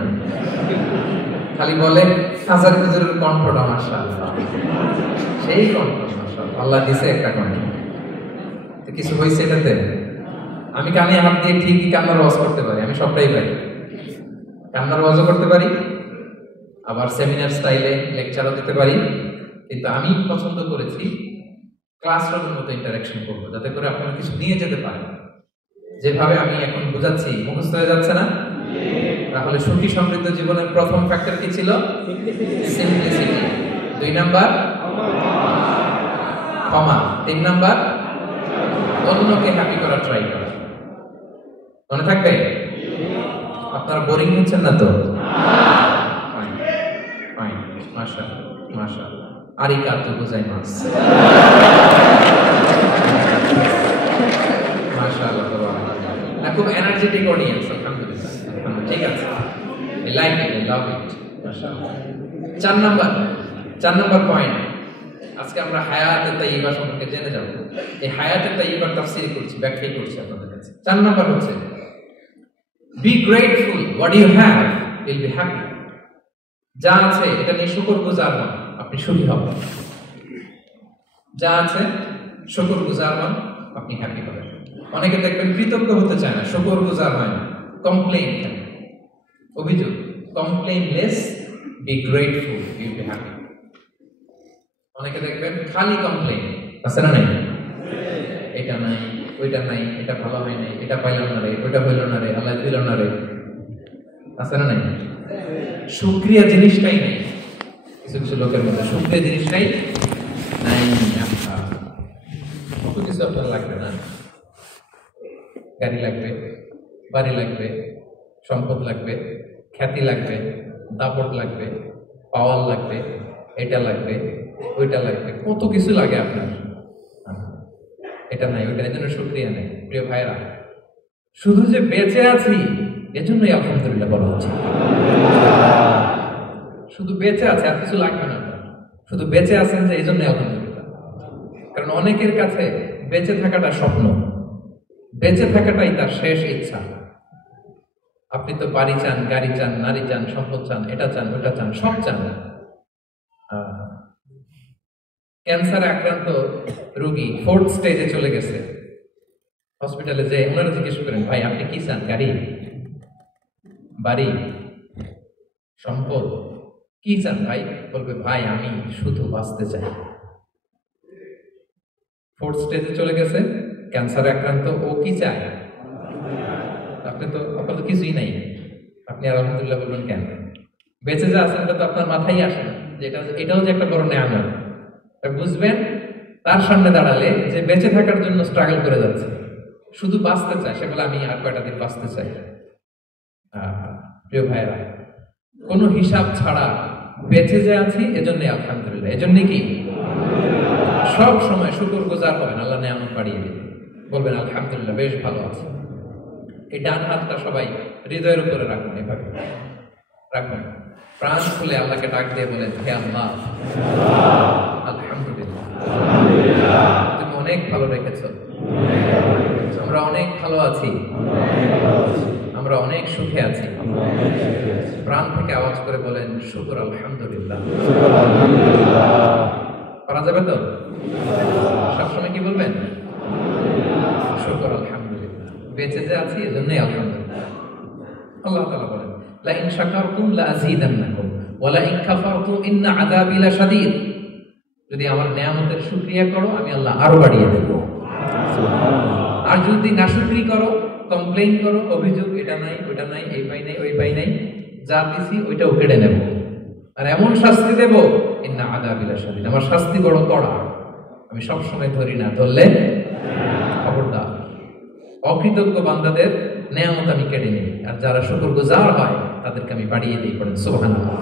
খালি বলে হাজার হুজুরের কণ্ঠটা মাশাআল্লাহ, সেই কণ্ঠ মাশাআল্লাহ, আল্লাহ দিয়েছে একটা কণ্ঠ। তো কিছু হয়েছে এটাতে? আমি কানে হাত দিয়ে ঠিকই কান্নার ওয়াজ করতে পারি, আমি সবটাই পারি, কান্নার ওয়াজও করতে পারি, আবার সেমিনার স্টাইলে লেকচারও দিতে পারি। কিন্তু আমি পছন্দ করেছি ক্লাসরুমের মতো ইন্টারঅ্যাকশন করবো যাতে করে আপনারা কিছু নিয়ে যেতে পারেন। যেভাবে আমি এখন বোঝাচ্ছি মুখস্থ হয়ে যাচ্ছে না? তাহলে সুখী সমৃদ্ধ জীবনের প্রথম ফ্যাক্টর কি ছিল? সিম্পলিসিটি। 2 নাম্বার ক্ষমা। 3 নাম্বার অন্যকে হ্যাপি করার ট্রাই করা। মনে থাকবে? আপনারা বোরিং হচ্ছেন না তো? ফাইন, মাশাআল্লাহ, মাশাআল্লাহ, আরিগাতো গোজাইমাস, মাশাআল্লাহ, না খুব এনার্জেটিক অডিয়েন্স, আলহামদুলিল্লাহ, ঠিক আছে, I like it, I love it, মাশাআল্লাহ। 4 নাম্বার পয়েন্ট, আজকে আমরা হায়াতে তাইয়্যিবা সম্পর্কে জেনে যাব। এই হায়াতে তাইয়্যিবার তাফসীর করছি, ব্যাখ্যা করছি আপনাদের কাছে। 4 নাম্বার হচ্ছে be grateful, what you have will be happy. যা আছে এটা নিয়ে শুকরগুজার হন, আপনি সুখী হবেন। যা আছে শুকরগুজার হন, আপনি হ্যাপি হবেন। অনেকে দেখবেন কৃতজ্ঞ হতে চায় না, শুকরগুজার হয় না, কমপ্লেইন, অভিযোগ, complain less be grateful, you'll be happy. অনেকে দেখবেন খালি কমপ্লেইন, আছে না নাই? এটা নাই, ওইটা নাই, এটা ভালো হয় নাই, এটা পাইলাম না রে, ওইটা হইল না রে, আল্লাহ দিল না রে, আছে না নাই? শুকরিয়া জিনিসটাই নেই কিছু কিছু লোকের মধ্যে, শুকরিয়া জিনিসটাই নাই। কত কিছু আপনার লাগবে না, গাড়ি লাগবে, বাড়ি লাগবে, সম্পদ লাগবে, খ্যাতি লাগবে, দাপট লাগবে, পাওয়ার লাগবে, এটা লাগবে, ওইটা লাগবে, কত কিছু লাগে আপনার। এটা নাই, ওইটা এই জন্য শুকরিয়া নেই। প্রিয় ভাইরা, শুধু যে বেঁচে আছি এজন্যই আলহামদুলিল্লাহ বলা হচ্ছে। শুধু বেঁচে আছে, আর কিছু লাগবে না আপনার, শুধু বেঁচে আছেন যে এই জন্যই আলহামদুলিল্লাহ। কারণ অনেকের কাছে বেঁচে থাকাটা স্বপ্ন, বেঁচে থাকাটাই তার শেষ ইচ্ছা। আপনি তো বাড়ি চান, গাড়ি চান, নারী চান, সম্পদ চান, এটা চান, ওটা চান, সব চান। ক্যান্সারে আক্রান্ত রোগী 4th স্টেজে চলে গেছে, হসপিটালে যে ওনারা জিজ্ঞেস করেন, ভাই আপনি কি চান? গাড়ি, বাড়ি, সম্পদ, কি চান ভাই? বলবে, ভাই আমি শুধু বাঁচতে চাই। 4th স্টেজে চলে গেছে, ক্যান্সারে আক্রান্ত, ও কি চায়? আপনি তো আপনার তো কিছুই নাই, আপনি আর আলহামদুলিল্লাহ বলবেন কেন? বেঁচে যা আছেন এটা তো আপনার মাথায় আসে না যে এটাও যে একটা বড় নেয়ামত। বুঝবেন তার সামনে দাঁড়ালে যে বেঁচে থাকার জন্য স্ট্রাগল করে যাচ্ছে, শুধু বাঁচতে চায়, সেগুলো আমি আর কয়টা দিন বাঁচতে চাই। প্রিয় ভাইরা, কোনো হিসাব ছাড়া বেঁচে যে আছি এজন্যই আলহামদুলিল্লাহ। এজন্যই কি সব সময় শুকর গুজার হবেন, আল্লাহ নেয়ামত বাড়িয়ে দিবেন, বলবেন আলহামদুলিল্লাহ বেশ ভালো আছে। এই ডান হাতটা সবাই হৃদয়ের উপরে রাখবেন, এভাবে রাখবেন, প্রাণ খুলে আল্লাহকে ডাক দিয়ে বলেন, হে আল্লাহ আলহামদুলিল্লাহ, তুমি অনেক ভালো রেখেছ, আমরা অনেক ভালো আছি, আমরা অনেক সুখে আছি। প্রাণ থেকে আওয়াজ করে বলেন, শুকর আলহামদুলিল্লাহ। পারা যাবে তো? সবসময় কি বলবেন? শুকর আলহামদুলিল্লাহ, বেঁচে যে আছি এজন্যই আলহামদুলিল্লাহ। আল্লাহ তাআলা বলেন, লা ইন শাকারতুম লা আযীদান্নাকুম ওয়া লা ইন কাফারতুম ইন্না আযাবি লাশাদীদ। যদি আমার নেয়ামতের শুকরিয়া করো আমি আল্লাহ আরো বাড়িয়ে দেব, আর যদি নাশুকরি করো, কমপ্লেইন করো, অভিযোগ এটা নাই, ওইটা নাই, এই পাই নাই, ওই পাই নাই, যা দিছি ওইটাও কেড়ে নেব, আর এমন শাস্তি দেব, ইন্না আযাবি লাশাদীদ, আমার শাস্তি বড় কড়া। আমি সব সময় ধরি না, ধরলে খবরদার। অকৃতজ্ঞ বান্দাদের নেয়ামত আমি কেড়ে নিই, আর যারা শুকরগুজার হয় তাদেরকে আমি বাড়িয়ে দিই। পড়েন সুবহানাল্লাহ।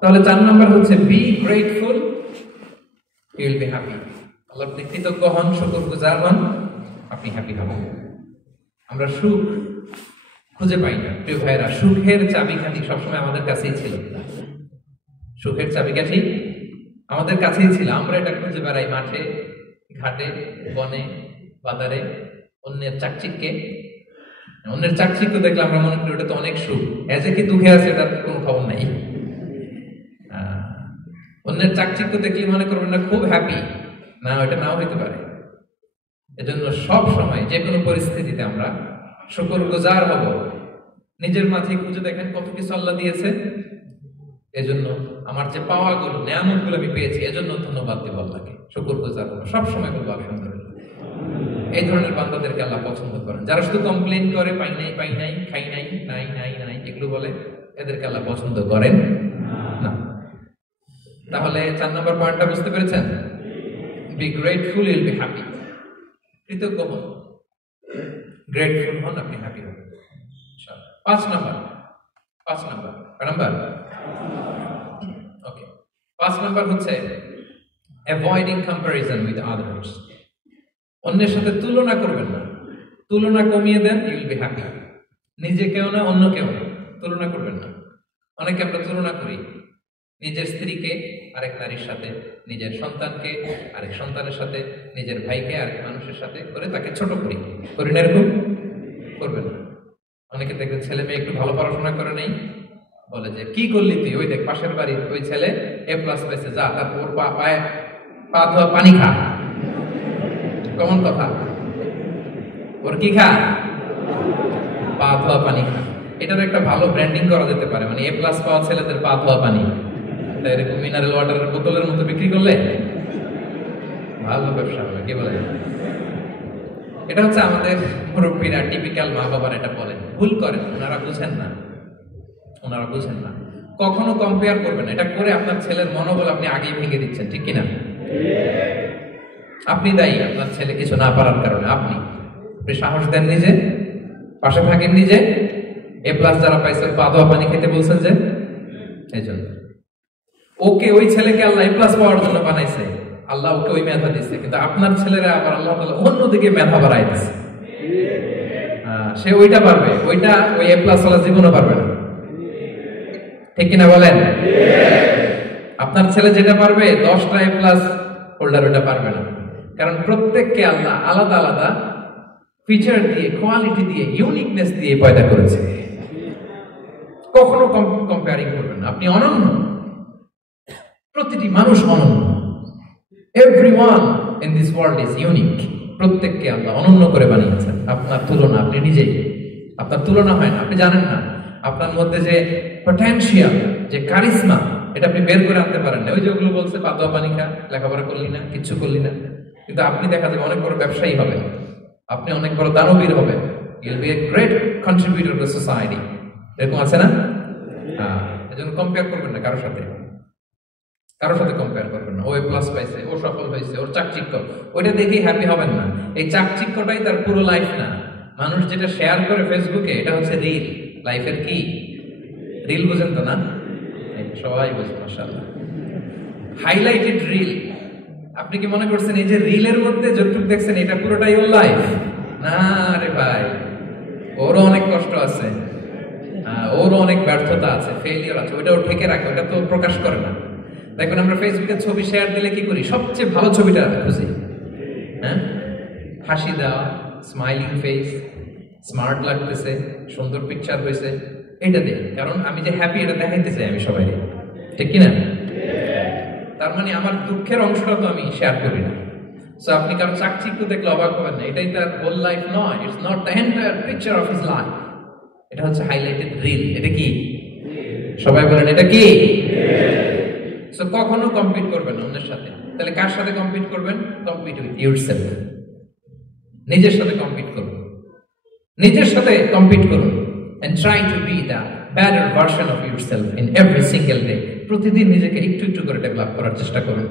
তাহলে 4 নাম্বার হচ্ছে be grateful, you will be happy. আল্লাহর প্রতি কৃতজ্ঞ হন, শুকরগুজার হন, আপনি হ্যাপি হবেন। আমরা সুখ খুঁজে পাই না প্রিয় ভাইরা। সুখের চাবিকাঠি সবসময় আমাদের কাছেই ছিল, সুখের চাবিকাঠি আমাদের কাছেই ছিল। আমরা এটা খুঁজে বেড়াই মাঠে, ঘাটে, বনে, বাজারে, অন্যের চাকচিক্য দেখলে আমরা মনে করি ওটা তো অনেক সুখ। এজে কি দুঃখে আছে এটার কোনো খবর নাই। অন্যের চাকচিক্য দেখলে মনে করবেন না খুব হ্যাপি, না, ওটা নাও হইতে পারে। এজন্য সব সময় যে কোনো পরিস্থিতিতে আমরা শুকরগুজার হব। নিজের মাঝে খুঁজে দেখেন কত কিছু আল্লাহ দিয়েছে, এজন্য আমার যে পাওয়াগুলো, নেয়ামতগুলো আমি পেয়েছি, এজন্য ধন্যবাদ দেব আল্লাহকে, শুকরগুজার হব, সব সময় বলবো আলহামদুলিল্লাহ। এই ধরনের বান্দাদেরকে আল্লাহ পছন্দ করেন। যারা শুধু কমপ্লেইন করে, পাই নাই, খাই নাই, নাই নাই নাই এগুলো বলে, এদেরকে আল্লাহ পছন্দ করেন না। তাহলে 4 নম্বর পয়েন্টটা বুঝতে পেরেছেন? Be grateful, you will be happy. কৃতজ্ঞ হন, গ্রেটফুল হন, আপনি হ্যাপি হবেন। 5 নাম্বার ওকে, 5 নাম্বার হচ্ছে অ্যাভয়েডিং কম্প্যারিজন উইথ আদার্স। অন্যের সাথে তুলনা করবেন না, তুলনা কমিয়ে দেন, ইউ উইল বি হ্যাপি। নিজে কেউ না, অন্য কেউ না, তুলনা করবেন না। অনেকে আমরা তুলনা করি, নিজের স্ত্রীকে আরেক নারীর সাথে, নিজের সন্তানকে আরেক সন্তানের সাথে, নিজের ভাইকে আরেক মানুষের সাথে করে তাকে ছোট করি না, এরকম করবেন না। অনেকে দেখবেন ছেলে মেয়ে একটু ভালো পড়াশোনা করে নেই, বলে যে কি করলি তুই, ওই দেখ পাশের বাড়ির ওই ছেলে A+ পেয়েছে, যা তারপর পায়ে পা ধোয়া পানি খা। কেমন কথা, ওর কি খা? পা ধোয়া পানি খা। এটার একটা ভালো ব্র্যান্ডিং করা যেতে পারে, মানে A+ পাওয়া ছেলেদের পা ধোয়া পানি, এরকম মিনারেল ওয়াটারের বোতলের মতো বিক্রি করলে ভালো ব্যবসা হবে, কি বলে? এটা হচ্ছে আমাদের মুরব্বীরা, টিপিক্যাল মা বাবার এটা বলেন, ভুল করেন, ওনারা বুঝেন না। কখনো কম্পেয়ার করবেন, এটা করে আপনার ছেলের মনোবল আপনি আগেই ভেঙে দিচ্ছেন, ঠিক কিনা? আপনি দায়ী আপনার ছেলে কিছু না পারার কারণে। আপনি সাহস দেন নিজে, পাশে থাকেন নিজে। A+ যারা পাইছে পা ধোয়া পানি খেতে বলছেন যে, এই জন্য ওকে, ওই ছেলেকে আল্লাহ A+ পাওয়ার জন্য বানাইছে, আল্লাহ ওকে ওই মেধা দিচ্ছে, কিন্তু আপনার ছেলেরা আবার আল্লাহ তাআলা অন্যদিকে মেধা বাড়াই দিচ্ছে। সে ওইটা পারবে, ওইটা ওই A+ ওয়ালা জীবনে পারবে না, ঠিক কিনা বলেন? আপনার ছেলে যেটা পারবে 10টা A+ হোল্ডার ওটা পারবে না, কারণ প্রত্যেককে আল্লাহ আলাদা আলাদা ফিচার দিয়ে, কোয়ালিটি দিয়ে, ইউনিকনেস দিয়ে পয়দা করেছে। কখনো কম্পেয়ারিং করবেন না, আপনি অনন্য, প্রতিটি মানুষ অনন্য। Everyone in this world is unique. প্রত্যেককে আল্লাহ অনন্য করে বানিয়েছেন। আপনার তুলনা আপনি নিজেই, আপনার তুলনা হয় না, আপনি জানেন না আপনার মধ্যে যে পটেনশিয়াল, যে কারিশমা, এটা আপনি বের করে আনতে পারেন না। ওই যে ওগুলো বলছে পা ধোয়া পানি খা, লেখাপড়া করলি না, কিচ্ছু করলি না, কিন্তু আপনি দেখা যাবে অনেক বড় ব্যবসায়ী হবে, আপনি অনেক বড় দানবীর হবে, you will be a great contributor to society. এরকম আছে না? এজন্য কম্পেয়ার করবেন না কারোর সাথে কম্পেয়ার করবেন না। ও A+ পাইছে, ও সফল হয়েছে, ওর চাকচিক্য, ওইটা দেখেই হ্যাপি হবেন না। এই চাকচিক্যটাই তার পুরো লাইফ না। মানুষ যেটা শেয়ার করে ফেসবুকে, এটা হচ্ছে রিল। লাইফের কি রিল? বুঝেন তো না? সবাই বুঝেন, মাশাআল্লাহ। Highlighted reel. আপনি কি মনে করছেন এই যে রিলের মধ্যে যতটুকু দেখছেন এটা পুরোটাই ওর লাইফ? না রে ভাই, ওরও অনেক কষ্ট আছে, ওরও অনেক ব্যর্থতা আছে, ফেলিয়ার আছে, ওইটা ও ঠেকে রাখে, ওটা তো প্রকাশ করে না। দেখবেন আমরা ফেসবুকে ছবি শেয়ার দিলে কি করি? সবচেয়ে ভালো ছবিটা খুঁজি, হ্যাঁ? হাসি দেওয়া, স্মাইলিং ফেস, স্মার্ট লাগতেছে, সুন্দর পিকচার হয়েছে, এটা দেখি, কারণ আমি যে হ্যাপি এটা দেখাইতে চাই আমি সবাই, ঠিক কিনা? তার মানে আমার দুঃখের অংশটা তো আমি শেয়ার করি না। সো আপনি কারো চাকচিক্য দেখলে অবাক হবেন না, এটাই তার হোল লাইফ নয়। It's not the entire picture of his life. এটা হচ্ছে হাইলাইটেড রিল। এটা কি? সবাই বলেন এটা কি? সো কখনো কম্পিট করবেন না অন্যের সাথে। তাহলে কার সাথে কম্পিট করবেন? Compete with yourself. নিজের সাথে কম্পিট করুন, নিজের সাথে কম্পিট করুন, and try to be the better version of yourself in every single day. প্রতিদিন নিজেকে একটু একটু করে ডেভেলপ করার চেষ্টা করুন।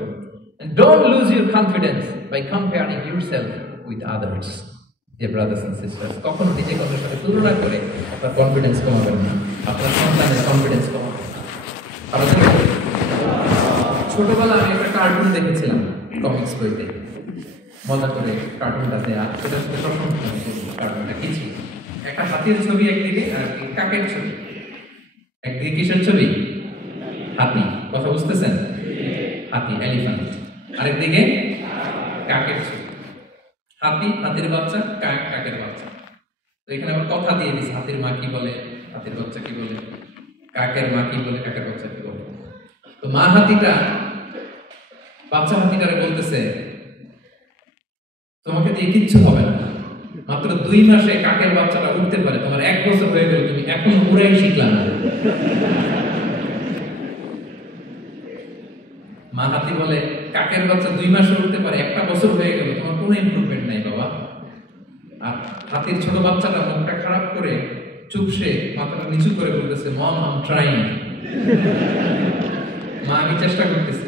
And don't lose your confidence by comparing yourself with others. Dear brothers and sisters, কখনো নিজেকে অন্যের সাথে তুলনা করে আপনার কনফিডেন্স কমাবেন না, আপনার সন্তানের কনফিডেন্স কমাবেন। ছোটবেলা আমি একটা কার্টুন দেখেছিলাম কমিক্স বইতে, মজা করে কার্টুনটা দেয়া, সেটার সাথে সবসময় কার্টুনটা কি ছিল? একটা হাতির ছবি একদিকে, আর কাকের ছবি একদিকে। কিসের ছবি? হাতি। কথা বুঝতেছেন? হাতি, এলিফ্যান্ট। আরেকদিকে কাকের ছবি। হাতি, হাতির বাচ্চা, কাক, কাকের বাচ্চা। তো এখানে আবার কথা দিয়ে দিচ্ছে, হাতির মা কি বলে, হাতির বাচ্চা কি বলে, কাকের মা কি বলে, কাকের বাচ্চা কি বলে। তো মা হাতিটা বাচ্চা হাতিটারে বলতেছে, তোমাকে দিয়ে কিচ্ছু হবে না, মাত্র 2 মাসে কাকের বাচ্চাটা উঠতে পারে, তোমার 1 বছর হয়ে গেল, তুমি এখনো উড়াই শিখলা না। মা হাতি বলে, কাকের বাচ্চা 2 মাসে উঠতে পারে, 1 বছর হয়ে গেল, তোমার কোনো ইমপ্রুভমেন্ট নাই বাবা। আর হাতির ছোট বাচ্চাটা মুখটা খারাপ করে চুপসে মাথাটা নিচু করে বলতেছে, মম আই এম ট্রাইং। মা, আমি চেষ্টা করতেছি।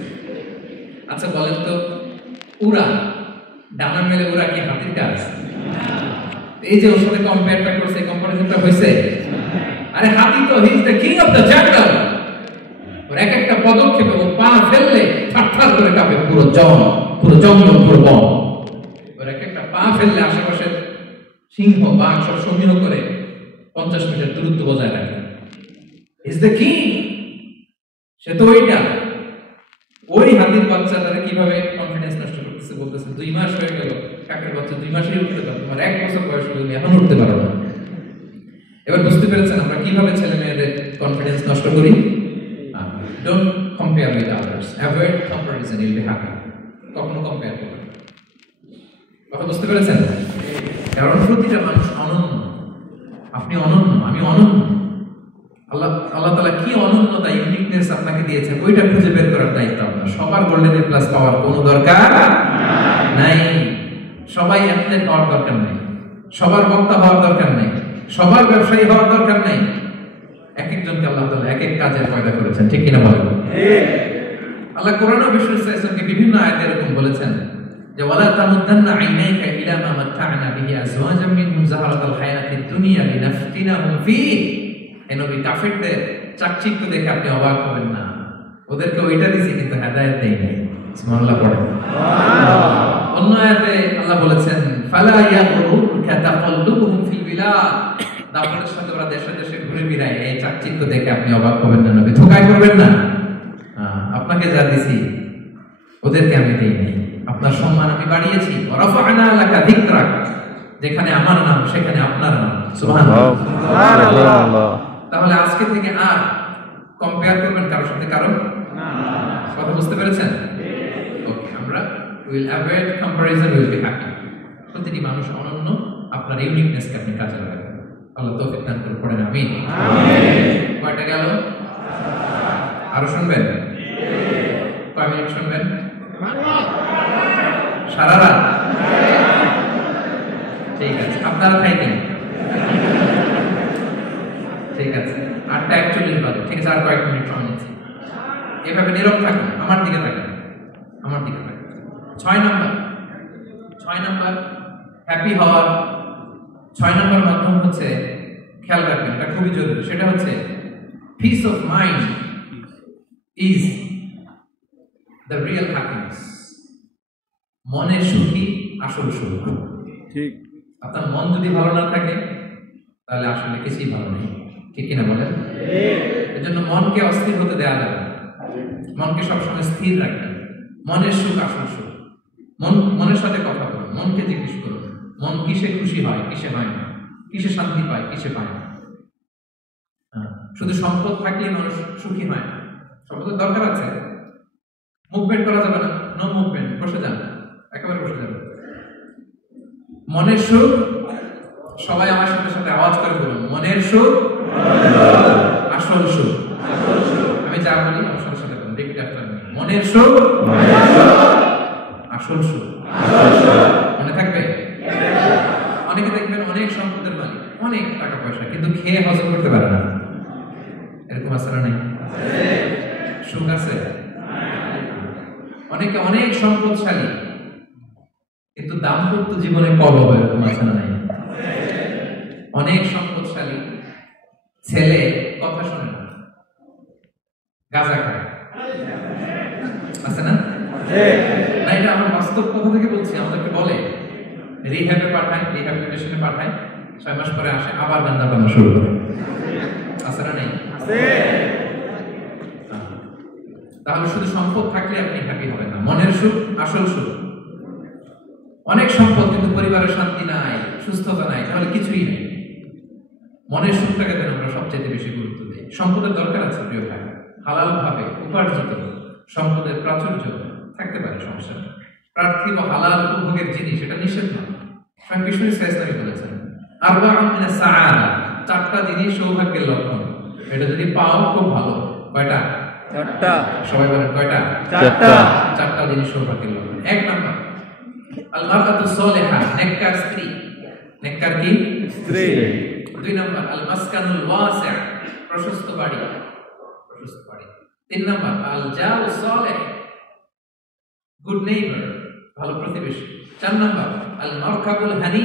আচ্ছা বলেন তো, উড়া, ডানা মেলে উড়া কি হাতির কাজ? এই যে ওর সাথে কম্পেয়ারটা করছে, কম্পারিজনটা হয়েছে? আরে হাতি তো he is the king of the jungle. ওর এক একটা পদক্ষেপে ও পা ফেললে থারথার করে কাঁপে পুরো জঙ্গল, পুরো বন। ওর এক একটা পা ফেললে আশেপাশে সিংহ, বাঘ সব সমীহ করে 50 মিটার দূরত্ব বজায় রাখে। Is the king. সে তো ওইটা। ওই হাতির বাচ্চা তারা কিভাবে কনফিডেন্স নষ্ট করতেছে, বলতেছে 2 মাস হয়ে গেল, কাকের বাচ্চা 2 মাসেই উঠতে পারে, তোমার 1 বছর বয়স হলে তুমি এখন উঠতে পারো না। এবার বুঝতে পেরেছেন আমরা কিভাবে ছেলে মেয়েদের কনফিডেন্স নষ্ট করি? Don't compare with others, avoid comparison, you'll be happy. কখনো কম্পেয়ার করবেন না। কথা বুঝতে পেরেছেন? কারণ প্রতিটা মানুষ অনন্য। আপনি অনন্য, আমি অনন্য। আল্লাহ তাআলা কি অনন্যতা ইউনিকনেস আপনাকে দিয়েছেন ওইটা খুঁজে বের করার দায়িত্ব আপনার। সবার গোল্ডেন এ প্লাস পাওয়ার কোনো দরকার নাই, সবাই অ্যাথলেট হওয়ার দরকার নেই, সবার বক্তা হওয়ার দরকার নেই, সবার ব্যবসায়ী হওয়ার দরকার নেই। এক একজনকে আল্লাহ তাআলা এক এক কাজে পয়দা করেছেন, ঠিক কিনা বলেন? আল্লাহ কোরআনে বিষ্ণু সাল্লাল্লাহু বিভিন্ন আয়াতে এরকম বলেছেন যে ওয়ালা তামুদ্দান্না আইনাইকা ইলা মা মাত্তা'না বিহি আজওয়াজাম মিনহুম যাহারাতাল হায়াতিদ দুনিয়া লিনাফতিনাহুম ফীহি। এই নবী কাফিরদের চাকচিক্য দেখে আপনি অবাক হবেন না, ওদেরকে ওইটা দিয়েছি কিন্তু হেদায়েত দেই নাই। সুবহানাল্লাহ পড়েন। অন্য আয়াতে আল্লাহ বলেছেন ফালা ইয়াগরুরকা তাকাল্লুবুহুম ফিল বিলাদ, দাপটের সাথে ওরা দেশে দেশে ঘুরে বেড়ায়, এই চাকচিক্য দেখে আপনি অবাক হবেন না, নবী ধোঁকায় পড়বেন না। আপনাকে যা দিছি ওদেরকে আমি দেই নাই, আপনার সম্মান আমি বাড়িয়েছি। ওয়ারাফা'না লাকা যিকরাক, যেখানে আমার নাম সেখানে আপনার নাম। সুবহানাল্লাহ। তাহলে আজকে থেকে আর কম্পেয়ার করবেন কারোর সাথে কারো না। কথা বুঝতে পেরেছেন? ওকে, আমরা will avoid comparison, will be happy. প্রতিটি মানুষ অনন্য, আপনার ইউনিকনেসকে আপনি কাজে লাগাবেন। আল্লাহ তৌফিক দান করুন, পড়েন আমিন। কয়টা গেল? আরো শুনবেন? কয় মিনিট শুনবেন? সারা রাত? ঠিক আছে, আপনারা থাকেন। ঠিক আছে, 8:41 বাজে। ঠিক আছে, আর কয়েক মিনিট সময় নিচ্ছি। এভাবে নীরব থাকুন, আমার দিকে থাকুন, আমার দিকে থাকুন। 6 নাম্বার হ্যাপি হওয়ার 6 নাম্বার মাধ্যম হচ্ছে, খেয়াল রাখবেন, এটা খুবই জরুরি। সেটা হচ্ছে piece of mind is the real happiness. মনের সুখই আসল সুখ। ঠিক, আপনার মন যদি ভালো না থাকে তাহলে আসলে কিছুই ভালো নেই, ঠিক কিনা বলেন? এজন্য মনকে অস্থির হতে দেওয়া যাবে না, মনকে সবসময় স্থির রাখবেন। মনের সুখ আসল সুখ। মনের সাথে কথা বলুন, মনকে জিজ্ঞেস করুন মন কিসে খুশি হয়, কিসে হয় না, কিসে শান্তি পায়, কিসে পায় না। শুধু সম্পদ থাকলেই মানুষ সুখী হয় না, সম্পদের দরকার আছে। মুভমেন্ট করা যাবে না, নো মুভমেন্ট, বসে যান, একেবারে বসে যান। মনের সুখ, সবাই আমার সাথে সাথে আওয়াজ করে বলুন, মনের সুখ আসল সুখ। আমি যা বলি আমার সাথে সাথে বলুন, রিপিট আফটার মি। মনের সুখ আসল সুখ। মনে থাকবে? অনেকে দেখবেন অনেক সম্পদের মালিক, অনেক টাকা পয়সা, কিন্তু খেয়ে হজম করতে পারে না। এরকম আছে না? নেই? সুখ আছে? অনেকে অনেক সম্পদশালী কিন্তু দাম্পত্য জীবনে কলহ, এরকম আছে না? নাই? অনেক সম্পদশালী ছেলে কথা শোনে না, গাঁজা খায়, আছে না? না, এটা আমার বাস্তব কথা থেকে বলছি। আমাদেরকে বলে রিহ্যাবে পাঠায়, রিহ্যাবিলিটেশনে পাঠায়, 6 মাস পরে আসে আবার গাঁজা খাওয়া শুরু করে, আছে না? নেই? তাহলে শুধু সম্পদ থাকলে আপনি হ্যাপি হবেন না। মনের সুখ আসল সুখ। অনেক সম্পদ কিন্তু পরিবারের শান্তি নাই, সুস্থতা নাই, তাহলে কিছুই নেই। মনের সুখটাকে যেন আমরা সবচেয়ে বেশি গুরুত্ব দিই। সম্পদের দরকার আছে প্রিয় ভাই, হালাল ভাবে উপার্জিত সম্পদের প্রাচুর্য থাকতে পারে, সমস্যা নেই। পার্থিব হালাল উপভোগের জিনিস, এটা নিষেধ নয়। স্বয়ং বিষ্ণু ইসলামী বলেছেন আরবাউন মিনাস সাআদা, 4টা জিনিস সৌভাগ্যের লক্ষণ। এটা যদি পাও খুব ভালো। কয়টা? 4টা। সবাই বলেন কয়টা? 4টা। 4টা জিনিস সৌভাগ্যের লক্ষণ। 1 নাম্বার আল মারআতু সালিহা, নেককার স্ত্রী। নেককার কি? স্ত্রী। 2 নাম্বার আল মাসকানুল ওয়াসি', প্রশস্ত বাড়ি, প্রশস্ত বাড়ি। 3 নাম্বার আল জাউ সালিহ, গুড নেইবার, ভালো প্রতিবেশী। 4 নাম্বার আল মারকাবুল হানি,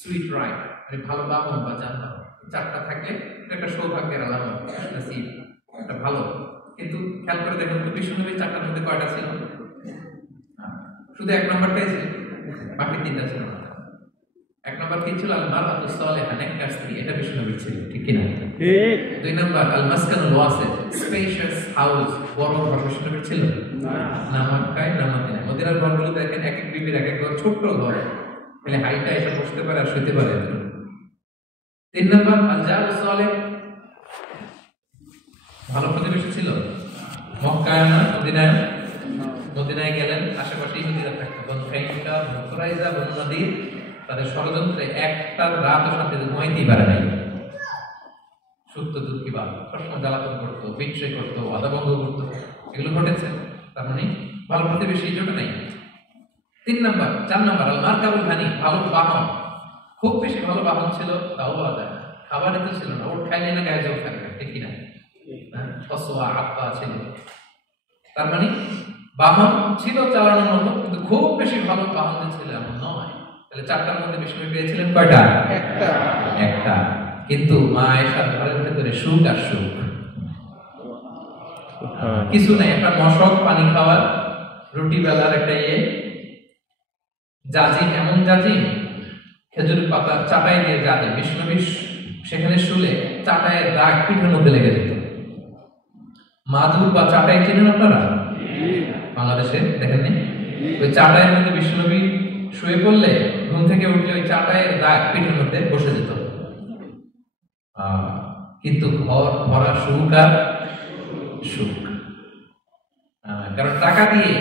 সুইট রাইড, মানে ভালো বাহন বা যানবাহন। 4টা থাকলে এটা একটা সৌভাগ্যের আলামত, নসিব, এটা ভালো। কিন্তু খেয়াল করে দেখুন তো বিষ্ণুনবী 4টার মধ্যে কয়টা ছিল? শুধু 1 নাম্বারটাই ছিল, বাকি 3টা ছিল না। 1 নাম্বার কি ছিল? আল মারআতু সালিহা, নেককার স্ত্রী, এটা বিষ্ণুনবীর ছিল, ঠিক কি না? ঠিক। 2 নাম্বার আল মাসকানুল ওয়াসি', স্পেশিয়াস হাউস, বড় ঘর, বিষ্ণুনবীর ছিল না। না মক্কায় না মদিনায়। মদিনার ঘরগুলো দেখেন এক এক বিবির এক এক ঘর, ছোট্ট ঘর, তাহলে হাইটা এসে বসতে পারে আর শুতে পারে। 3 নাম্বার আল জাউ সালিহ, ভালো প্রতিবেশী ছিল। মক্কায় না মদিনায়? মদিনায় গেলেন, আশেপাশে ইহুদিরা থাকতো, বনু কাইনুকা, বনু কুরাইজা, বনু নাদির। তাদের ষড়যন্ত্রে একটা রাতও শান্তিতে ঘুমাইতেই পারে নাই। সুপ্ত দুধ কি বাদ সবসময় জ্বালাতন করতো, বিট্রে করতো, আদা বন্ধ করতো, এগুলো ঘটেছে। তার মানে ভালো প্রতিবেশী জোটে নাই। 4 নাম্বার আল মারকাবুল হানি, ভালো বাহন। খুব বেশি ভালো বাহন ছিল তাও বলা যায় না, খাবার এত ছিল না, ওর খাইলে না গায়ে জল থাকবে, ঠিক কিনা? ফসোয়া আব্বা ছিল। তার মানে বাহন ছিল চালানোর মতো, কিন্তু খুব বেশি ভালো বাহন ছিল এমন নয়। তাহলে 4টার মধ্যে বিষ্ণু পেয়েছিলেন কয়টা? একটা। কিন্তু মা আয়েশার ঘরের ভেতরে সুখ আর সুখ, কিছু নাই। একটা মশক, পানি খাওয়ার, রুটি বেলার একটা জাজিম, এমন জাজিম খেজুর পাতা চাটাই দিয়ে জাজিম, বিষ্ণু সেখানে শুলে চাটাইয়ের দাগ পিঠের মধ্যে লেগে যেত। মাদুর বা চাটাই চেনেন আপনারা? বাংলাদেশে দেখেননি? ওই চাটাইয়ের মধ্যে বিষ্ণুনবী শুয়ে পড়লে ঘুম থেকে উঠলে ওই চাটাইয়ের দাগ পিঠের মধ্যে বসে যেত। কিন্তু ঘর ভরা সুখ আর সুখ। কারণ টাকা দিয়ে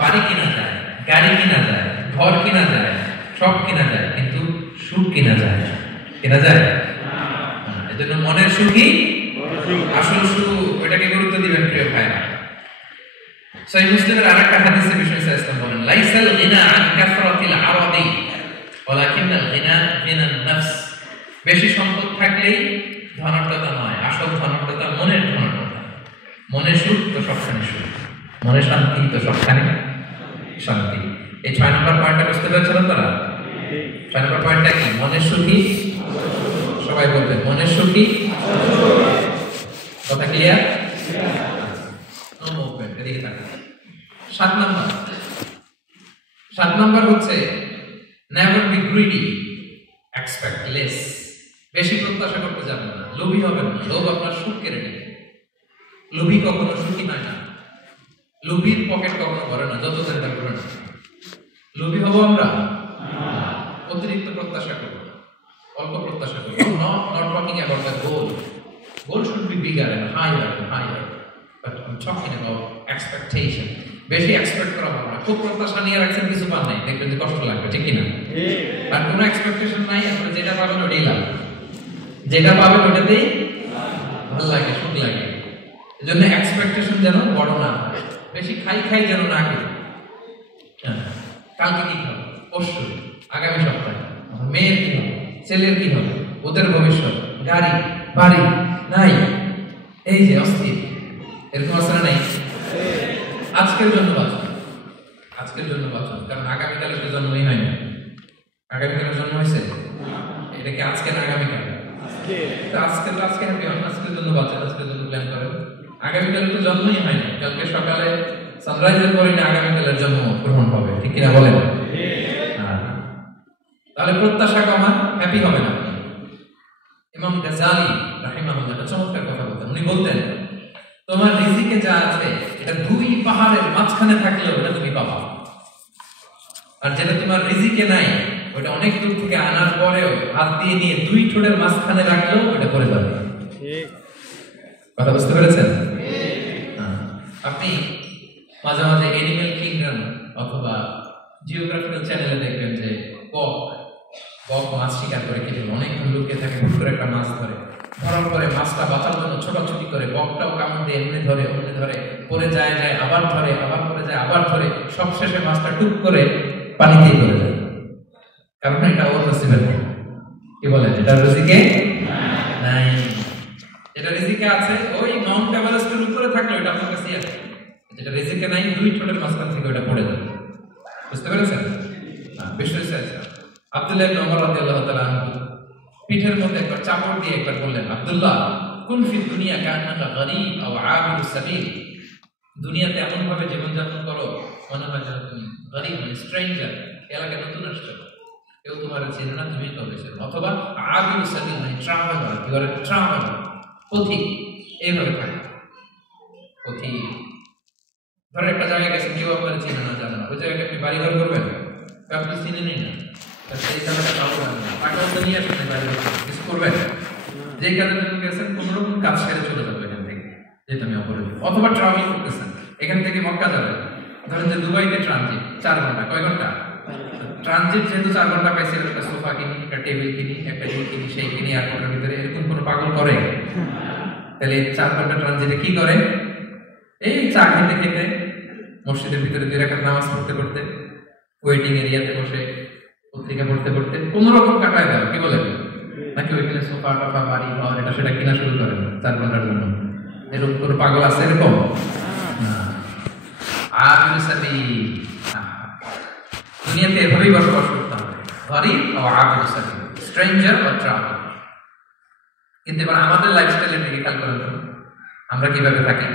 বাড়ি কিনা যায়, গাড়ি কিনা যায়, ঘর কিনা যায়, সব কিনা যায়, কিন্তু সুখ কিনা যায় না। কিনা যায়? এজন্য মনের সুখই আসল সুখ, ওইটাকে গুরুত্ব দিবেন প্রিয় ভাইরা। সহিহ মুসলিমের আরেকটা হাদিসে বিষ্ণু সাল্লাল্লাহু আলাইহি ওয়াসাল্লাম বলেন, লাইসাল গিনা আন কাসরাতিল আরাদি ওয়ালাকিন্নাল গিনা গিনান নাফস। বেশি সম্পদ থাকলেই ধনাঢ্যতা নয়, আসল ধনাঢ্যতা মনের ধনাঢ্যতা। মনে সুখ তো সবখানে সুখ, মনে শান্তি তো সবখানে শান্তি। এই 6 নম্বর পয়েন্টটা বুঝতে পেরেছেন আপনারা? 6 নম্বর পয়েন্টটা কি? মনের সুখী। সবাই বলবেন মনের সুখী। কথা ক্লিয়ার? নো মুভমেন্ট, এদিকে তাকান। 7 নম্বর হচ্ছে never be greedy, expect less. বেশি প্রত্যাশা করতে যাবেন না, লোভী হবেন না। লোভ আপনার সুখ কেড়ে নেবে। লোভী কখনো সুখী হয় না, লোভীর পকেট কখনো ভরে না, যত চিন্তা করবেন। লোভী হবো আমরা? অতিরিক্ত প্রত্যাশা করবো না, অল্প প্রত্যাশা করবো। Not talking about the goal. Goal should be bigger and higher and higher. But I'm talking about expectation. বেশি এক্সপেক্ট করা ভালো না। খুব প্রত্যাশা নিয়ে রাখছেন, কিছু পান নাই, দেখবেন যে কষ্ট লাগবে, ঠিক কিনা? আর কোনো এক্সপেকটেশন নাই, আপনি যেটা পাবেন ওটাই লাভ। যেটা পাবেন ওটাতেই ভালো লাগে, সুখ লাগে। এজন্য এক্সপেকটেশন যেন বড় না হয়, বেশি খাই যেন না করি। কালকে কি হবে, পরশু, আগামী সপ্তাহে মেয়ের কি হবে, ছেলের কি হবে, ওদের ভবিষ্যৎ, গাড়ি বাড়ি নাই, এই যে অস্থির, এরকম আসলে নাই। আজকের জন্য বাঁচুন, আজকের জন্য বাঁচুন, কারণ আগামীকালের তো জন্মই হয় না। আগামীকালের জন্ম হয়েছে, এটা কি আজকে না আগামীকাল? আজকে হ্যাপি হন, আজকের জন্য বাঁচেন, আজকের জন্য প্ল্যান করেন। আগামীকালের তো জন্মই হয় না, কালকে সকালে সানরাইজের পরে না আগামীকালের জন্ম গ্রহণ হবে, ঠিক কিনা বলেন? তাহলে প্রত্যাশা কমান, হ্যাপি হবে না। ইমাম গাজ্জালি রাহিমাহুল্লাহ একটা চমৎকার কথা বলতেন। উনি বলতেন, তোমার রিজিকে যা আছে এটা 2 পাহাড়ের মাঝখানে থাকলেও ওটা তুমি পাবা, আর যেটা তোমার রিজিকে নাই ওটা অনেক দূর থেকে আনার পরেও হাত দিয়ে নিয়ে 2 ঠোঁটের মাঝখানে রাখলেও ওটা পড়ে যাবে। কথা বুঝতে পেরেছেন? আপনি মাঝে মাঝে এনিম্যাল কিংডম অথবা জিওগ্রাফিক্যাল চ্যানেলে দেখবেন যে বক মাছ শিকার করে, কিন্তু অনেকক্ষণ লুকিয়ে থাকে, হুট করে একটা মাছ ধরে, ধরার পরে মাছটা বাঁচার জন্য ছোটাছুটি করে, বকটাও কামড় দিয়ে এমনি ধরে পরে যায় আবার ধরে, আবার পরে যায় আবার ধরে, সবশেষে মাছটা টুক করে পানিতেই পড়ে যায়। কারণ এটা ওর নসিবে নেই। কি বলেন? এটা রিজিকে নাই। এটা রিজিকে আছে ওই মাউন্ট এভারেস্টের উপরে থাকলে ওটা আপনার কাছেই আছে। যেটা রিজিকে নাই 2 ঠোঁটের মাঝখান থেকে ওটা পড়ে যাবে। বুঝতে পেরেছেন? বিষয় আছে। আব্দুল্লাহ ইবনে ওমর রাদিয়াল্লাহু তাআলা পিঠের মধ্যে একবার চাপড় দিয়ে একবার বললেন, আব্দুল্লাহ কুন ফি দুনিয়া কান্নাকা গরীব আও আবিরুস সাবিল। দুনিয়াতে এমন ভাবে জীবনযাপন করো মনে হয় যেন তুমি গরীব, মানে স্ট্রেঞ্জার, এলাকায় নতুন আসছো, কেউ তোমার চেনে না, তুমি কাউকে চেনো, অথবা আবিরুস সাবিল, মানে traveller, you are a traveller, পথিক। এইভাবে থাকে পথিক। ধরেন একটা জায়গায় গেছেন, কেউ আপনার চেনে না, জানে না, ওই জায়গায় আপনি বাড়িঘর করবেন, আপনি চিনে নেই না, সেই জায়গাটা কাউ জানে না, টাকাও তো নিয়ে আসবেন, বাড়িঘর কিছু করবেন, যে কাজে আপনি গেছেন কোনো রকম কাজ সেরে চলে যাবে এখান থেকে, যেটা আমি অপরাধী। অথবা ট্রাভেল করতেছেন, এখান থেকে মক্কা যাবেন, ধরেন যে দুবাইতে ট্রানজিট 4 ঘন্টা, কয় ঘন্টা? ট্রানজিট যেহেতু 4 ঘন্টা পাইছে, একটা সোফা কিনি, একটা টেবিল কিনি, একটা এই কিনি সেই কিনি, এয়ারপোর্টের ভিতরে এরকম কোনো পাগল করে? তাহলে 4 ঘন্টা ট্রানজিটে কি করে? এই চা খেতে খেতে, মসজিদের ভিতরে 2 রাকাত নামাজ পড়তে পড়তে, ওয়েটিং এরিয়াতে বসে পত্রিকা পড়তে পড়তে কোন রকম কাটায় দেয়, কি বলেন? নাকি ওইখানে সোফা টোফা বাড়ি ঘর এটা সেটা কিনা শুরু করেন 4 ঘন্টার জন্য? এরকম কোনো পাগল আছে এরকম? দুনিয়াতে এভাবেই বসবাস করতে হবে, গরিব ও আবিদুস সাবিল, স্ট্রেঞ্জার ও ট্রাভেলার। কিন্তু এবার আমাদের লাইফস্টাইলের দিকে খেয়াল করেন, আমরা কিভাবে থাকি?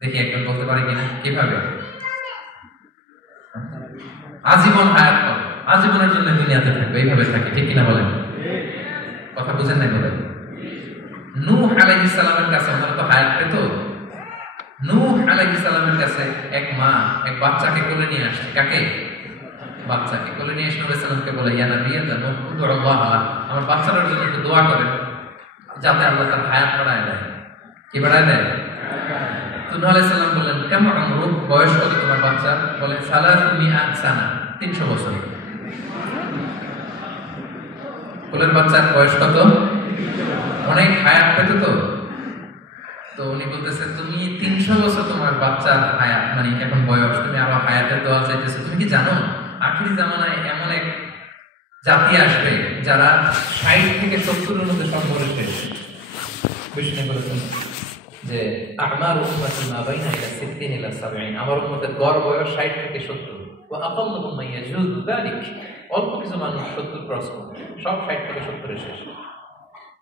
দেখি একজন বলতে পারে কিনা কিভাবে? আজীবন হায়াত পাবে, আজীবনের জন্য দুনিয়াতে থাকবে, এইভাবে থাকে, ঠিক কিনা বলেন? কথা বুঝেন না বলেন? নূহ আলাইহিস সালামের কাছে আমরা তো হায়াত পেত। নূহ আলাইহিস সালামের কাছে এক মা এক বাচ্চাকে কোলে নিয়ে আসে। কাকে? বাচ্চাকে কোলে নিয়ে এসে নবী সাল্লাল্লাহু বলে, ইয়া নবী আল্লাহ, উদুল্লাহ, আমার বাচ্চাটার জন্য একটু দোয়া করেন যাতে আল্লাহ তার হায়াত বাড়ায় দেয়। কি বাড়ায় দেয়? নূহ আলাইহিস সালাম বললেন, কেমন আমরু, বয়স কত তোমার বাচ্চার? বলে 300 সানা, 300 বছর। কোলের বাচ্চার বয়স কত? অনেক হায়াত পেত তো। তো উনি বলতেছে, তুমি 300 বছর তোমার বাচ্চার হায়াত, মানে এখন বয়স, তুমি আরো হায়াতের দোয়া চাইতেছো। তুমি কি জানো আখিরি জামানায় এমন এক জাতি আসবে যারা 60 থেকে 70-এর মধ্যে সম্পর্কে শেষ। বিষ্ণু বলেছেন যে আমার উম্মতি মা বাইনা ইলা 60 ইলা 70, আমার উম্মতের গড় বয়স 60 থেকে 70। ওয়া আকাল্লুহুম মান ইয়াজুযু যালিক, অল্প কিছু মানুষ 70 ক্রস করে, সব 60 থেকে 70-এ শেষ।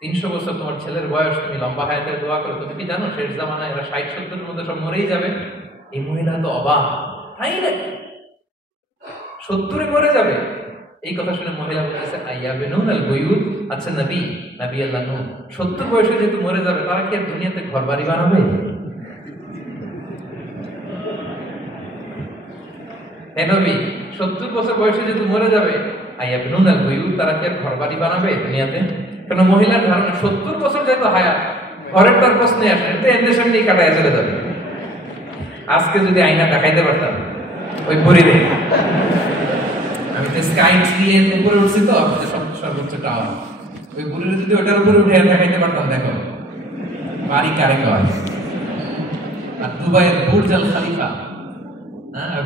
300 বছর তোমার ছেলের বয়স, তুমি লম্বা হায়াতের দোয়া করো। তুমি কি জানো শেষ জামানায় এরা 60-70-এর মধ্যে সব মরেই যাবে? এই মহিলা তো অবাক, তাই নাকি 70-এ মরে যাবে? এই কথা শুনে মহিলা বলতেছে, আইয়া বেনুনাল বুয়ুত, আচ্ছা নবী, নবী আল্লাহ নূহ 70 বয়সে যেহেতু মরে যাবে, তারা কি আর দুনিয়াতে ঘর বাড়ি বানাবে? হে নবী, 70 বছর বয়সে যেহেতু মরে যাবে, আইয়া বেনুনাল বুয়ুত, তারা কি আর ঘর বাড়ি বানাবে দুনিয়াতে? কেন মহিলার ধারণা 70 বছর যেহেতু হায়াত, ঘরের তার প্রশ্নে আসে, তো এদের সামনে কাটায় চলে যাবে। আজকে যদি আয়না দেখাইতে পারতাম ওই বুড়িরে, আমি তো স্কাই ট্রি এর উপরে উঠছি, তো আপনাদের সর্বোচ্চ টাওয়ার, ওই বুড়িরে যদি ওটার উপরে উঠে দেখাইতে পারতাম, দেখো বাড়ি কারে কয়। আর দুবাইয়ের বুর্জ আল খলিফা,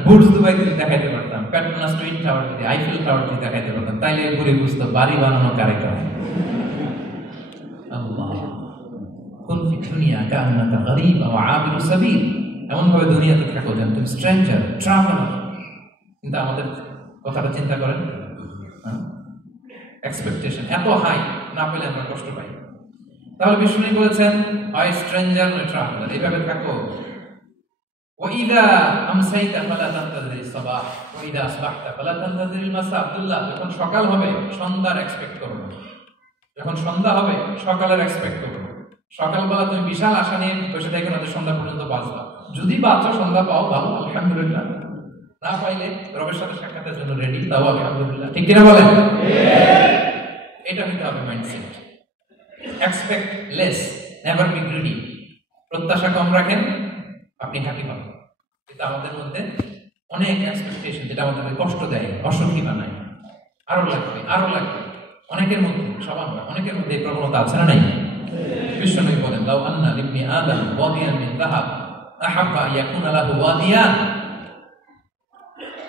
বুর্জ দুবাই যদি দেখাইতে পারতাম, পেট্রোনাস টুইন টাওয়ার যদি, আইফেল টাওয়ার যদি দেখাইতে পারতাম, তাইলে ওই বুড়ি বুঝতো বাড়ি বানানো কারে কয়। আল্লাহ, কুন ফি দুনিয়া কান্নাকা গরীব ওয়া আবিরুস সাবিল, এমন ভাবে দুনিয়াতে থাকো যেন তুমি স্ট্রেঞ্জার, ট্রাভেলার। কিন্তু আমাদের কথাটা চিন্তা করেন, এক্সপেকটেশন এত হাই, না পেলে আমরা কষ্ট পাই। তাহলে বিষ্ণু বলেছেন, হয় স্ট্রেঞ্জার নয় ট্রাভেলার, এইভাবে থাকো। ওয়াইদা আমসাইতা ফালা তানতাযিরিস সাবাহ ওয়াইদা আসবাহতা ফালা তানতাযিরিল মাসা। আব্দুল্লাহ, যখন সকাল হবে সন্ধ্যার এক্সপেক্ট করো না, যখন সন্ধ্যা হবে সকালের এক্সপেক্ট করো। সকালবেলা তুমি বিশাল আশা নিয়ে বসে থাকো না যে সন্ধ্যা পর্যন্ত বাঁচবা। যদি বাঁচো, সন্ধ্যা পাও, ভালো, আলহামদুলিল্লাহ। না পাইলে রবের সাথে সাক্ষাতের জন্য রেডি, তাও আলহামদুলিল্লাহ। ঠিক কিনা বলেন? এটা হতে হবে mindset. Expect less, never be greedy. প্রত্যাশা কম রাখেন, আপনি হ্যাপি হবেন। কিন্তু আমাদের মধ্যে অনেক এক্সপেকটেশন, যেটা আমাদের কষ্ট দেয়, অসুখী বানায়। আরো লাগবে, আরো লাগবে। অনেকের মধ্যে, সবার নয়, অনেকের মধ্যে এই প্রবণতা আছে না নাই? বিশ্বনবী বলেন, লাউ আন্না লিবনি আদম ওয়াদিয়ান মিন যাহাব আহাব্বা ইয়াকুনা লাহু ওয়াদিয়ান।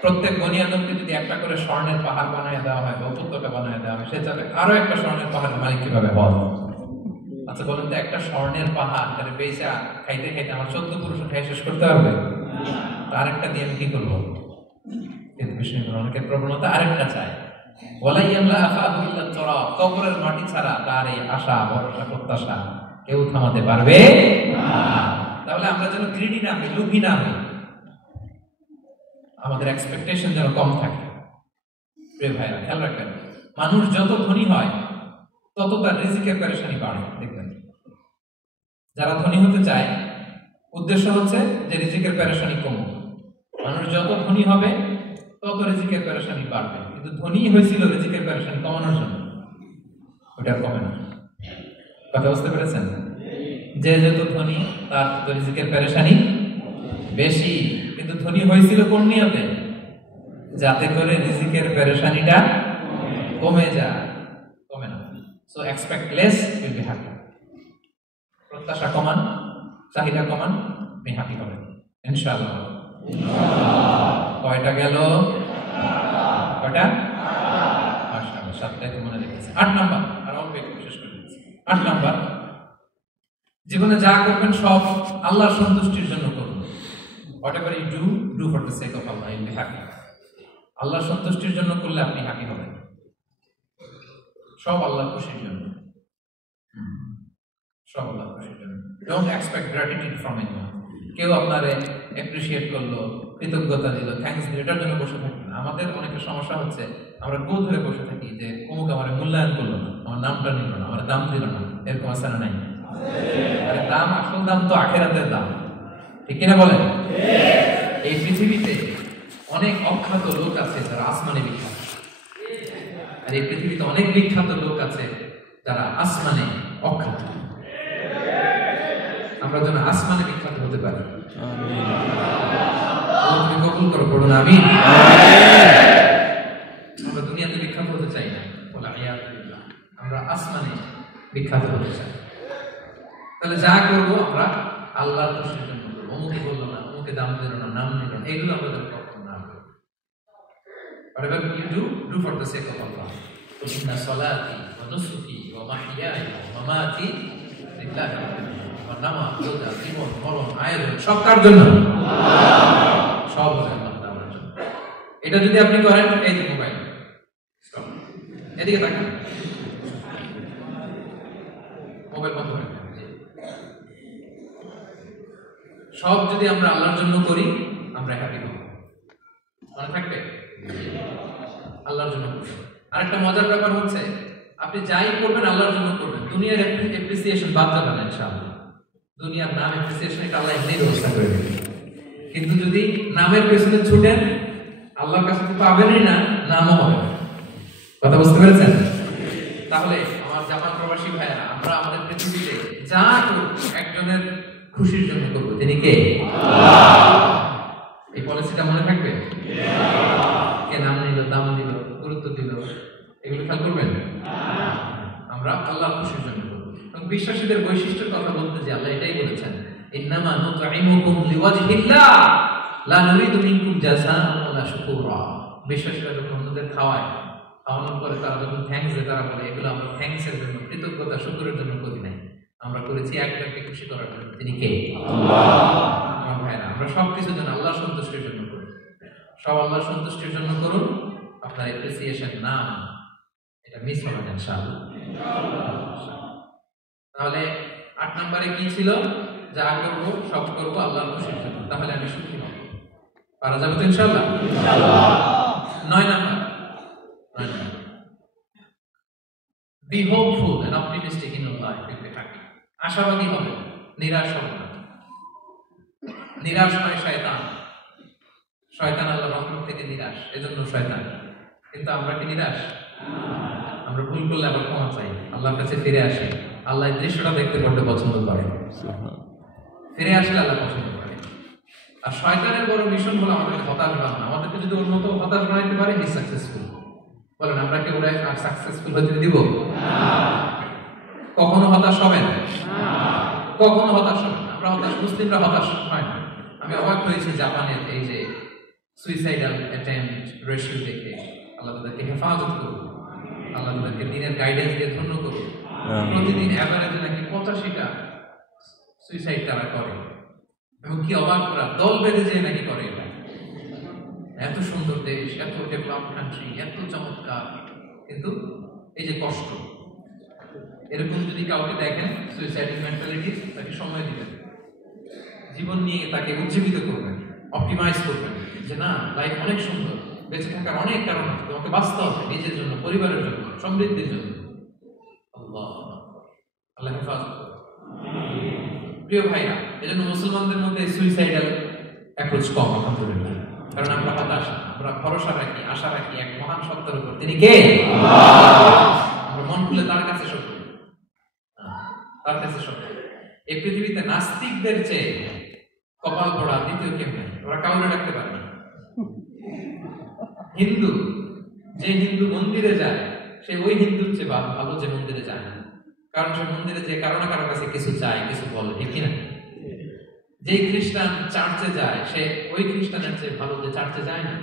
প্রত্যেক বনি আদমকে যদি একটা করে স্বর্ণের পাহাড় বানায় দেওয়া হয় বা উপত্যকা বানায় দেওয়া হয়, সে চাইলে আরো একটা স্বর্ণের পাহাড়ের মালিক কিভাবে হয়? আচ্ছা বলেন তো, একটা স্বর্ণের পাহাড় তাহলে বেচা খাইতে খাইতে আমার 14 পুরুষ খাই শেষ করতে পারবে? আরেকটা দিয়ে আমি কি করবো? কিন্তু বিষ্ণু অনেকের প্রবণতা আরেকটা চায়। কবরের মাটি ছাড়া তার এই আশা, ভরসা, প্রত্যাশা কেউ থামাতে পারবে না। তাহলে আমরা যেন গ্রিডি না হই, লোভী না হই, আমাদের এক্সপেকটেশন যেন কম থাকে। প্রিয় ভাইরা, খেয়াল রাখবেন, মানুষ যত ধনী হয় তত তার রিজিকের পেরেশানি বাড়ে। দেখবেন, যারা ধনী হতে চায় উদ্দেশ্য হচ্ছে যে রিজিকের পেরেশানি কমুক। মানুষ যত ধনী হবে তত রিজিকের পেরেশানি বাড়বে। কিন্তু ধনী হয়েছিল রিজিকের পেরেশানি কমানোর জন্য, ওটা কমে না। কথা বুঝতে পেরেছেন? যে যত ধনী তার রিজিকের পেরেশানি বেশি। কিন্তু ধনী হয়েছিল কোন নিয়তে? যাতে করে রিজিকের পেরেশানিটা কমে যায়, কমে না। So expect less, will be happy. প্রত্যাশা কমান, চাহিদা কমান, আপনি হ্যাপি হবেন ইনশাআল্লাহ। কয়টা গেল? কয়টা? মাশাআল্লাহ, 7টাই তো মনে রেখেছে। 8 নাম্বার, আর অল্প একটু শেষ করে দিচ্ছি। 8 নাম্বার, জীবনে যা করবেন সব আল্লাহর সন্তুষ্টির জন্য করুন। Whatever you do, do for the sake of Allah, you'll be happy. আল্লাহর সন্তুষ্টির জন্য করলে আপনি হ্যাপি হবেন। সব আল্লাহর খুশির জন্য, সব আল্লাহর খুশির জন্য। Don't expect gratitude from anyone. কেউ আপনারে অ্যাপ্রিশিয়েট করলো, কৃতজ্ঞতা দিল, থ্যাঙ্কস দিল, এটার জন্য বসে থাকবেন। আমাদের অনেকের সমস্যা হচ্ছে, আমরা গোল ধরে বসে থাকি যে অমুক আমার মূল্যায়ন করলো না, আমার নামটা নিল না, আমার দাম দিল না। এরকম আছে না? নাই? আরে দাম, আসল দাম তো আখিরাতের দাম, ঠিক কিনা বলেন? এই পৃথিবীতে অনেক অখ্যাত লোক আছে যারা আসমানে বিখ্যাত, আর এই পৃথিবীতে অনেক বিখ্যাত লোক আছে যারা আসমানে অখ্যাত। আমরা যেন আসমানে বিখ্যাত হতে পারি। তুমি কবুল করো, পড়ুন আমিন। আমরা দুনিয়াতে বিখ্যাত হতে চাই না, আমরা আসমানে বিখ্যাত হতে চাই। তাহলে যা করবো আমরা আল্লাহর খুশির জন্য করবো। অমুকে বললো না, অমুকে দাম দিল না, নাম নিল না, এগুলো আমাদের কখনো না করবো। Whatever you do, do for the sake of Allah. Inna salati wa nusuki wa mahyaya wa mamati lillahi rabbil alamin. আমার নামাজ, রোজা, জীবন, মরণ, আয়োজন সব কার জন্য? সব আল্লাহ তাআলার জন্য। এটা যদি আপনি করেন, এই যে মোবাইল, এদিকে তাকান, মোবাইল বন্ধ করে দেন। সব যদি আমরা আল্লাহর জন্য করি, আমরা হ্যাপি হব। মনে থাকবে? আল্লাহর জন্য করবেন। আরেকটা মজার ব্যাপার হচ্ছে, আপনি যাই করবেন আল্লাহর জন্য করবেন। দুনিয়ার অ্যাপ্রিসিয়েশন বাদ যাবেন ইনশাআল্লাহ। দুনিয়ার নাম অ্যাপ্রিসিয়েশন এটা আল্লাহ এমনি ব্যবস্থা করে দেবে। কিন্তু যদি নামের পেছনে ছুটেন, আল্লাহর কাছে তো পাবেনই না, নামও হবে না। কথা বুঝতে পেরেছেন? তাহলে আমার জাপান প্রবাসী ভাইয়েরা, আমরা আমাদের পৃথিবীতে যা করব একজনের খুশির জন্য করবো। তিনি কে? এই পলিসিটা মনে থাকবে? কে নাম নিল, দাম দিল, গুরুত্ব দিল, এগুলো খেয়াল করবেন। আমরা আল্লাহর খুশির জন্য করবো। এবং বিশ্বাসীদের বৈশিষ্ট্যের কথা বলতে যে আল্লাহ এটাই বলেছেন, ইন্নামা নুতঈমুকুম লিওয়াজহিল্লাহ লা নুরিদু মিনকুম জাযাআন ওয়ালা শুকুরা। বিশ্বাসীরা যখন অন্যদের খাওয়ানোর পরে তারা যখন থ্যাঙ্কস দেয়, তারা বলে এগুলো আমরা থ্যাঙ্কসের জন্য, কৃতজ্ঞতা, শুকরের জন্য করি নাই, আমরা করেছি একজনকে খুশি করার জন্য। তিনি কে? আমার ভাইরা, আমরা সবকিছু যেন আল্লাহর সন্তুষ্টির জন্য করি। সব আল্লাহর সন্তুষ্টির জন্য করুন। আপনার অ্যাপ্রিসিয়েশন নাম এটা মিস হবে না ইনশাআল্লাহ। তাহলে 8 নম্বরে কি ছিল? যা করবো সব করবো আল্লাহর খুশির জন্য, তাহলে আমি সুখী হব। পারা যাবে তো ইনশাআল্লাহ? 9 নম্বর, be hopeful and optimistic in your life. Be happy. আশাবাদী হবে, নিরাশ হবে না। নিরাশ হয় শয়তান। শয়তান আল্লাহর রহমত থেকে নিরাশ, এজন্য শয়তান। কিন্তু আমরা কি নিরাশ? আমরা ভুল করলে আবার ক্ষমা চাই, আল্লাহর কাছে ফিরে আসি। আল্লাহ এই দৃশ্যটা দেখতে বড্ড পছন্দ করে। ফিরে আসলে আল্লাহ পছন্দ করে। আর শয়তানের বড় মিশন হলো আমাদের হতাশ বানানো। আমাদেরকে যদি ওর মতো হতাশ বানাইতে পারে, হি সাকসেসফুল। বলেন, আমরা কি ওরা সাকসেসফুল হতে দিব? কখনো হতাশ হবেন? কখনো হতাশ হবেন? আমরা হতাশ, মুসলিমরা হতাশ হয় না। আমি অবাক হয়েছি জাপানের এই যে সুইসাইডাল অ্যাটেম্পট রেশিও দেখে। আল্লাহ তাদেরকে হেফাজত করুন, আল্লাহ তাদেরকে দিনের গাইডেন্স দিয়ে ধন্য করুন। প্রতিদিন অ্যাভারেজে নাকি 85টা সুইসাইড তারা করে, এবং কি অবাক করা, দল বেঁধে যেয়ে নাকি করে। এটা এত সুন্দর দেশ, এত ডেভেলপ কান্ট্রি, এত চমৎকার, কিন্তু এই যে কষ্ট। এরকম যদি কাউকে দেখেন সুইসাইডাল মেন্টালিটি, তাকে সময় দিবেন, জীবন নিয়ে তাকে উজ্জীবিত করবেন, অপটিমাইজ করবেন যে না, লাইফ অনেক সুন্দর, বেঁচে থাকার অনেক কারণ আছে, তোমাকে বাঁচতে হবে নিজের জন্য, পরিবারের জন্য, সমৃদ্ধির জন্য। আল্লাহ আল্লাহ হেফাজত করুন। প্রিয় ভাইরা, এজন্য মুসলমানদের মধ্যে সুইসাইডাল অ্যাপ্রোচ কম, আলহামদুলিল্লাহ। কারণ আমরা হতাশ, আমরা ভরসা রাখি, আশা রাখি এক মহান সত্তার উপর। তিনি কে? আমরা মন খুলে তার কাছে সত্য, তার কাছে সত্য। এই পৃথিবীতে নাস্তিকদের চেয়ে কপাল পড়া দ্বিতীয় কেউ নেই। ওরা কাউরে ডাকতে পারে না। হিন্দু, যে হিন্দু মন্দিরে যায় সে ওই হিন্দুর চেয়ে ভালো যে মন্দিরে যায় না, কারণ সে মন্দিরে যে কারো না কারো কাছে কিছু চায়, কিছু বলে, ঠিক কিনা? যে খ্রিস্টান চার্চে যায় সে ওই খ্রিস্টানের চেয়ে ভালো যে চার্চে যায় না।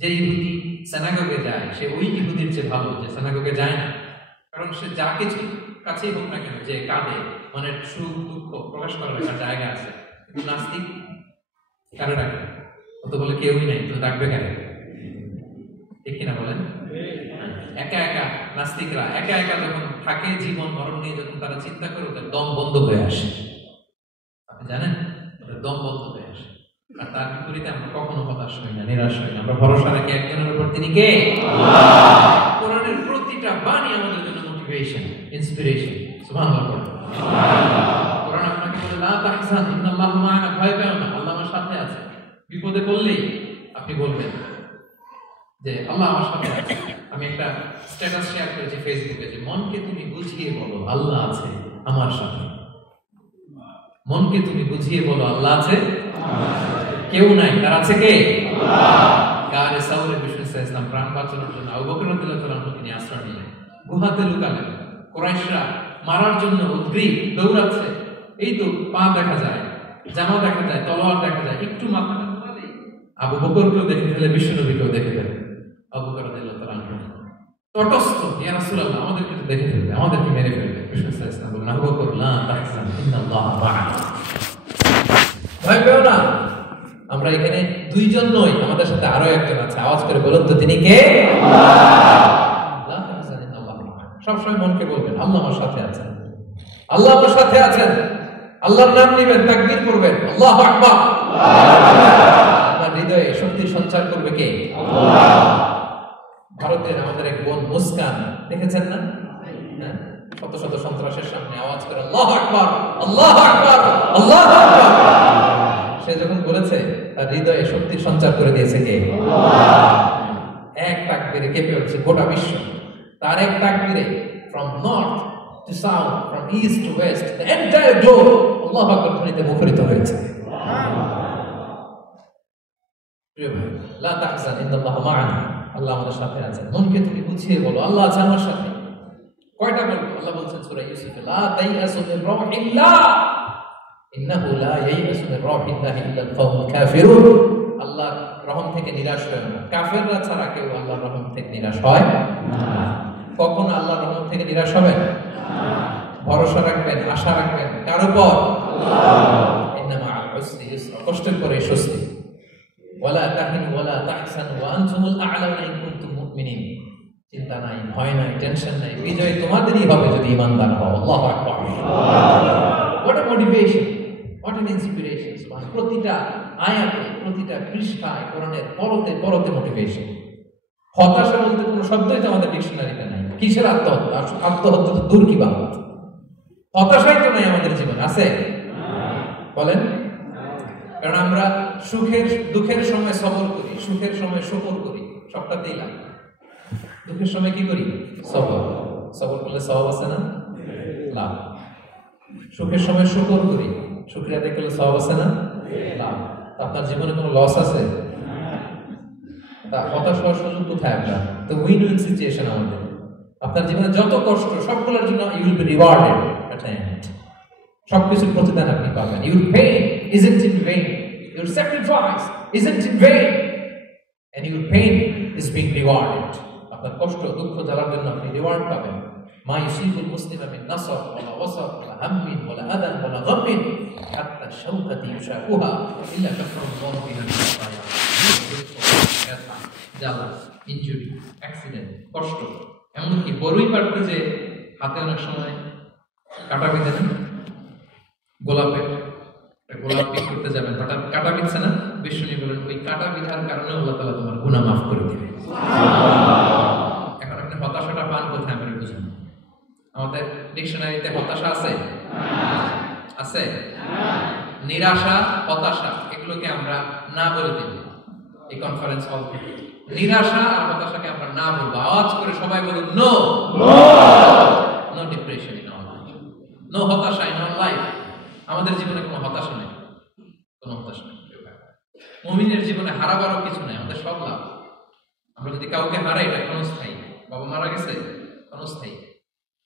যে ইহুদি সিনাগোগে যায় সে ওই ইহুদির চেয়ে ভালো যে সিনাগোগে যায় না, কারণ সে যা কিছু কাছেই হোক না কেন, যে কাঁদে, মনের সুখ দুঃখ প্রকাশ করার একটা জায়গা আছে। কিন্তু নাস্তিক কারে ডাকে? ও তো বলে কেউই নাই, তো ডাকবে কেন? ঠিক কিনা বলেন? একা একা নাস্তিকরা একা একা যখন থাকে, জীবন মরণ নিয়ে যখন তারা চিন্তা করে, ওদের দম বন্ধ হয়ে আসে। আপনি জানেন, ওদের দম বন্ধ হয়ে আসে। আর তার বিপরীতে আমরা কখনো হতাশ হই না, নিরাশ হই না। আমরা ভরসা রাখি একজনের উপর, তিনি কে? কোরআনের প্রতিটা বাণী আমাদের জন্য মোটিভেশন, ইন্সপিরেশন। সুবহানাল্লাহ। কোরআন আপনাকে বলে লা তাহজান ইন্নাল্লাহু মা'ানা, ভয় পেও না, আল্লাহ আমার সাথে আছে। বিপদে পড়লেই আপনি বলবেন যে আল্লাহ আমার সাথে আছে। আমি একটা স্ট্যাটাস শেয়ার করেছি ফেসবুকে যে মনকে তুমি বুঝিয়ে বলো আল্লাহ আছে আমার সাথে। মনকে তুমি বুঝিয়ে বলো আল্লাহ আছে, কেউ নাই, তার আছে কে? গারে সাউরে বিষ্ণু ইসলাম প্রাণ বাঁচানোর জন্য আবু বকর রাদিয়াল্লাহু তাআলা তিনি আশ্রয় নিলেন, গুহাতে লুকালেন। কুরাইশরা মারার জন্য উদ্গ্রীব, দৌড়াচ্ছে। এই তো পা দেখা যায়, জামা দেখা যায়, তলোয়ার দেখা যায়, একটু মাথাটা ঘুরালেই আবু বকরকেও দেখে ফেলে, বিশ্ব নবীকেও দেখে ফেলে। আবু বকর রাদিয়াল্লাহু তাআলা তটস্থ, ইয়া রাসূলুল্লাহ আমাদেরকে তো দেখে ফেলবে, আমাদেরকে মেরে ফেলবে। বিষ্ণু ইসলাম বললেন আবু বকর লা তাহজান ইন্নাল্লাহা মা'ানা, ভয় পেও না, আমরা এখানে দুইজন নই, আমাদের সাথে আরো একজন আছে। আওয়াজ করে বলুন তো তিনি কে? সবসময় মনকে বলবেন আল্লাহ আমার সাথে আছেন, আল্লাহ আমার সাথে আছেন। আল্লাহর নাম নিবেন, তাকবীর করবেন, আল্লাহু আকবার। আমার হৃদয়ে শক্তির সঞ্চার করবে কে? ভারতের আমাদের এক বোন মুস্কান, দেখেছেন না? শত শত সন্ত্রাসের সামনে আওয়াজ করে আল্লাহু আকবার, আল্লাহু আকবার, আল্লাহু আকবার। সে যখন বলেছে, তার হৃদয়ে শক্তির সঞ্চার করে দিয়েছে কে? এক তাকবীরে কেঁপে উঠছে গোটা বিশ্ব। তার এক তাকবীরে from north to south, from east to west, the entire globe আল্লাহু আকবার ধ্বনিতে মুখরিত হয়েছে। লা তাহজান ইন্নাল্লাহা মা'ানা, আল্লাহ আমাদের সাথে আছেন। মনকে তুমি বুঝিয়ে বলো আল্লাহ আছে আমার সাথে। কয়টা বলবো? আল্লাহ বলছেন সূরা ইউসুফে লা তাইয়াসু মির রাহিল্লাহ ইন্নাহু লা ইয়াইয়াসু মির রাহিল্লাহি ইল্লাল কওমুল কাফিরুন। আল্লাহর রহম থেকে নিরাশ হয় না, কাফেররা ছাড়া কেউ আল্লাহর রহম থেকে নিরাশ হয় না। কখনো আল্লাহর রহম থেকে নিরাশ হবে না। ভরসা রাখবেন, আশা রাখবেন কার উপর? আল্লাহ। ইন্নামা আল উসরি ইউসরা, কষ্টের পরে স্বস্তি। ওয়ালা তাহিনু ওয়ালা তাহসানু ওয়া আনতুমুল আ'লাউনা ইন কুনতুম মুমিনিন। চিন্তা নাই, ভয় নাই, টেনশন নাই, বিজয় তোমাদেরই হবে যদি ঈমানদার হও। আল্লাহু আকবার। What a motivation, what an inspiration. প্রতিটা আয়াতে, প্রতিটা পৃষ্ঠায় কোরআনের পরতে পরতে মোটিভেশন। হতাশা বলতে কোনো শব্দই তো আমাদের ডিকশনারিতে নাই। কিসের আত্মহত্যা? আত্মহত্যা তো দূর কি বাত, হতাশাই তো নাই আমাদের জীবনে, আছে? বলেন। কারণ আমরা সুখের দুঃখের সময় সবর করি, সুখের সময় শুকর করি, সবটাতেই লাভ। দুঃখের সময় কি করি? সবর। সবর করলে সওয়াব আছে না? লাভ। সুখের সময় শুকর করি, শুকরিয়া আদায় করলে সওয়াব আছে না? লাভ। আপনার জীবনে কোনো লস আছে? তা হতাশ হওয়ার সুযোগ কোথায় আপনার? তো উইন উইন সিচুয়েশন আমাদের। আপনার জীবনে যত কষ্ট সবগুলোর জন্য you will be rewarded at the end. সবকিছুর প্রতিদান আপনি পাবেন। Your pain isn't in vain, your sacrifice isn't in vain, and your pain is being rewarded. আপনার কষ্ট দুঃখ জ্বালার জন্য আপনি রিওয়ার্ড পাবেন। মা ইউসিবুল মুসলিমা মিন নাসব ওয়ালা ওয়াসাব ওয়ালা হাম্মিন ওয়ালা আদান ওয়ালা গাম্মিন হাত্তা শাওকাতি ইউশাকুহা ইল্লা কাফারাল্লাহু বিহা মিন খাতায়া। জ্বালা, ইনজুরি, অ্যাক্সিডেন্ট, কষ্ট, এমনকি বড়ই পারতে যে হাতে অনেক সময় কাটা বিঁধে না, গোলাপের গোলাপ পিক করতে যাবেন, হঠাৎ কাটা বিঁধছে না, বিষ্ণু বলেন ওই কাটা বিধার কারণে আল্লাহ তাআলা তোমার গুনাহ মাফ করে দিবে। এখন আপনি হতাশাটা পান কোথায় আমরা বুঝুন। আমাদের ডিকশনারিতে হতাশা আছে? আছে? নিরাশা, হতাশা এগুলোকে আমরা না বলে দিব এই কনফারেন্স হল থেকে। নিরাশা আর হতাশাকে আমরা না বলবো। আওয়াজ করে সবাই বলুন no, no depression in our life, no হতাশা ইন আওয়ার লাইফ। আমাদের জীবনে কোনো হতাশা নেই, কোনো হতাশা নেই। মুমিনের জীবনে হারাবারও কিছু নাই, আমাদের সব লাভ। আমরা যদি কাউকে হারাই এটা ক্ষণস্থায়ী, বাবা মারা গেছে ক্ষণস্থায়ী,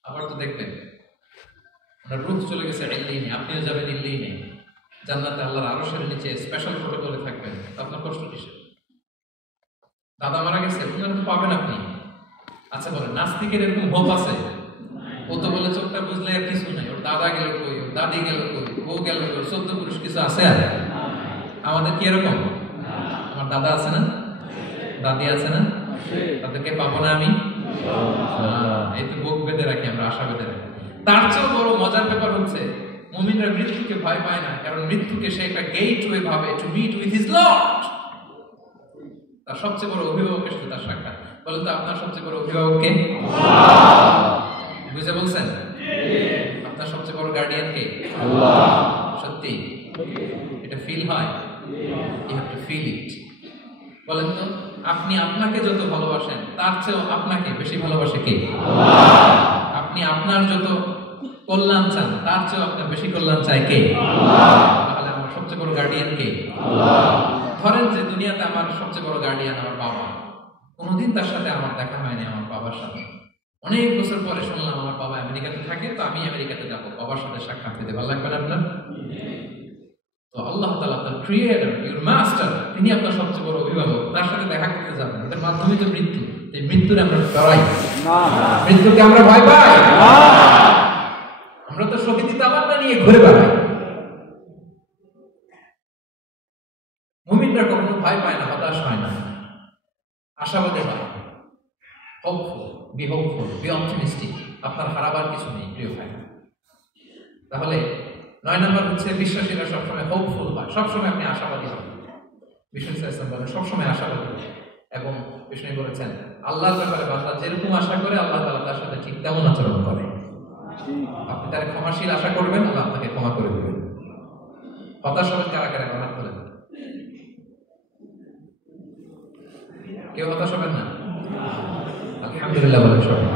আবার তো দেখবেন আপনার রূহ চলে গেছে ইল্লিনে, আপনিও যাবেন ইল্লিনে, জান্নাতে আল্লাহর আরশের নিচে স্পেশাল প্রটোকলে থাকবেন, আপনার কষ্ট কিসের? দাদা মারা গেছে ওনারা তো পাবেন আপনি। আচ্ছা বলেন, নাস্তিকের এরকম হোপ আছে? ও তো বলে চোখটা বুঝলে আর কিছু নাই, ওর দাদা গেল কই, ওর দাদি গেল কই, ও গেল কই, 14 পুরুষ কিছু আছে আর? আমাদের কি এরকম? আমার দাদা আছে না, দাদি আছে না, তাদেরকে পাবো না আমি? এই তো বুক বেঁধে রাখি আমরা, আশা বেঁধে রাখি। তার চেয়েও বড় মজার ব্যাপার হচ্ছে মুমিনরা মৃত্যুকে ভয় পায় না, কারণ মৃত্যুকে সে একটা গেটওয়ে ভাবে to meet with his lord. তার সবচেয়ে বড় অভিভাবকের সাথে তার সাক্ষাৎ। বলেন তো আপনার সবচেয়ে বড় অভিভাবক কে? বুঝে বলছেন? আপনার সবচেয়ে বড় গার্ডিয়ান কে? আল্লাহ। সত্যি এটা ফিল হয়? You have to feel it. বলেন তো, আপনি আপনাকে যত ভালোবাসেন তার চেয়েও আপনাকে বেশি ভালোবাসে কে? আল্লাহ। আপনি আপনার যত কল্যাণ চান তার চেয়েও আপনার বেশি কল্যাণ চায় কে? আল্লাহ। তাহলে আমার সবচেয়ে বড় গার্ডিয়ান কে? আল্লাহ। ধরেন যে দুনিয়াতে আমার সবচেয়ে বড় গার্ডিয়ান আমার বাবা, কোনোদিন তার সাথে আমার দেখা হয়নি, আমার বাবার সাথে অনেক বছর পরে শুনলাম আমার বাবা আমেরিকাতে থাকে, তো আমি আমেরিকাতে যাবো, বাবার সাথে সাক্ষাৎ পেতে ভালো লাগবে না আপনার? তো আল্লাহ তাআলা আপনার ক্রিয়েটর, ইউর মাস্টার, তিনি আপনার সবচেয়ে বড় অভিভাবক, তার সাথে দেখা করতে যাবেন, এটার মাধ্যমে তো মৃত্যু। এই মৃত্যুর আমরা ডরাই না, মৃত্যুকে আমরা ভয় পাই না, আমরা তো শহীদি তামান্না নিয়ে ঘুরে বেড়াই। মুমিনরা কখনো ভয় পায় না, হতাশ হয় না, আশাবাদী হয়। Hopeful, B hopeful, B optimistic. আপনার হারাবার কিছু নেই প্রিয় ভাই। তাহলে 9 নম্বর হচ্ছে বিশ্বাসীরা সবসময় হোপফুল হয়, সবসময় আপনি আশাবাদী হন। বিষ্ণু ইসলাম বলেন সবসময় আশাবাদী হয়, এবং বিষ্ণু বলেছেন আল্লাহর ব্যাপারে বান্দা যেরকম আশা করে আল্লাহ তাআলা তার সাথে ঠিক তেমন আচরণ করে। আপনি তার ক্ষমাশীল আশা করবেন, আল্লাহ আপনাকে ক্ষমা করে দেবেন। হতাশ হবেন কারা কারা? হাত তোলেন। কেউ হতাশ হবেন না? আলহামদুলিল্লাহ বলেন সবাই।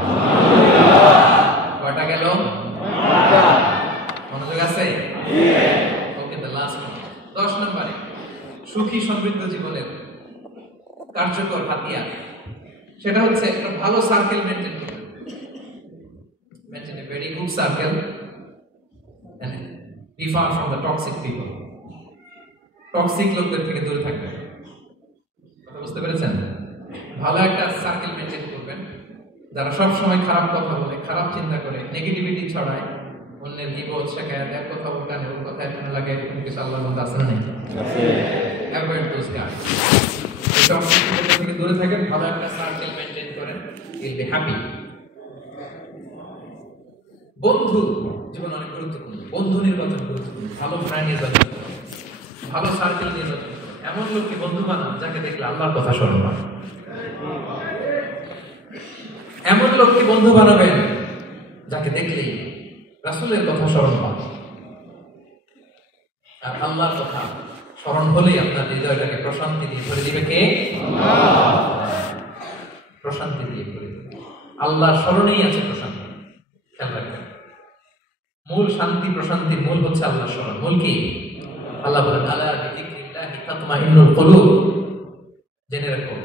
কয়টা গেল? মনোযোগ আছে? ওকে, দ্য লাস্ট 10 নম্বরে সুখী সমৃদ্ধ জীবনের কার্যকর হাতিয়ার, সেটা হচ্ছে একটা ভালো সার্কেল মেইনটেইন করবেন। Maintain a very good circle and be far from the toxic people. Toxic লোকদের থেকে দূরে থাকবেন। কথা বুঝতে পেরেছেন? ভালো একটা সার্কেল মেইনটেইন করবেন, যারা সব সময় খারাপ কথা বলে, খারাপ চিন্তা করে, নেগেটিভিটি ছড়ায়, অন্যের গীবত শেখায়, এক কথা বলতেন ওর কথা এখানে লাগে, এরকম কিছু আল্লাহর মধ্যে আছে না? নেই? আছে। Avoid those guys. টক্সিক লোকদের থেকে দূরে থাকেন, ভালো একটা সার্কেল মেইনটেইন করেন, ইউল বি হ্যাপি। বন্ধু জীবন অনেক গুরুত্বপূর্ণ, বন্ধু নির্বাচন গুরুত্বপূর্ণ। ভালো ফ্রেন্ড নির্বাচন করুন, ভালো সার্কেল নির্বাচন করুন, এমন লোককে বন্ধু বানান যাকে দেখলে আল্লাহর কথা স্মরণ হয়। এমন লোককে বন্ধু বানাবেন যাকে দেখলেই রাসূলের কথা স্মরণ হয়, আর আল্লাহর কথা স্মরণ হলেই আপনার হৃদয়টাকে প্রশান্তি দিয়ে ভরে দিবে কে? আল্লাহ। প্রশান্তি দিয়ে ভরে দিবে। আল্লাহর স্মরণেই আছে প্রশান্তি। খেয়াল রাখবেন, মূল শান্তি প্রশান্তির মূল হচ্ছে আল্লাহর স্মরণ। মূল কি? আল্লাহ বলেন আলা বিযিকরিল্লাহি তাতমাইন্নুল কুলুব। জেনে রাখো,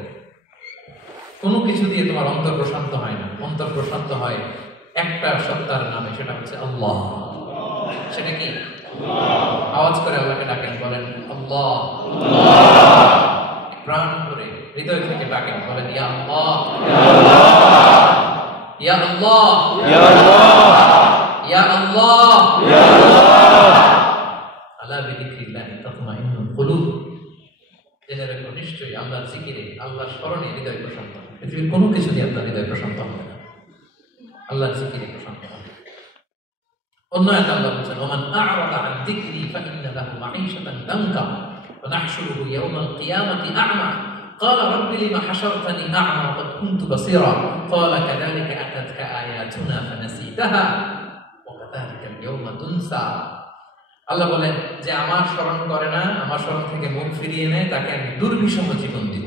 কোনো কিছু দিয়ে তোমার অন্তর প্রশান্ত হয় না, অন্তর প্রশান্ত হয় একটা সত্তার নামে, সেটা হচ্ছে আল্লাহ। সেটা কি? আওয়াজ করে আল্লাহকে ডাকেন, বলেন আল্লাহ। প্রাণ করে হৃদয় থেকে ডাকেন, বলেন ইয়া আল্লাহ, ইয়া আল্লাহ, ইয়া আল্লাহ, ইয়া আল্লাহ, ইয়া আল্লাহ। আলা বিযিকরিল্লাহি তাতমাইন্নুল কুলুব। জেনে রাখো, নিশ্চয়ই আল্লাহর জিকিরে, আল্লাহর স্মরণে হৃদয় প্রশান্ত। পৃথিবীর কোনো কিছু দিয়ে আপনার হৃদয় প্রশান্ত হবে না, আল্লাহর জিকিরে প্রশান্ত হবে। অন্য আয়াতে আল্লাহ বলেছেন ওমান আ'রাদা আন যিকরি ফাইন্না লাহু মাঈশাতান দানকা ওয়া নাহশুরুহু ইয়াওমাল কিয়ামাতি আ'মা ক্বালা রাব্বি লিমা হাশারতানি আ'মা ওয়া ক্বাদ কুনতু বাসীরা ক্বালা কাযালিকা আতাতকা আয়াতুনা ফানাসিতাহা ওয়া কাযালিকা আল-ইয়াওমা তুনসা। আল্লাহ বলেন যে আমার স্মরণ করে না, আমার স্মরণ থেকে মুখ ফিরিয়ে নেয়, তাকে আমি দুর্বিষহ জীবন দিব।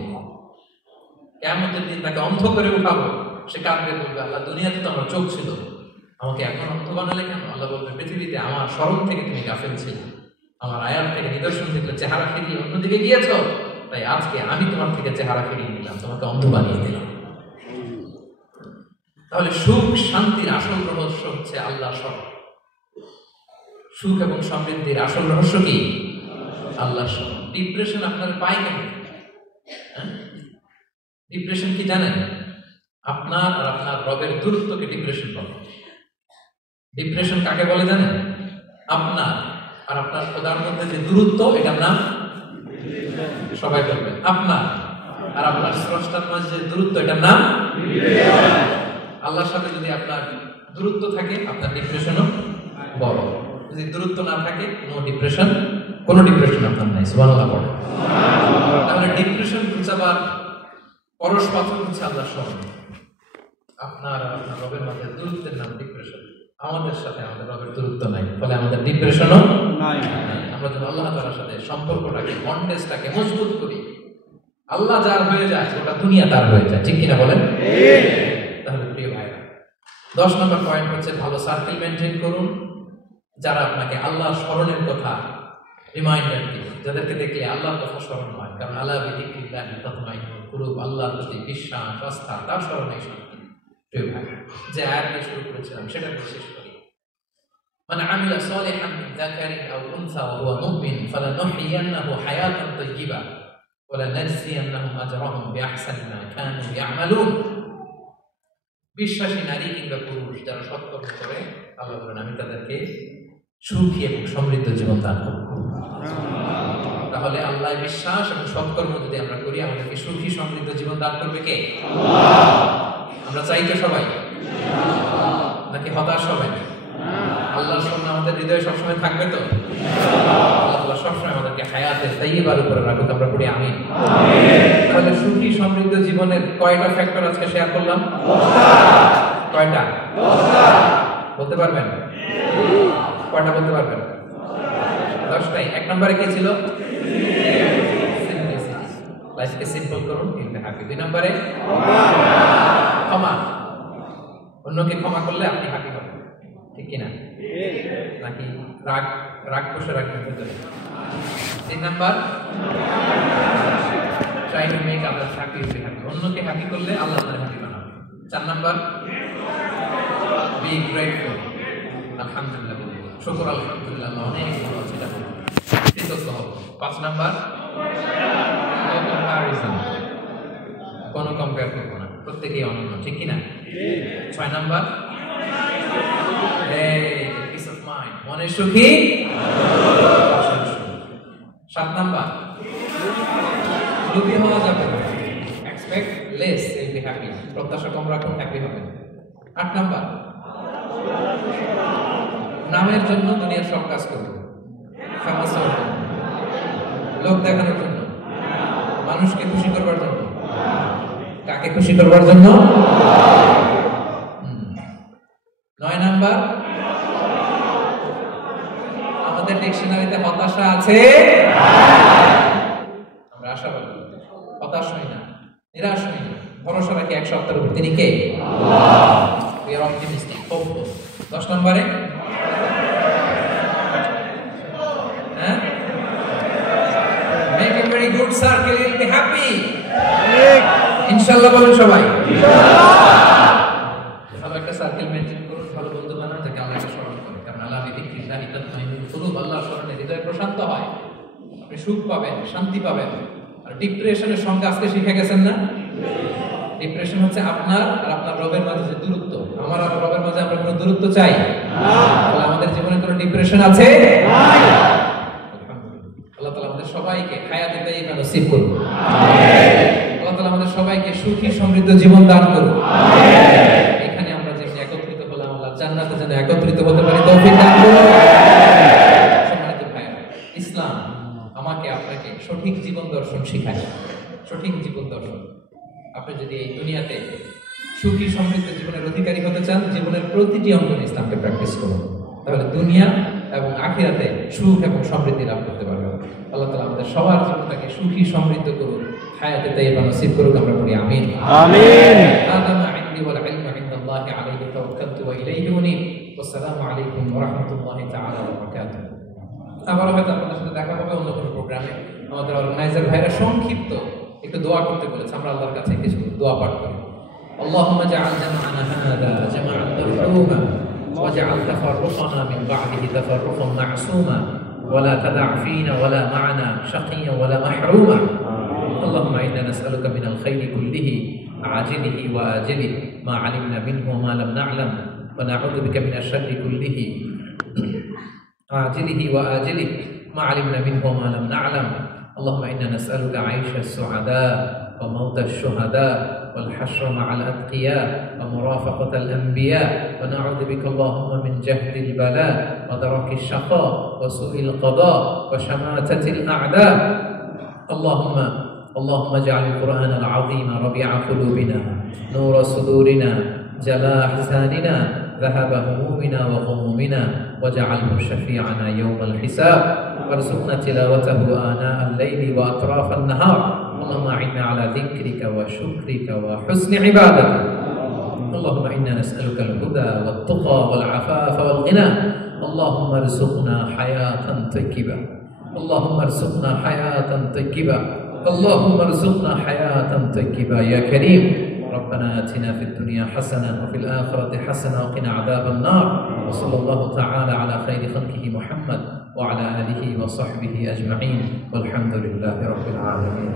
কিয়ামতের দিন তাকে অন্ধ করে উঠাবো, সে কাঁদবে, বলবে আল্লাহ দুনিয়াতে তো আমার চোখ ছিল, আমাকে এখন অন্ধ বানালে কেন? আল্লাহ বলবে পৃথিবীতে আমার স্মরণ থেকে তুমি গাফেল ছিলে, আমার আয়াত থেকে নিদর্শন থেকে চেহারা ফিরিয়ে অন্যদিকে গিয়েছ, তাই আজকে আমি তোমার থেকে চেহারা ফিরিয়ে নিলাম, তোমাকে অন্ধ বানিয়ে দিলাম। তাহলে সুখ শান্তির আসল রহস্য হচ্ছে আল্লাহর স্মরণ। সুখ এবং সমৃদ্ধির আসল রহস্য কি? আল্লাহর স্মরণ। ডিপ্রেশন আপনার পায় কেন? ডিপ্রেশন কি জানেন? আপনার আর আপনার রবের দূরত্বকে ডিপ্রেশন বলে। ডিপ্রেশন কাকে বলে জানেন? আপনার আর আপনার খোদার মধ্যে যে দূরত্ব, এটার নাম, সবাই বলবেন, আপনার আর আপনার স্রষ্টার মাঝে যে দূরত্ব, এটার নাম। আল্লাহর সাথে যদি আপনার দূরত্ব থাকে, আপনার ডিপ্রেশনও বড়। যদি দূরত্ব না থাকে, কোনো ডিপ্রেশন আপনার নাই। সুবহানাল্লাহ পড়ে। তাহলে ডিপ্রেশন ঘুচাবার পরশ পাথর হচ্ছে আল্লাহর স্মরণ। আপনার আর আপনার রবের মধ্যে দূরত্বের নাম ডিপ্রেশন। আমাদের সাথে আমাদের রবের দূরত্ব নাই, ফলে আমাদের ডিপ্রেশনও নাই। আমরা যদি আল্লাহ তাআলার সাথে সম্পর্কটাকে, বন্ডেজটাকে মজবুত করি, আল্লাহ যার হয়ে যায়, গোটা দুনিয়া তার হয়ে যায়। ঠিক কিনা বলেন? তাহলে প্রিয় ভাইরা, 10 নম্বর পয়েন্ট হচ্ছে ভালো সার্কেল মেনটেন করুন, যারা আপনাকে আল্লাহর স্মরণের কথা রিমাইন্ডার দিবে, যাদেরকে দেখলে আল্লাহর কথা স্মরণ হয়। কারণ আলা বিযিকরিল্লাহি তাতমাইন্নুল কুলুব, আল্লাহর প্রতি বিশ্বাস, আস্থা, তার স্মরণেই শান্তি। প্রিয় ভাই, যে আয়াত দিয়ে শুরু করেছিলাম সেটা শেষ করি। মান আমিলা সালিহান মিন যাকারিন আও উনসা ওয়া হুয়া মুমিন ফালানুহইয়ান্নাহু হায়াতান তাইয়্যিবা ওয়া লানাজজিয়ান্নাহুম আজরাহুম বিআহসানি মা কানু ইয়ামালুন। বিশ্বাসী নারী কিংবা পুরুষ যারা সৎকর্ম করে, আল্লাহ বলেন আমি তাদেরকে সুখী এবং সমৃদ্ধ জীবন দান করব। তাহলে আল্লাহ বিশ্বাস এবং সৎকর্ম যদি আমরা করি, আমাদেরকে সুখী সমৃদ্ধ জীবন দান করবে কে? আমরা চাই তো সবাই, নাকি হতাশ হবেন? আল্লাহর স্মরণ আমাদের হৃদয়ে সবসময় থাকবে তো? আল্লাহ সবসময় আমাদেরকে হায়াতে তাইয়্যিবার উপরে রাখুক, আমরা পড়ি আমিন। তাহলে সুখী সমৃদ্ধ জীবনের কয়টা ফ্যাক্টর আজকে শেয়ার করলাম? কয়টা বলতে পারবেন? কয়টা বলতে পারবেন? 10টাই। 1 নম্বরে কি ছিল? লাইফকে সিম্পল করুন, ইউল হ্যাপি। 2 নম্বরে ক্ষমা, অন্যকে ক্ষমা করলে আপনি হ্যাপি হবেন। ঠিক কিনা? নাকি রাগ বসে রাখবেন ভিতরে? 3 number try to make others happy, অন্যকে হ্যাপি করলে আল্লাহ আপনাকে হ্যাপি বানাবে। 4 নাম্বার বি গ্রেটফুল, আলহামদুলিল্লাহ, শুকর আলহামদুলিল্লাহ, অনেক ভালো আছে, এটা কৃতজ্ঞ হব। 5 নাম্বার কোনো কম্পেয়ার করবো না, প্রত্যেকেই অনন্য। ঠিক কিনা? 6 নাম্বার পিস অফ মাইন্ড, মনের সুখী। 7 নাম্বার লোভী হওয়া যাবে না, expect less, will be happy, প্রত্যাশা কম রাখুন, হ্যাপি হবেন। 8 নাম্বার নামের জন্য দুনিয়ার সব কাজ করবে, ফেমাস হবে, লোক দেখানোর জন্য, মানুষকে খুশি করবার জন্য। কাকে খুশি করবার জন্য? 9 নাম্বার আমাদের ডিকশনারিতে হতাশা আছে, আমরা আশাবাদী, হতাশ হই না, নিরাশ হই না, ভরসা রাখি এক সত্তার উপর, তিনি কে? আল্লাহ। We are optimistic, hopeful। 10 নম্বরে make a very good circle, you'll be happy। ইনশাআল্লাহ বলেন সবাই। ভালো একটা সার্কেল মেনটেন করুন, ভালো বন্ধু বানান, যাকে আল্লাহকে স্মরণ করে। কারণ আল্লাহ বিযিকরিল্লাহি তাতমাইন্নুল কুলুব, আল্লাহর স্মরণে হৃদয় প্রশান্ত হয়, আপনি সুখ পাবেন, শান্তি পাবেন। আর ডিপ্রেশনের সংজ্ঞা আজকে শিখে গেছেন না? ডিপ্রেশন হচ্ছে আপনার আর আপনার রবের মাঝে যে দূরত্ব। আমার আর রবের মাঝে আমরা কোনো দূরত্ব চাই না। তাহলে আমাদের জীবনে কোনো ডিপ্রেশন আছে? আল্লাহ তাআলা আমাদের সবাইকে হায়াতে তাইয়্যিবা নসিব করুন। আল্লাহ তাআলা আমাদের সবাইকে সুখী সমৃদ্ধ জীবন দান করুন। এখানে আমরা যেখানে একত্রিত হলাম, আল্লাহ জান্নাতে যেন একত্রিত হতে পারি তৌফিক দান করুন। সম্মানিত ভাই, ইসলাম আমাকে আপনাকে সঠিক জীবন দর্শন শেখায়, সঠিক জীবন দর্শন। আপনি যদি এই দুনিয়াতে সুখী সমৃদ্ধ জীবনের অধিকারী হতে চান, জীবনের প্রতিটি অঙ্গনে ইসলামকে প্র্যাকটিস করুন, তাহলে দুনিয়া এবং আখিরাতে সুখ এবং সমৃদ্ধি লাভ করতে পারবেন। আল্লাহ তাআলা আমাদের সবার জীবনটাকে সুখী সমৃদ্ধ করুন, হায়াতে তাইয়্যিবা নসিব করুন, আমরা পড়ি আমিন। আমিন। হাযা মা ইনদি ওয়াল ইলমু ইনদাল্লাহি আলাইহি তাওয়াক্কালতু ওয়া ইলাইহি উনীব। ওয়াসসালামু আলাইকুম ওয়া রাহমাতুল্লাহি তাআলা ওয়া বারাকাতুহু। আবার হয়তো আপনাদের সাথে দেখা হবে অন্য কোনো প্রোগ্রামে। আমাদের অর্গানাইজার ভাইরা সংক্ষিপ্ত একটু দোয়া করতে বলেছে, আমরা আল্লাহর কাছে কিছু দোয়া পাঠ করি। اللهم اجعل جمعنا هذا جمعا مرحوما واجعل تفرقنا من بعده تفرقا معصوما ولا تدع فينا ولا معنا شقيا ولا محروما. اللهم انا نسالك من الخير كله عاجله واجله ما علمنا منه وما لم نعلم ونعوذ بك من الشر كله عاجله واجله ما علمنا منه وما لم نعلم. اللهم انا نسالك عيش السعداء وموت الشهداء والحشر مع الأتقياء ومرافقة الأنبياء ونعوذ بك اللهم من جهد البلاء ودرك الشقاء وسوء القضاء وشماتة الأعداء. اللهم اجعل القرآن العظيم ربيع قلوبنا نور صدورنا جلاء أحزاننا ذهب همومنا وغمومنا واجعله شفيعنا يوم الحساب وارزقنا تلاوته آناء الليل وأطراف النهار. اللهم أعنا على ذكرك وشكرك وحسن عبادتك. اللهم إنا نسألك الهدى والتقى والعفاف والغنى. اللهم ارزقنا حياة طيبة. اللهم ارزقنا حياة طيبة. اللهم ارزقنا حياة طيبة يا كريم. ربنا آتنا في الدنيا حسنة وفي الآخرة حسنة وقنا عذاب النار. وصلى الله تعالى على خير خلقه محمد وعلى آله وصحبه أجمعين والحمد لله رب العالمين.